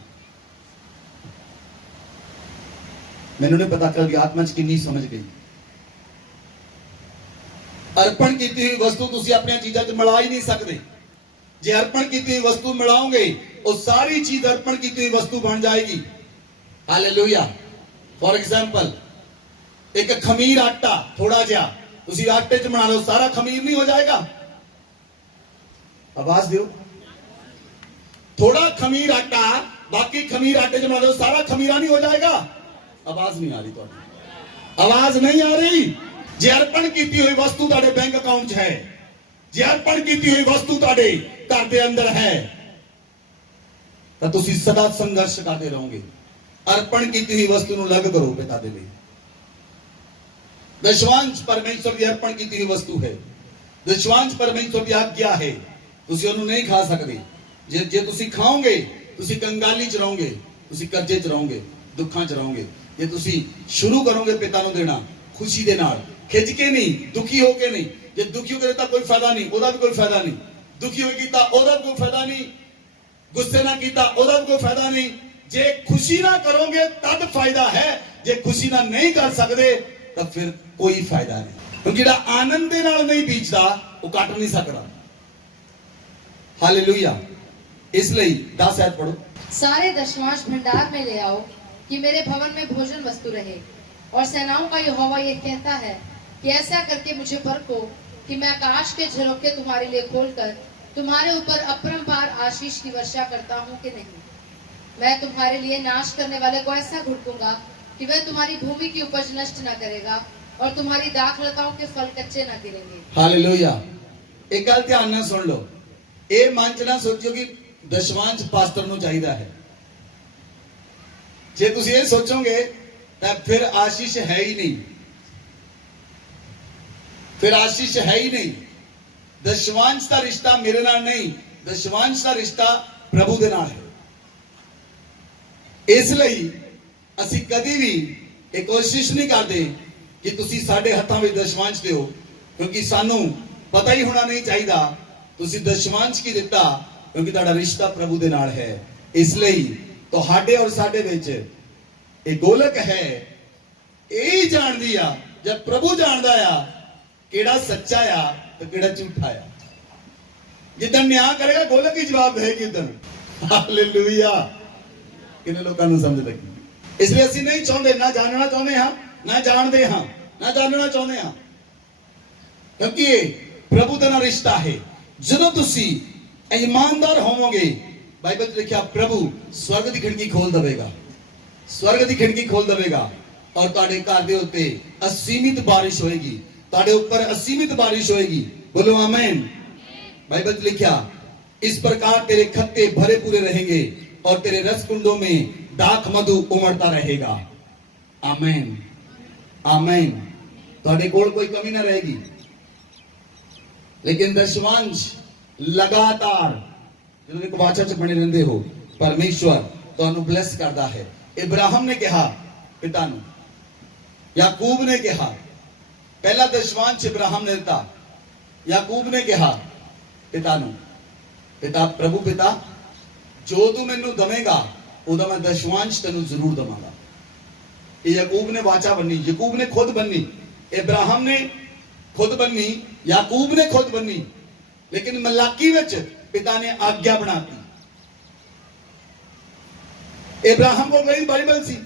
मैनूं नहीं पता कल आत्मा च कितनी समझ गई। अर्पण की हुई वस्तु तुसी अपनी चीज़ों च मिला ही नहीं सकते। जे अर्पण की हुई वस्तु मिलाओगे, वो सारी चीज अर्पण की हुई वस्तु बन जाएगी। हालेलुया। फॉर एग्जाम्पल, एक खमीर आटा थोड़ा जिहा तुसी आटे च बना लो, सारा खमीर नहीं हो जाएगा? आवाज दो। थोड़ा खमीर आटा, बाकी खमीर आटे च बना लो, सारा खमीरा नहीं हो जाएगा? आवाज नहीं आ रही तुहाडी, आवाज नहीं आ रही। जे अर्पण की हुई वस्तु तुहाडे बैंक अकाउंट च है, जे अर्पण की हुई वस्तु तुहाडे घर दे अंदर है, तो तुसी सदा संघर्ष करते रहोगे। अर्पण की हुई वस्तु नूं अलग करो पिता दे लई। दशवांश परमेश्वर की अर्पण की हुई वस्तु है, दशवांश परमेश्वर की आज्ञा है। तुसी उन्हें नहीं खा सकते। जे तुसी खाओगे, तुसी कंगाली च रहोगे, तुसी कर्जे च रहोगे, दुखां च रहोगे। जे तुसी शुरू करोगे पिता नूं देना खुशी दे नाल, खिज के नहीं, दुखी होके नहीं। जे दुखी होके तां कोई फायदा नहीं, ओदा भी कोई फायदा नहीं। दुखी हो कीता ओदा कोई फायदा नहीं, गुस्से ना कीता ओदा कोई फायदा नहीं। जे खुशी ना करोगे तब फायदा है, जे खुशी ना नहीं कर सकते तब फिर कोई फायदा नहीं। क्योंकि जिहड़ा आनंद दे नाल नहीं बीजदा वो कट नहीं सकता। हालेलुया। इसलिए 10 आयत पढ़ो। सारे दशमांश भंडार में ले आओ कि मेरे भवन में भोजन वस्तु रहे। और सेनाओं का यहोवा ये कहता है कि ऐसा करके मुझे परखो कि मैं आकाश के झरोखे तुम्हारे लिए खोलकर तुम्हारे ऊपर अपरंपार आशीष की वर्षा करता हूँ कि नहीं। मैं तुम्हारे लिए नाश करने वाले को ऐसा घुड़कूंगा कि वह तुम्हारी भूमि की उपज नष्ट न करेगा और तुम्हारी दाखलताओं के फल कच्चे न गिरेंगे। हालेलुया। एक गल ध्यान नाल सुन लो, ये मन च ना सोचो कि दशवांश पास्टर नूं चाहीदा है। जे तुसीं ये सोचोगे तो फिर आशीष है ही नहीं, फिर आशीष है ही नहीं। दशवांश का रिश्ता मेरे नाल नहीं, दशवांश का रिश्ता प्रभु दे नाल है। इसलिए असी कभी भी एक कोशिश नहीं करते कि तुसी साडे हत्थां विच दशवांश दिओ, क्योंकि सानू पता ही होना नहीं चाहिए तुसी दशवांश की दिता, क्योंकि तुहाडा रिश्ता प्रभु दे नाल है। इसलिए तुहाडे और साडे विच एक गोलक है, यही जानदी आ जब प्रभु जानदा आ केड़ा सच्चा आ तो केड़ा झूठा आ। जिदन न्याय करेगा गोलक ही जवाब देगी उदन। हालेलुया। किन्ने लोकां नूं समझ लगी? इसलिए असीं नहीं चाहते, ना जानना चाहते हाँ, ना जानते हाँ, ना जानना चाहते हाँ, क्योंकि प्रभु दा रिश्ता है। जदों तुसी ईमानदार होवोगे, बाइबल च लिखिया प्रभु स्वर्ग की खिड़की खोल देगा, स्वर्ग की खिड़की खोल देगा और तुहाडे घर दे उत्ते असीमित बारिश होएगी, तुहाडे ऊपर असीमित बारिश होएगी। बोलो आमीन। बाइबल च लिखिया इस प्रकार तेरे खत्ते भरे पूरे रहेंगे और तेरे रसकुंडों में दाख मधु उमड़ता रहेगा। आमीन, आमीन। तुहाडे कोल कोई कमी ना रहेगी। लेकिन दशवांश लगातार जो एक वाचा च बने रहंदे हो, परमेश्वर तुहानू ब्लेस करदा है। इब्राहिम ने कहा पिता नू, याकूब ने कहा, पहला दशवांश इब्राहिम ने दिता, याकूब ने कहा पिता नू, पिता प्रभु पिता जो तू मैनू दवेगा उदा मैं दशवांश तेनू जरूर दवांगा। ये याकूब ने वाचा बनी, याकूब ने खुद बनी, इब्राहिम ने खुद बनी, याकूब ने खुद बनी। लेकिन मलाकी विच पिता ने आज्ञा बनाती। इब्राहिम को कोई बाइबल सी,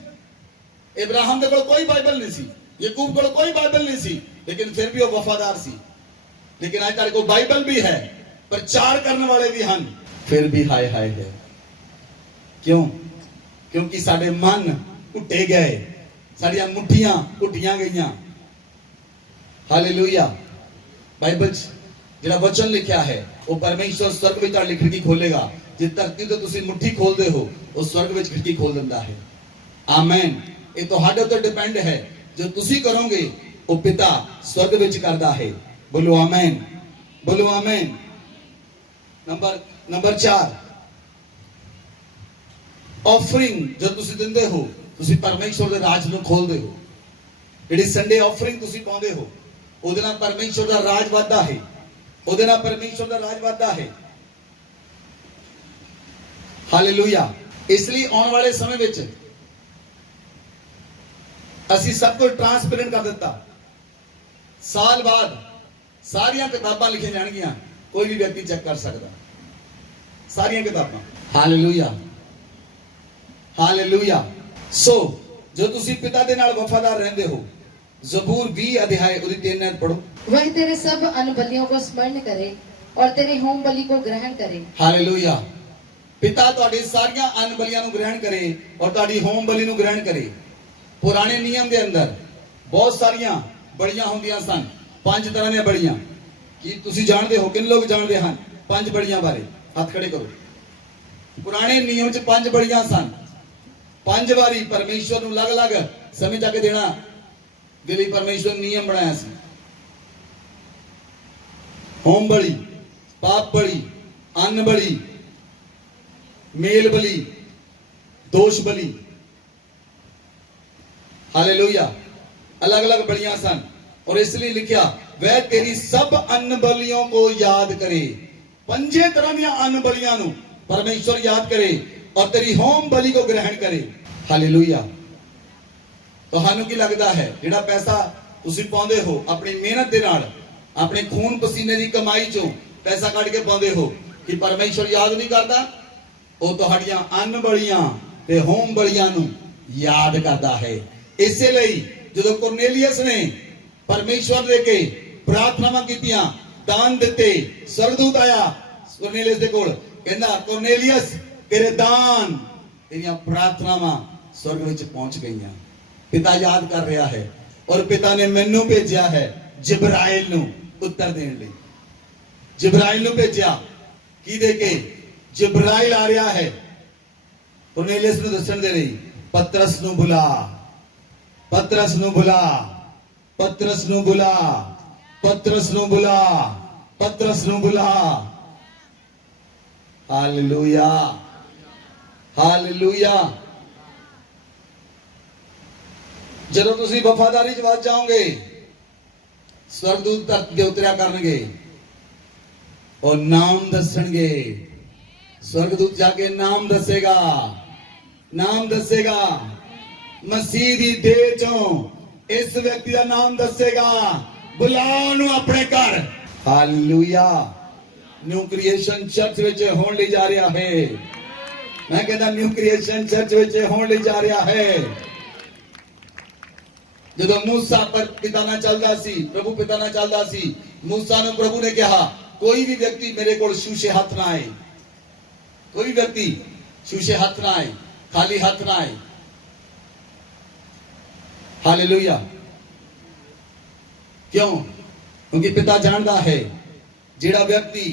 इब्राहिम दे कोल कोई बाइबल नहीं सी, याकूब को कोई बाइबल नहीं सी, लेकिन फिर भी वो वफादार सी। लेकिन आज तेरे को बाइबल भी है, प्रचार करने वाले भी हैं, फिर भी हाय हाय है। क्यों? क्योंकि साडे मन घुटे गए, साड़ियां मुठियां घुटियां गईयां। हालेलुया। बाइबल जिहड़ा वचन लिखा है वो परमेश्वर स्वर्ग विच तुहाडी खिड़की खोलेगा। जे धरती ते तुसीं मुट्ठी खोलदे हो वो स्वर्ग विच खिड़की खोल दिंदा है। आमीन। ये तुहाडे उत्ते डिपेंड है, जो तुसीं करोगे वो पिता स्वर्ग विच करदा है। बोलो आमीन, बोलो आमीन। नंबर 4, ऑफरिंग जो तुसीं दिंदे हो, तुसीं परमेश्वर दे राज नूं खोलदे हो। जिहड़ी संडे ऑफरिंग तुसीं पाउंदे हो, ਉਹਦੇ ਨਾਲ ਪਰਮੇਸ਼ਵਰ ਦਾ ਰਾਜ ਵਧਦਾ ਹੈ, ਉਹਦੇ ਨਾਲ ਪਰਮੇਸ਼ਵਰ ਦਾ ਰਾਜ ਵਧਦਾ ਹੈ। ਹਾਲੇਲੂਇਆ। ਇਸ ਲਈ ਆਉਣ ਵਾਲੇ ਸਮੇਂ ਵਿੱਚ ਅਸੀਂ ਸਭ ਕੁਝ ਟ੍ਰਾਂਸਪੇਰੈਂਟ ਕਰ ਦਿੱਤਾ। ਸਾਲ ਬਾਅਦ ਸਾਰੀਆਂ ਕਿਤਾਬਾਂ ਲਿਖੀਆਂ ਜਾਣਗੀਆਂ, ਕੋਈ ਵੀ ਵਿਅਕਤੀ ਚੈੱਕ ਕਰ ਸਕਦਾ, ਸਾਰੀਆਂ ਕਿਤਾਬਾਂ। Hallelujah, hallelujah. ਸੋ ਜੋ ਤੁਸੀਂ ਪਿਤਾ ਦੇ ਨਾਲ ਵਫਾਦਾਰ ਰਹਿੰਦੇ ਹੋ, ज़बूर 20 अध्याय उसकी 3 आयत पढ़ो। वह तेरे सब अन्न बलियों को स्मरण करे और तेरे होम बलि को ग्रहण करे। हालेलुया। पिता ਤੁਹਾਡੀ ਸਾਰੀਆਂ अन्न बलियां ਨੂੰ ग्रहण करे और ਤੁਹਾਡੀ होम बलि ਨੂੰ ग्रहण करे। पुराने नियम ਦੇ ਅੰਦਰ ਬਹੁਤ ਸਾਰੀਆਂ ਬੜੀਆਂ ਹੁੰਦੀਆਂ ਸਨ, 5 ਤਰ੍ਹਾਂ ਦੀਆਂ ਬੜੀਆਂ। ਕੀ ਤੁਸੀਂ ਜਾਣਦੇ ਹੋ? ਕਿੰਨੇ ਲੋਕ ਜਾਣਦੇ ਹਨ 5 ਬੜੀਆਂ ਬਾਰੇ? ਹੱਥ ਖੜੇ ਕਰੋ। ਪੁਰਾਣੇ ਨਿਯਮ 'ਚ 5 ਬੜੀਆਂ ਸਨ। 5 ਵਾਰੀ ਪਰਮੇਸ਼ਵਰ ਨੂੰ ਅਲੱਗ-ਅਲੱਗ ਸਮੇਂ ਜਾ ਕੇ ਦੇਣਾ ਦੇ ਲਈ ਪਰਮੇਸ਼ਵਰ ਨੇ ਨਿਯਮ ਬਣਾਇਆ ਸੀ। ਹੋਮ ਬਲੀ, ਪਾਪ ਬਲੀ, ਅੰਨ ਬਲੀ, ਮੇਲ ਬਲੀ, ਦੋਸ਼ ਬਲੀ। हालेलुया। अलग अलग बलियां सन और इसलिए लिखा वह तेरी सब अन्न बलियों को याद करे। 5 तरह दी अन्न बलियां नु परमेश्वर याद करे और तेरी होम बलि को ग्रहण करे। हालेलुया। ਤੁਹਾਨੂੰ ਕੀ ਲੱਗਦਾ ਹੈ ਜਿਹੜਾ ਪੈਸਾ ਤੁਸੀਂ ਪਾਉਂਦੇ ਹੋ ਆਪਣੀ ਮਿਹਨਤ ਦੇ ਨਾਲ, ਆਪਣੇ ਖੂਨ ਪਸੀਨੇ ਦੀ ਕਮਾਈ ਚੋਂ ਪੈਸਾ ਕੱਢ ਕੇ ਪਾਉਂਦੇ ਹੋ, ਕਿ ਪਰਮੇਸ਼ਵਰ ਯਾਦ ਨਹੀਂ ਕਰਦਾ? ਉਹ ਤੁਹਾਡੀਆਂ ਅੰਨ ਬਲੀਆਂ ਤੇ ਹੋਮ ਬਲੀਆਂ ਨੂੰ ਯਾਦ ਕਰਦਾ ਹੈ। ਇਸੇ ਲਈ ਜਦੋਂ ਕੁਰਨੇਲੀਅਸ ਨੇ ਪਰਮੇਸ਼ਵਰ ਦੇ ਕੇ ਪ੍ਰਾਰਥਨਾਵਾਂ ਕੀਤੀਆਂ, ਦਾਨ ਦਿੱਤੇ, ਸਰਦੂਤ ਆਇਆ ਕੁਰਨੇਲੀਅਸ ਦੇ ਕੋਲ, ਕਹਿੰਦਾ ਕੁਰਨੇਲੀਅਸ ਤੇਰੇ ਦਾਨ, ਤੇਰੀਆਂ ਪ੍ਰਾਰਥਨਾਵਾਂ स्वर्ग ਵਿੱਚ ਪਹੁੰਚ ਗਈਆਂ। पिता याद कर रहा है और पिता ने मैनू भेजा है जिब्राइल नू उत्तर देने लई। जिब्राइल नू भेजा की दे के? जिब्राइल आ रहा है कुरनेलियस नू दसण दे लई, पतरस नू बुला, पतरस नू बुला, पतरस नू बुला, पतरस नू बुला, पतरस नू बुला। Hallelujah, hallelujah. ਜਦੋਂ ਤੁਸੀਂ ਵਫਾਦਾਰੀ ਚ ਵੱਧ ਜਾਓਗੇ, ਸਵਰਗਦੂਤ ਧਰਤੀ ਤੇ ਉਤਰਿਆ ਕਰਨਗੇ और नाम दसणगे। स्वर्गदूत जाके नाम दसेगा, नाम दसेगा। मसीह दी देह चों इस व्यक्ति का नाम दसेगा, बुलाओ नु अपने घर। हालेलुया। न्यू क्रिएशन चर्च विच होण लई जा रहा है। मैं कहता न्यू क्रिएशन चर्च विच होण लई जा रहा है। ਜਦੋਂ मूसा पर पिता ना चलदा सी, प्रभु पिता ना चलदा सी, मूसा ਨੂੰ प्रभु ने कहा कोई भी व्यक्ति मेरे को शूशे हाथ ना आए, कोई व्यक्ति शूशे हाथ ना आए, खाली हाथ ना आए। हालेलुया। क्यों? क्योंकि पिता जानता है ਜਿਹੜਾ व्यक्ति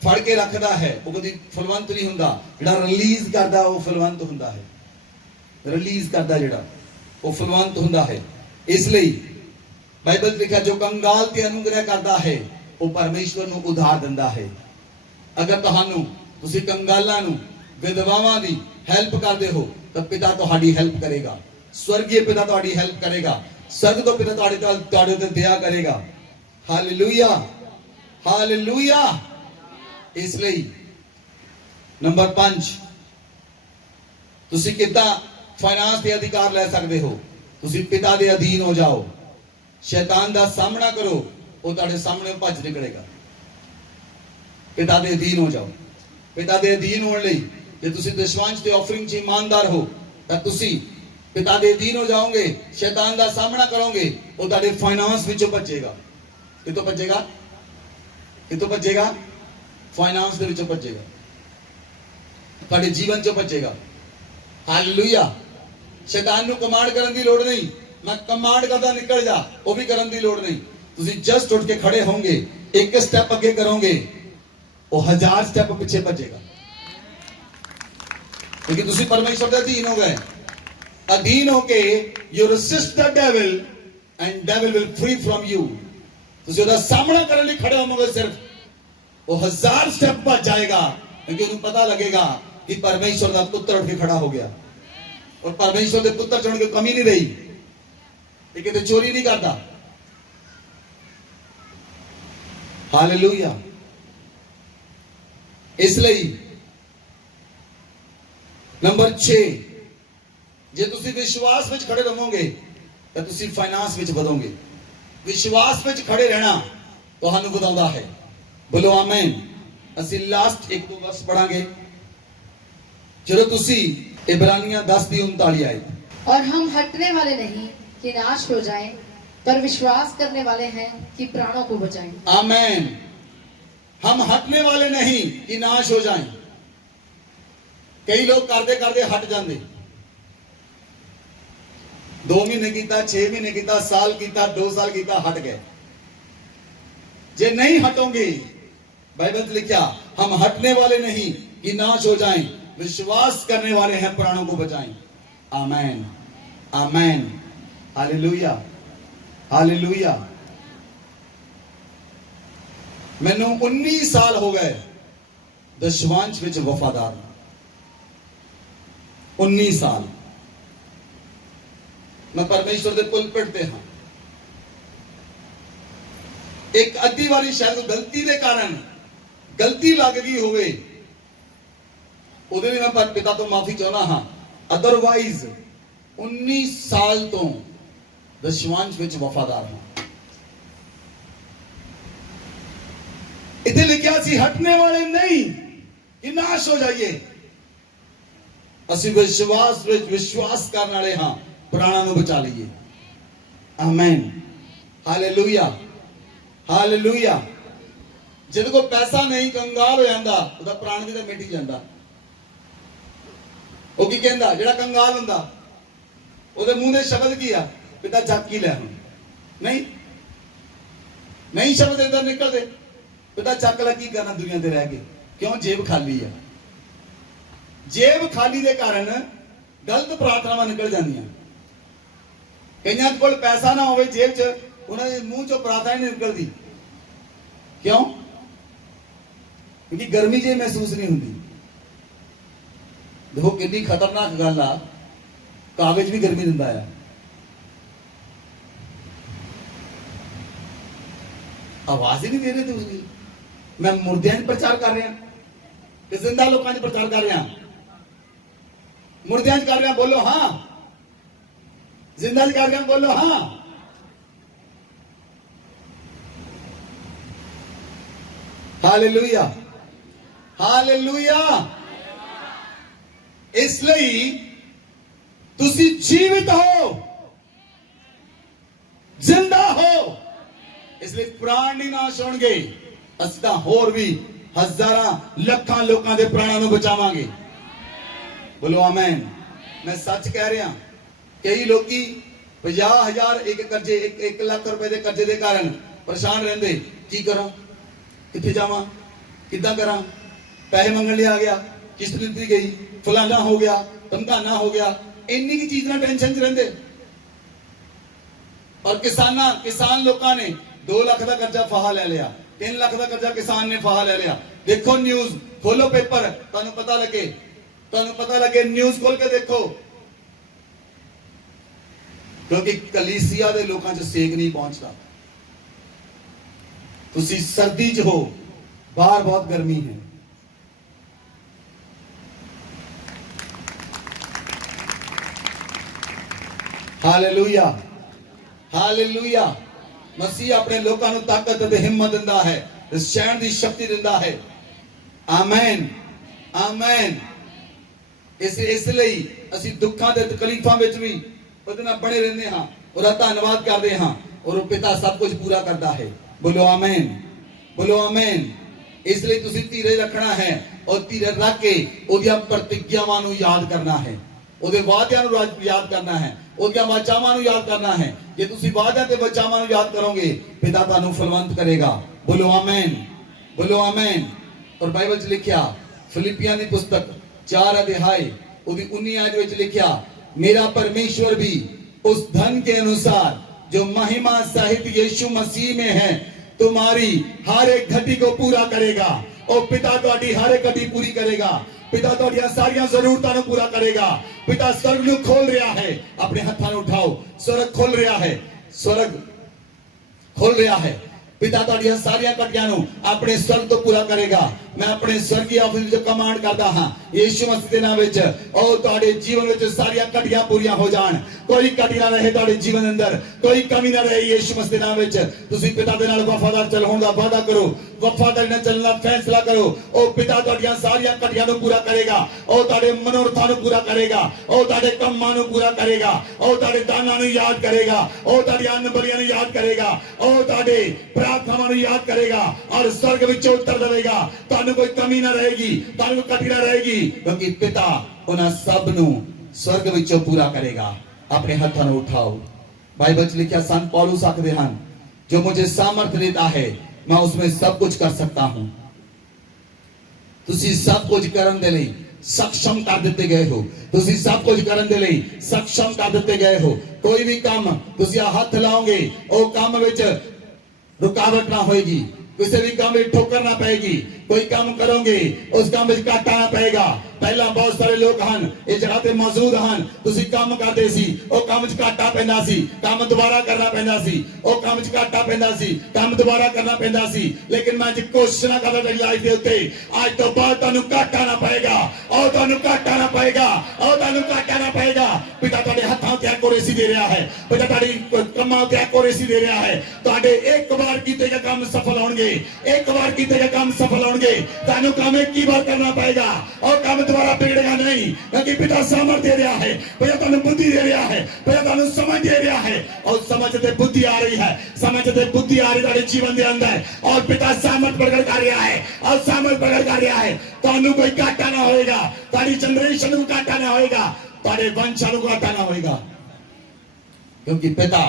फड़ के रखता है वो कभी फलवंत नहीं हुंदा, ਜਿਹੜਾ रिलीज करता वो फलवंत हुंदा है। रिलीज करता ਜਿਹੜਾ वो फलवंत हुंदा है। इसलिए बाइबल लिखा जो कंगाल ते अनुग्रह करता है वो परमेश्वर ਨੂੰ उधार ਦਿੰਦਾ है। अगर ਤੁਹਾਨੂੰ ਤੁਸੀਂ ਕੰਗਾਲਾਂ ਨੂੰ, ਵਿਧਵਾਵਾਂ ਦੀ ਹੈਲਪ ਕਰਦੇ ਹੋ ਤਾਂ ਪਿਤਾ ਤੁਹਾਡੀ ਹੈਲਪ ਕਰੇਗਾ। स्वर्गीय पिता ਤੁਹਾਡੀ ਹੈਲਪ ਕਰੇਗਾ। स्वर्ग ਤੋਂ ਪਿਤਾ ਤੁਹਾਡੇ ਤੇ ਦਇਆ ਕਰੇਗਾ। Hallelujah, hallelujah. इसलिए नंबर 5 ਤੁਸੀਂ ਕਿੱਦਾਂ फाइनेंस ਦੇ अधिकार ਲੈ ਸਕਦੇ ਹੋ? ਤੁਸੀਂ पिता ਦੇ ਅਧੀਨ ਹੋ ਜਾਓ। शैतान ਦਾ ਸਾਹਮਣਾ ਕਰੋ, ਉਹ ਤੁਹਾਡੇ ਸਾਹਮਣੇ ਭੱਜ ਨਿਕਲੇਗਾ। पिता ਦੇ ਅਧੀਨ ਹੋ ਜਾਓ। पिता ਦੇ ਅਧੀਨ ਹੋਣ ਲਈ ਜੇ ਤੁਸੀਂ ਦਸ਼ਵਾਂਸ਼ ਤੇ ਆਫਰਿੰਗ 'ਚ ਇਮਾਨਦਾਰ ਹੋ ਤਾਂ ਤੁਸੀਂ पिता ਦੇ ਅਧੀਨ ਹੋ ਜਾਓਗੇ। शैतान ਦਾ ਸਾਹਮਣਾ ਕਰੋਗੇ, ਉਹ ਤੁਹਾਡੇ ਫਾਈਨਾਂਸ ਵਿੱਚੋਂ ਭੱਜੇਗਾ। ਕਿਤੋਂ ਭੱਜੇਗਾ? ਕਿਤੋਂ ਭੱਜੇਗਾ? ਫਾਈਨਾਂਸ ਦੇ ਵਿੱਚੋਂ ਭੱਜੇਗਾ, ਤੁਹਾਡੇ ਜੀਵਨ ਚੋਂ ਭੱਜੇਗਾ। ਹਾਲੇਲੂਇਆ। ਸ਼ੈਤਾਨ ਨੂੰ ਕਮਾਂਡ ਕਰਨ ਦੀ ਲੋੜ ਨਹੀਂ, ਮੈਂ ਕਮਾਂਡ ਕਰਦਾ ਨਿਕਲ ਜਾ, ਉਹ ਵੀ ਕਰਨ ਦੀ ਲੋੜ ਨਹੀਂ। ਤੁਸੀਂ ਜਸਟ ਉੱਠ ਕੇ ਖੜੇ ਹੋਵੋਗੇ, ਇੱਕ ਸਟੈਪ ਅੱਗੇ ਕਰੋਗੇ, ਉਹ 1000 ਸਟੈਪ ਪਿੱਛੇ ਭੱਜੇਗਾ। क्योंकि ਤੁਸੀਂ ਪਰਮੇਸ਼ਰ ਦੇ ਅਧੀਨ ਹੋ ਗਏ। ਅਧੀਨ ਹੋ ਕੇ you resist the devil and devil will free from you। ਤੁਸੀਂ ਉਹਦਾ ਸਾਹਮਣਾ ਕਰਨ ਲਈ ਖੜੇ ਹੋਵੋਗੇ, ਸਿਰਫ ਉਹ 1000 ਸਟੈਪ ਭੱਜ ਜਾਏਗਾ, ਕਿਉਂਕਿ ਉਹਨੂੰ ਪਤਾ ਲੱਗੇਗਾ ਕਿ ਪਰਮੇਸ਼ਰ ਦਾ ਪੁੱਤਰ ਉੱਠ ਕੇ ਖੜਾ ਹੋ ਗਿਆ। ਔਰ ਪਰਮੇਸ਼ਰ ਦੇ ਪੁੱਤਰ ਚੋਂ ਕੋਈ ਕਮੀ ਨਹੀਂ ਰਹੀ, ਇਹ ਕਿਤੇ ਚੋਰੀ ਨਹੀਂ ਕਰਦਾ। ਹਾਲੇਲੂਇਆ। ਇਸ ਲਈ ਨੰਬਰ 6, ਜੇ ਤੁਸੀਂ ਵਿਸ਼ਵਾਸ ਵਿੱਚ ਖੜੇ ਰਹੋਗੇ ਤਾਂ ਤੁਸੀਂ ਫਾਈਨਾਂਸ ਵਿੱਚ ਵਧੋਗੇ। ਵਿਸ਼ਵਾਸ ਵਿੱਚ ਖੜੇ ਰਹਿਣਾ ਤੁਹਾਨੂੰ ਵਧਾਉਂਦਾ ਹੈ। ਬੋਲੋ ਆਮੇਨ। ਅਸੀਂ ਲਾਸਟ 1-2 ਵਰਸ ਪੜਾਂਗੇ। ਜਦੋਂ ਤੁਸੀਂ इब्रानियां 10:39 आए, और हम हटने वाले नहीं कि नाश हो जाएं, पर विश्वास करने वाले हैं कि प्राणों को बचाएं। आमेन। हम हटने वाले नहीं कि नाश हो जाएं। कई लोग करते करते हट जाते, 2 महीने किया, 6 महीने किया, साल किया, 2 साल किया, हट गए। जे नहीं हटोगे, बाइबल में लिखा हम हटने वाले नहीं कि नाश हो जाएं, विश्वास करने वाले हैं प्राणों को बचाएं। आमेन, आमेन, हालेलुया, हालेलुया। मैनू 19 साल हो गए दशवांश विच वफादार, 19 साल मैं परमेश्वर दे पुलपिट ते हां। एक अद्धी वारी शायद गलती दे कारण गलती लग गई होवे, ਉਹਦੇ ਲਈ ਮੈਂ ਪਿਤਾ ਤੋਂ ਮਾਫੀ ਚਾਹੁੰਦਾ ਹਾਂ। ਅਦਰਵਾਈਜ਼ 19 ਸਾਲ ਤੋਂ ਦਸ਼ਵਾਂਸ਼ ਵਿੱਚ ਵਫਾਦਾਰ ਹਾਂ। ਇੱਥੇ ਲਿਖਿਆ ਸੀ ਹਟਨੇ ਵਾਲੇ ਨਹੀਂ ਕਿ ਨਾਸ਼ ਹੋ ਜਾਈਏ, ਅਸੀਂ ਵਿਸ਼ਵਾਸ ਵਿੱਚ ਵਿਸ਼ਵਾਸ ਕਰਨ ਵਾਲੇ ਹਾਂ, ਪ੍ਰਾਣਾਂ ਨੂੰ ਬਚਾ ਲਈਏ। Amen, hallelujah, hallelujah. ਜਿਹਦੇ ਕੋਲ ਪੈਸਾ ਨਹੀਂ, ਕੰਗਾਲ ਹੋ ਜਾਂਦਾ, ਉਹਦਾ ਪ੍ਰਾਣ ਵੀ ਤਾਂ ਮਿਟ ਹੀ ਜਾਂਦਾ। ਉਹ ਕੀ ਕਹਿੰਦਾ? ਜਿਹੜਾ ਕੰਗਾਲ ਹੁੰਦਾ ਉਹਦੇ ਮੂੰਹ ਦੇ ਸ਼ਬਦ ਕੀ ਆ? ਪਿਤਾ ਚੱਕ ਹੀ ਲੈ। ਹੁਣ ਨਹੀਂ ਨਹੀਂ ਸ਼ਬਦ ਇਦਾਂ ਨਿਕਲਦੇ, ਪਿਤਾ ਚੱਕ ਲੈ, ਕੀ ਕਰਨਾ ਦੁਨੀਆ ਤੇ ਰਹਿ ਕੇ? ਕਿਉਂ? ਜੇਬ ਖਾਲੀ ਆ। ਜੇਬ ਖਾਲੀ ਦੇ ਕਾਰਨ ਗਲਤ ਪ੍ਰਾਰਥਨਾਵਾਂ ਨਿਕਲ ਜਾਂਦੀਆਂ। ਕਈਆਂ ਕੋਲ ਪੈਸਾ ਨਾ ਹੋਵੇ ਜੇਬ 'ਚ, ਉਹਨਾਂ ਦੇ ਮੂੰਹ 'ਚੋਂ ਪ੍ਰਾਰਥਨਾ ਹੀ ਨਹੀਂ ਨਿਕਲਦੀ। ਕਿਉਂ? ਕਿਉਂਕਿ ਗਰਮੀ ਜੇ ਮਹਿਸੂਸ ਨਹੀਂ ਹੁੰਦੀ। देखो कितनी खतरनाक गल आ, कागज भी गर्मी दिंदा है। आवाज ही नहीं दे रहे थे उसकी। मैं मुर्दियां प्रचार कर रहा कि जिंदा लोगों का प्रचार कर रहा? मुर्दियां कर रहा, बोलो हाँ। जिंदा कर रहा, बोलो हाँ। Hallelujah, hallelujah. ਇਸ ਲਈ ਤੁਸੀਂ ਜੀਵਿਤ ਹੋ, ਜ਼ਿੰਦਾ ਹੋ, ਇਸ ਲਈ ਪ੍ਰਾਣ ਨਹੀਂ ਨਾਸ਼ ਹੋਣਗੇ। ਅਸੀਂ ਤਾਂ ਹੋਰ ਵੀ ਹਜ਼ਾਰਾਂ ਲੱਖਾਂ ਲੋਕਾਂ ਦੇ ਪ੍ਰਾਣਾਂ ਨੂੰ ਬਚਾਵਾਂਗੇ। ਬੋਲੋ ਆਮੇਨ। ਮੈਂ ਸੱਚ ਕਹਿ ਰਿਹਾ, ਕਈ ਲੋਕੀ 50,000 ਇੱਕ ਕਰਜ਼ੇ, 1 ਲੱਖ ਰੁਪਏ ਦੇ ਕਰਜ਼ੇ ਦੇ ਕਾਰਨ ਪਰੇਸ਼ਾਨ ਰਹਿੰਦੇ। ਕੀ ਕਰਾਂ, ਕਿੱਥੇ ਜਾਵਾਂ, ਕਿੱਦਾਂ ਕਰਾਂ? ਪੈਸੇ ਮੰਗਣ ਲਈ ਆ ਗਿਆ, किस्त ਦਿੱਤੀ ਗਈ, ਫਲਾਣਾ ਹੋ ਗਿਆ, ਧਮਕਾਣਾ ਹੋ ਗਿਆ, ਇੰਨੀ ਕੀ ਚੀਜ਼ ਨਾਲ ਟੈਨਸ਼ਨ 'ਚ ਰਹਿੰਦੇ। ਔਰ ਕਿਸਾਨ ਲੋਕਾਂ ਨੇ 2 ਲੱਖ ਦਾ ਕਰਜ਼ਾ ਫਾਹਾ ਲੈ ਲਿਆ, 3 ਲੱਖ ਦਾ ਕਰਜ਼ਾ ਕਿਸਾਨ ਨੇ ਫਾਹਾ ਲੈ ਲਿਆ। ਦੇਖੋ ਨਿਊਜ਼, ਖੋਲੋ ਪੇਪਰ, ਤੁਹਾਨੂੰ ਪਤਾ ਲੱਗੇ, ਨਿਊਜ਼ ਖੋਲ ਕੇ ਦੇਖੋ। ਕਿਉਂਕਿ ਕਲੀਸਿਆ ਦੇ ਲੋਕਾਂ 'ਚ ਸੇਕ ਨਹੀਂ ਪਹੁੰਚਦਾ। ਤੁਸੀਂ ਸਰਦੀ 'ਚ ਹੋ, ਬਾਹਰ ਬਹੁਤ ਗਰਮੀ ਹੈ। Hallelujah, hallelujah. मसीह अपने लोगों को ताकत और हिम्मत दिंदा है, सहन की शक्ति दिंदा है। आमेन, आमेन। इसलिए ਅਸੀਂ ਦੁੱਖਾਂ ਤੇ ਤਕਲੀਫਾਂ ਵਿੱਚ ਵੀ ਉਹਦੇ ਨਾਲ ਬਣੇ ਰਹਿੰਦੇ ਹਾਂ, ਉਹਦਾ ਧੰਨਵਾਦ ਕਰਦੇ ਹਾਂ, ਔਰ ਉਹ ਪਿਤਾ ਸਭ ਕੁਝ ਪੂਰਾ ਕਰਦਾ ਹੈ। ਬੋਲੋ ਆਮੇਨ, बोलो आमीन। इसलिए तुसी धीरज रखना है और धीरज रख के ओदियां प्रतिज्ञावां नूं याद करना है, ओदे वादियां नूं याद करना है, ओदियां वाचावां नूं याद करना है। जे तुसी वादियां ते वाचावां नूं याद करोगे पिता तुहानूं फलवंत करेगा। बोलो आमीन, बोलो आमीन। और बाइबल च लिखिया फिलिपियां दी पुस्तक 4 अध्याय ओदी 19 आयत विच लिखिया, मेरा परमेश्वर भी उस धन के अनुसार जो महिमा सहित यीशु मसीह में है तुम्हारी हर एक घटी को पूरा करेगा। और पिता तुम्हारी हर एक घटी पूरी करेगा। पिता तुम्हारी सारियां जरूरतां नूं पूरा करेगा। पिता स्वर्ग नूं खोल रहा है, अपने हाथां नूं उठाओ, स्वर्ग खोल रहा है, स्वर्ग खोल रहा है। पिता तुम्हारी सारियां घटियां नूं अपने स्वर्ग तो पूरा करेगा। मैं अपने स्वर्गीय ऑफिस विच कमांड करदा हां यीशु मसीह दे नाम विच, और तुहाडे जीवन विच सारियां घटियां पूरीआं हो जाण। कोई घटी ना रहे तुहाडे जीवन दे अंदर, कोई कमी ना रहे यीशु मसीह दे नाम विच। तुसीं पिता दे नाल वफादार चलण दा वादा करो, वफादारी नाल चलण दा फैसला करो। और पिता तुहाडीआं सारियां घटियां नूं पूरा करेगा, और तुहाडे मनोरथां नूं पूरा करेगा, और तुहाडे कंमां नूं पूरा करेगा, और तुहाडे दानां नूं याद करेगा, और तुहाडी अन्न बलियां नूं याद करेगा, और तुहाडे प्रार्थनावां नूं याद करेगा, और स्वर्ग विच उत्तर देवेगा। तुहानूं कोई कमी ना रहेगी, तुहानूं कोई घटी ना रहेगी, क्योंकि पिता उन्हां सब नूं स्वर्ग विचों पूरा करेगा। अपने हाथों नूं उठाओ। बाइबल च लिखिया संत पौलुस आखदे हन, जो मुझे सामर्थ देता है मैं उसमें सब कुछ कर सकता हूं। तुसी सब कुछ करन दे लई सक्षम कर दिते गए हो, तुसी सब कुछ करन दे लई सक्षम कर दिते गए हो। कोई भी काम तुसी हाथ लाओगे ओ काम विच रुकावट ना होएगी, किसी भी काम में ठोकर ना पाएगी। कोई काम करोगे उस काम में घाटा ना पाएगा। पहला बहुत सारे लोग हन इस जगह ते मौजूद हन, तुसी काम करते सी ओ काम च घाटा पैंदा सी, काम दोबारा करना पैंदा सी, ओ काम च घाटा पैंदा सी, काम दोबारा करना पैंदा सी। लेकिन मैं कोशिश ना करदा तेरी लाइफ दे उत्ते आज तो बाद तुहानूं घाटा ना पाएगा, और तुहानूं घाटा ना पाएगा, और तुहानूं घाटा ना पाएगा। पिता तुहाडे हत्थां ते एक्यूरेसी दे रहा है, पिता तुहाडी कमां ते एक्यूरेसी दे रहा है। तुहाडे एक बार कीते गए काम सफल होणगे, एक बार कीते गए काम सफल होणगे। तुहानूं काम एक ही बार करना पड़ेगा, और काम दोबारा बिगड़ेगा नहीं, क्योंकि पिता सामर्थ दे रहा है, पिता तुहानूं बुद्धि दे रहा है, पिता तुहानूं समझ दे रहा है। और समझ ते बुद्धि आ रही है, समझ ते बुद्धि आ रही तुहाडे जीवन दे अंदर, और पिता सामर्थ प्रकट कर रहा है, और सामर्थ प्रकट कर रहा है। तुहानूं कोई घाटा ना होएगा, तुहाडी जनरेशन नूं घाटा ना होएगा, तुहाडे वंशां नूं घाटा ना होएगा, क्योंकि पिता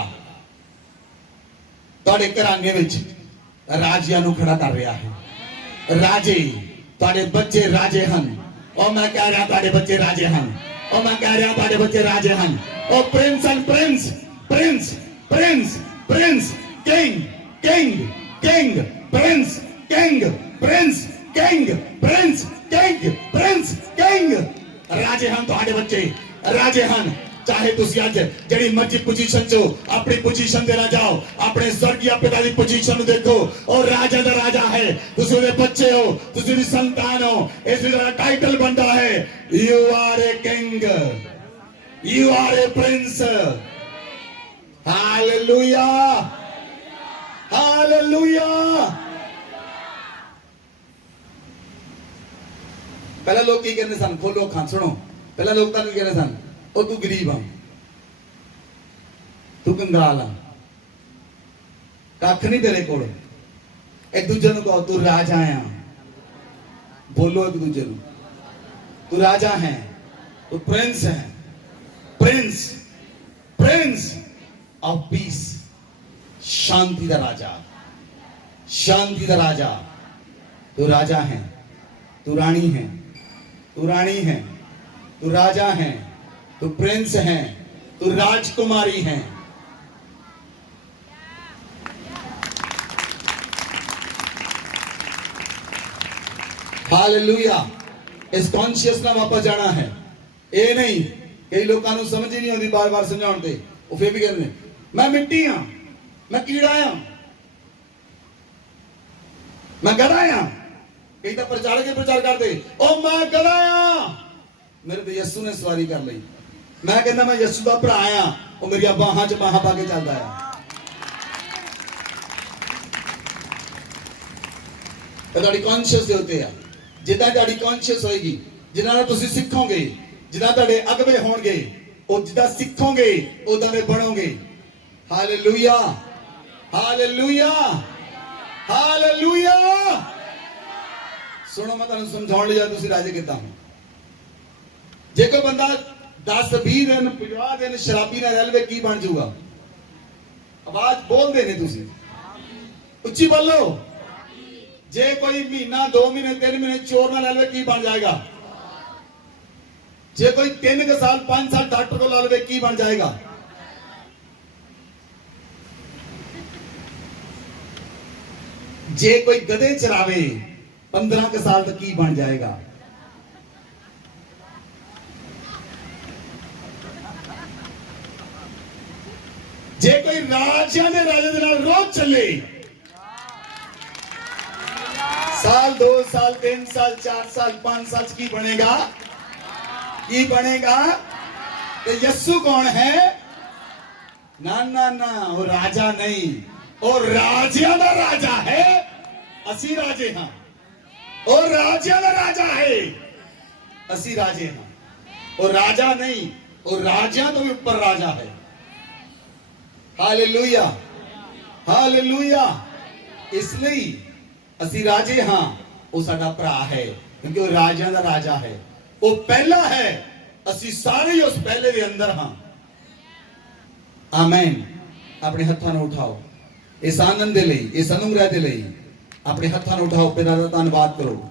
तुहाडे घराने विच राजियां नूं खड़ा कर रहा है। राजे तुहाडे बच्चे राजे हन, और मैं कह रहा तुहाडे बच्चे राजे हन, और मैं कह रहा तुहाडे बच्चे राजे हन। और prince and prince, prince prince prince, king king king, prince king, prince king, prince king, prince king. राजे हन तुहाडे बच्चे, राजे हन। चाहे तुसी अज जिहड़ी मर्जी पोजीशन चो अपनी पोजीशन ते ना जाओ, अपने स्वर्गीय पिता दी पोजीशन देखो। और राजा दा राजा है, तुसी उहदे बच्चे हो, तुसी उहदी संतान हो। इसलिए टाइटल बनता है you are a king, you are a prince. Hallelujah, hallelujah. पहला लोग की कहते सन, खोलो अखां सुनो, पहला लोग तां की कहते सन, ओ तू गरीब आ, तू कंगाल आ, कख नहीं तेरे कोल। एक दूजे नूं कहो तू राजा आ, बोलो एक दूजे नूं, तू राजा है, तू प्रिंस है, प्रिंस प्रिंस ऑफ पीस, शांति दा राजा, शांति दा राजा। तू राजा है, तू रानी है, तू रानी है, तू राजा है, तू प्रिंस है, तू राजकुमारी है। हालेलुया। इस कॉन्शियस ना वापस जाना है। ये नहीं, कई लोगों को समझ ही नहीं आती बार बार समझाने, वो फिर भी कहते हैं मैं मिट्टी हाँ, मैं कीड़ा हाँ, मैं गधा हाँ। कई तो प्रचारक ही प्रचार करते ओ मैं गधा हाँ, मेरे तो यस्सू ने सवारी कर ली। मैं कहना मैं यस्सू का भरा आ, वो मेरी बाहां च बाहां पा के चलता है। तुहाडी कॉन्शियस दे उत्ते आ, जिद्दां तुहाडी कॉन्शियस होएगी, जिन्हां नाल तुसीं सिखोगे, जिन्हां तुहाडे अगवे होणगे, ਉਹ ਜਿੱਦਾਂ ਸਿੱਖੋਗੇ ਉਦਾਂ ਦੇ ਬਣੋਗੇ। Hallelujah, hallelujah, hallelujah. ਸੁਣੋ ਮੈਂ ਤੁਹਾਨੂੰ ਸਮਝਾਉਣ ਲਈ ਤੁਸੀਂ ਰਾਜੇ ਕਿੱਦਾਂ ਹੋ। ਜੇ ਕੋਈ ਬੰਦਾ 10-20 ਦਿਨ 50 ਦਿਨ ਸ਼ਰਾਬੀ ਨਾਲ ਰਹਿ ਲਵੇ ਕੀ ਬਣ ਜਾਊਗਾ? ਆਵਾਜ਼ ਬੋਲਦੇ ਨੇ ਤੁਸੀਂ, ਉੱਚੀ ਬੋਲੋ। ਜੇ ਕੋਈ ਮਹੀਨਾ 2 ਮਹੀਨੇ 3 ਮਹੀਨੇ ਚੋਰ ਨਾਲ ਰਹਿ ਲਵੇ ਕੀ ਬਣ ਜਾਏਗਾ? ਜੇ ਕੋਈ 3 ਸਾਲ 5 ਸਾਲ ਡਾਕਟਰ ਕੋਲ ਲਾ ਲਵੇ ਕੀ ਬਣ ਜਾਏਗਾ? ਜੇ ਕੋਈ ਗਧੇ ਚਰਾਵੇ 15 ਸਾਲ ਤੱਕ ਕੀ ਬਣ ਜਾਏਗਾ? ਜੇ ਕੋਈ ਰਾਜਿਆਂ ਦੇ ਰਾਜੇ ਦੇ ਨਾਲ ਰੋਜ਼ ਚੱਲੇ साल 2 साल 3 साल 4 साल 5 साल की बनेगा? की बनेगा? तो यस्सु कौन है? ना ना ना, वो राजा नहीं, वो राजिया दा राजा है। असी राजे हाँ, वो राजिया दा राजा है, असी राजे हाँ। वो राजा नहीं, वो राजिया तो भी ऊपर राजा है। Hallelujah hallelujah. इसलिए ਅਸੀਂ ਰਾਜੇ ਹਾਂ, ਉਹ ਸਾਡਾ ਭਰਾ ਹੈ ਕਿਉਂਕਿ ਉਹ ਰਾਜਿਆਂ ਦਾ ਰਾਜਾ ਹੈ, ਉਹ ਪਹਿਲਾ ਹੈ, ਅਸੀਂ ਸਾਰੇ ਉਸ ਪਹਿਲੇ ਦੇ ਅੰਦਰ ਹਾਂ। ਆਮੇਨ। ਆਪਣੇ ਹੱਥਾਂ ਨੂੰ ਉਠਾਓ, ਇਸ ਆਨੰਦ ਦੇ ਲਈ, ਇਸ ਅਨੁਗ੍ਰਹਿ ਦੇ ਲਈ ਆਪਣੇ ਹੱਥਾਂ ਨੂੰ ਉਠਾਓ, ਪਿਤਾ ਦਾ ਧੰਨਵਾਦ ਕਰੋ।